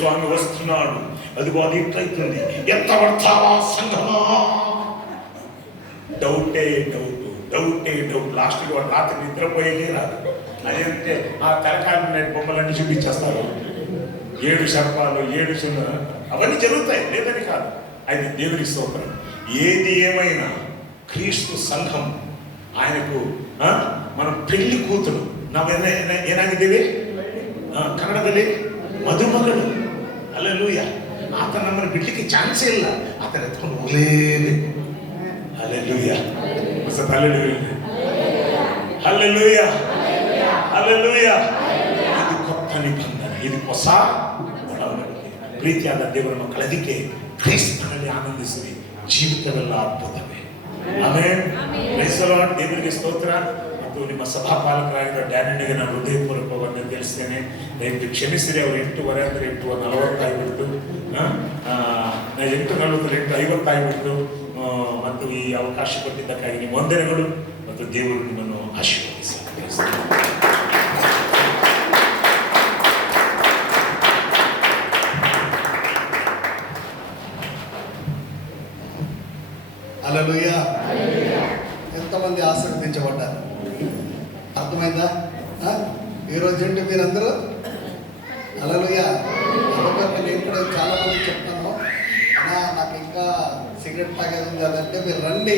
స్వామి వస్తున్నాడు, అదిగో అది ఇట్లయితుంది, ఎంత పడతావా సంఘమా? డౌటే డౌట్. లాస్ట్కి వాడు రాత్రి నిద్రపోయేదే రాదు. అదేంటే ఆ తలకాయలు ఉన్న బొమ్మలన్నీ చూపించేస్తారు. 7 సర్పాలు 7 చిన్న అవన్నీ జరుగుతాయి, లేదని కాదు. అది దేవుని స్తోత్రం. ఏది ఏమైనా క్రీస్తు సంఘం ఆయనకు మనం పెళ్లి ಕೂತರು. ಏನಾಗಿದ್ದೇವೆ? ಕನ್ನಡದಲ್ಲಿ ಮದುಮಗಳು. ಅಲ್ಲೆಲೂಯ. ಆತ ನಮ್ಮನ್ನು ಬಿಡ್ಲಿಕ್ಕೆ ಚಾನ್ಸೇ ಇಲ್ಲ. ಆತ ಎತ್ಕೊಂಡು ಹೋಗಲೇಬೇಕು. ಅಲ್ಲೆಲೂಯ. ಅಲ್ಲೆಲೂಯ. ಅಲ್ಲೆಲೂಯ. ಇದು ಕೊತ್ತ ನಿಬಂಧನೆ, ಇದು ಹೊಸ ಒಡಂಬಡಿಕೆ. ಪ್ರೀತಿಯಾದ ದೇವರ ಮಕ್ಕಳದಕ್ಕೆ ಕ್ರೈಸ್ತನಲ್ಲಿ ಆನಂದಿಸಿರಿ, ಜೀವಿತವೆಲ್ಲ ಅದ್ಭುತವೇ. ಆಮೆನ್. Praise the Lord. ದೇವರಿಗೆ ಸ್ತೋತ್ರ. ಮತ್ತು ನಿಮ್ಮ ಸಭಾಪಾಲಕರಾಗಿದ್ದ ಡ್ಯಾನಿಗೆ ನಾನು ಹೃದಯಪೂರ್ವಕವಾಗಿ ತಿಳಿಸ್ತೇನೆ. ದಯವಿಟ್ಟು ಕ್ಷಮಿಸಿರಿ. ಅವರು 8:15 ಅಂದರೆ 8:40 ಆಗಿಬಿಡ್ತು. 8:40 8:50 ಆಗಿಬಿಡ್ತು. ಮತ್ತು ಈ ಅವಕಾಶ ಕೊಟ್ಟಿದ್ದಕ್ಕಾಗಿ ನಿಮ್ಮ ವಂದನೆಗಳು ಮತ್ತು ದೇವರು ನಿಮ್ಮನ್ನು ಆಶೀರ್ವದಿಸಿ. హల్లెలూయా. ఎంతమంది ఆశీర్వదించబడ్డారు? అర్థమైందా? ఈరోజు ఏంటి మీరందరూ? హల్లెలూయా. ఎందుకంటే నేను కూడా చాలా మంది చెప్తాను, అన్నా నాకు ఇంకా సిగరెట్ తాగేది ఉంది అదంటే మీరు రండి,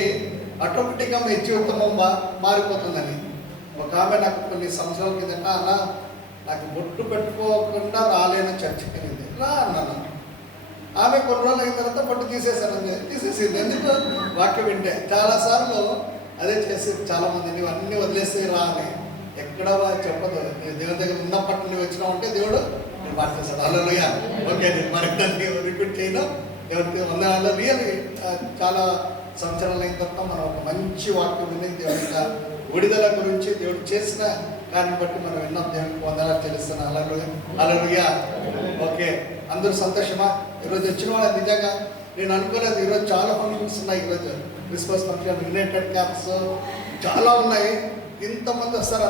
ఆటోమేటిక్గా మీ జీవితం మారిపోతుందని. ఒక ఆమె నాకు కొన్ని సంవత్సరాల కిందట, అన్న నాకు బొట్టు పెట్టుకోకుండా రాలేను చర్చికి అనేది రా అన్నాను. ఆమె కొన్ని రోజులు అయిన తర్వాత బొట్టు తీసేసింది. ఎందుకు? వాక్యం వింటే. చాలాసార్లు అదే చేసి చాలామంది నువ్వు అన్నీ వదిలేసి రా అని ఎక్కడ చెప్పదు. దేవుని దగ్గర ఉన్నప్పటి నువ్వు వచ్చినావు అంటే దేవుడు నేను మార్చేస్తాడు. హల్లెలూయా. ఓకే, నేను మరి దాన్ని రిపీట్ చేయను. ఎవరికి వందనాలు. రియల్లీ చాలా సంవత్సరాలు అయిన తర్వాత మనం ఒక మంచి వాక్యం విని దేవుడి విడుదల గురించి దేవుడు చేసిన దాన్ని బట్టి మనం విన్నాం. దేవునికి వందనాలు తెలుస్తున్నాం. హల్లెలూయా. ఓకే, అందరూ సంతోషమా? ఈరోజు వచ్చిన వాళ్ళు నిజంగా నేను అనుకోలేదు. ఈరోజు చాలా ఫంక్షన్స్ ఉన్నాయి. ఈరోజు క్రిస్మస్ ఫంక్షన్, యునైటెడ్ క్యాప్స్ చాలా ఉన్నాయి. ఇంతమంది వస్తారు.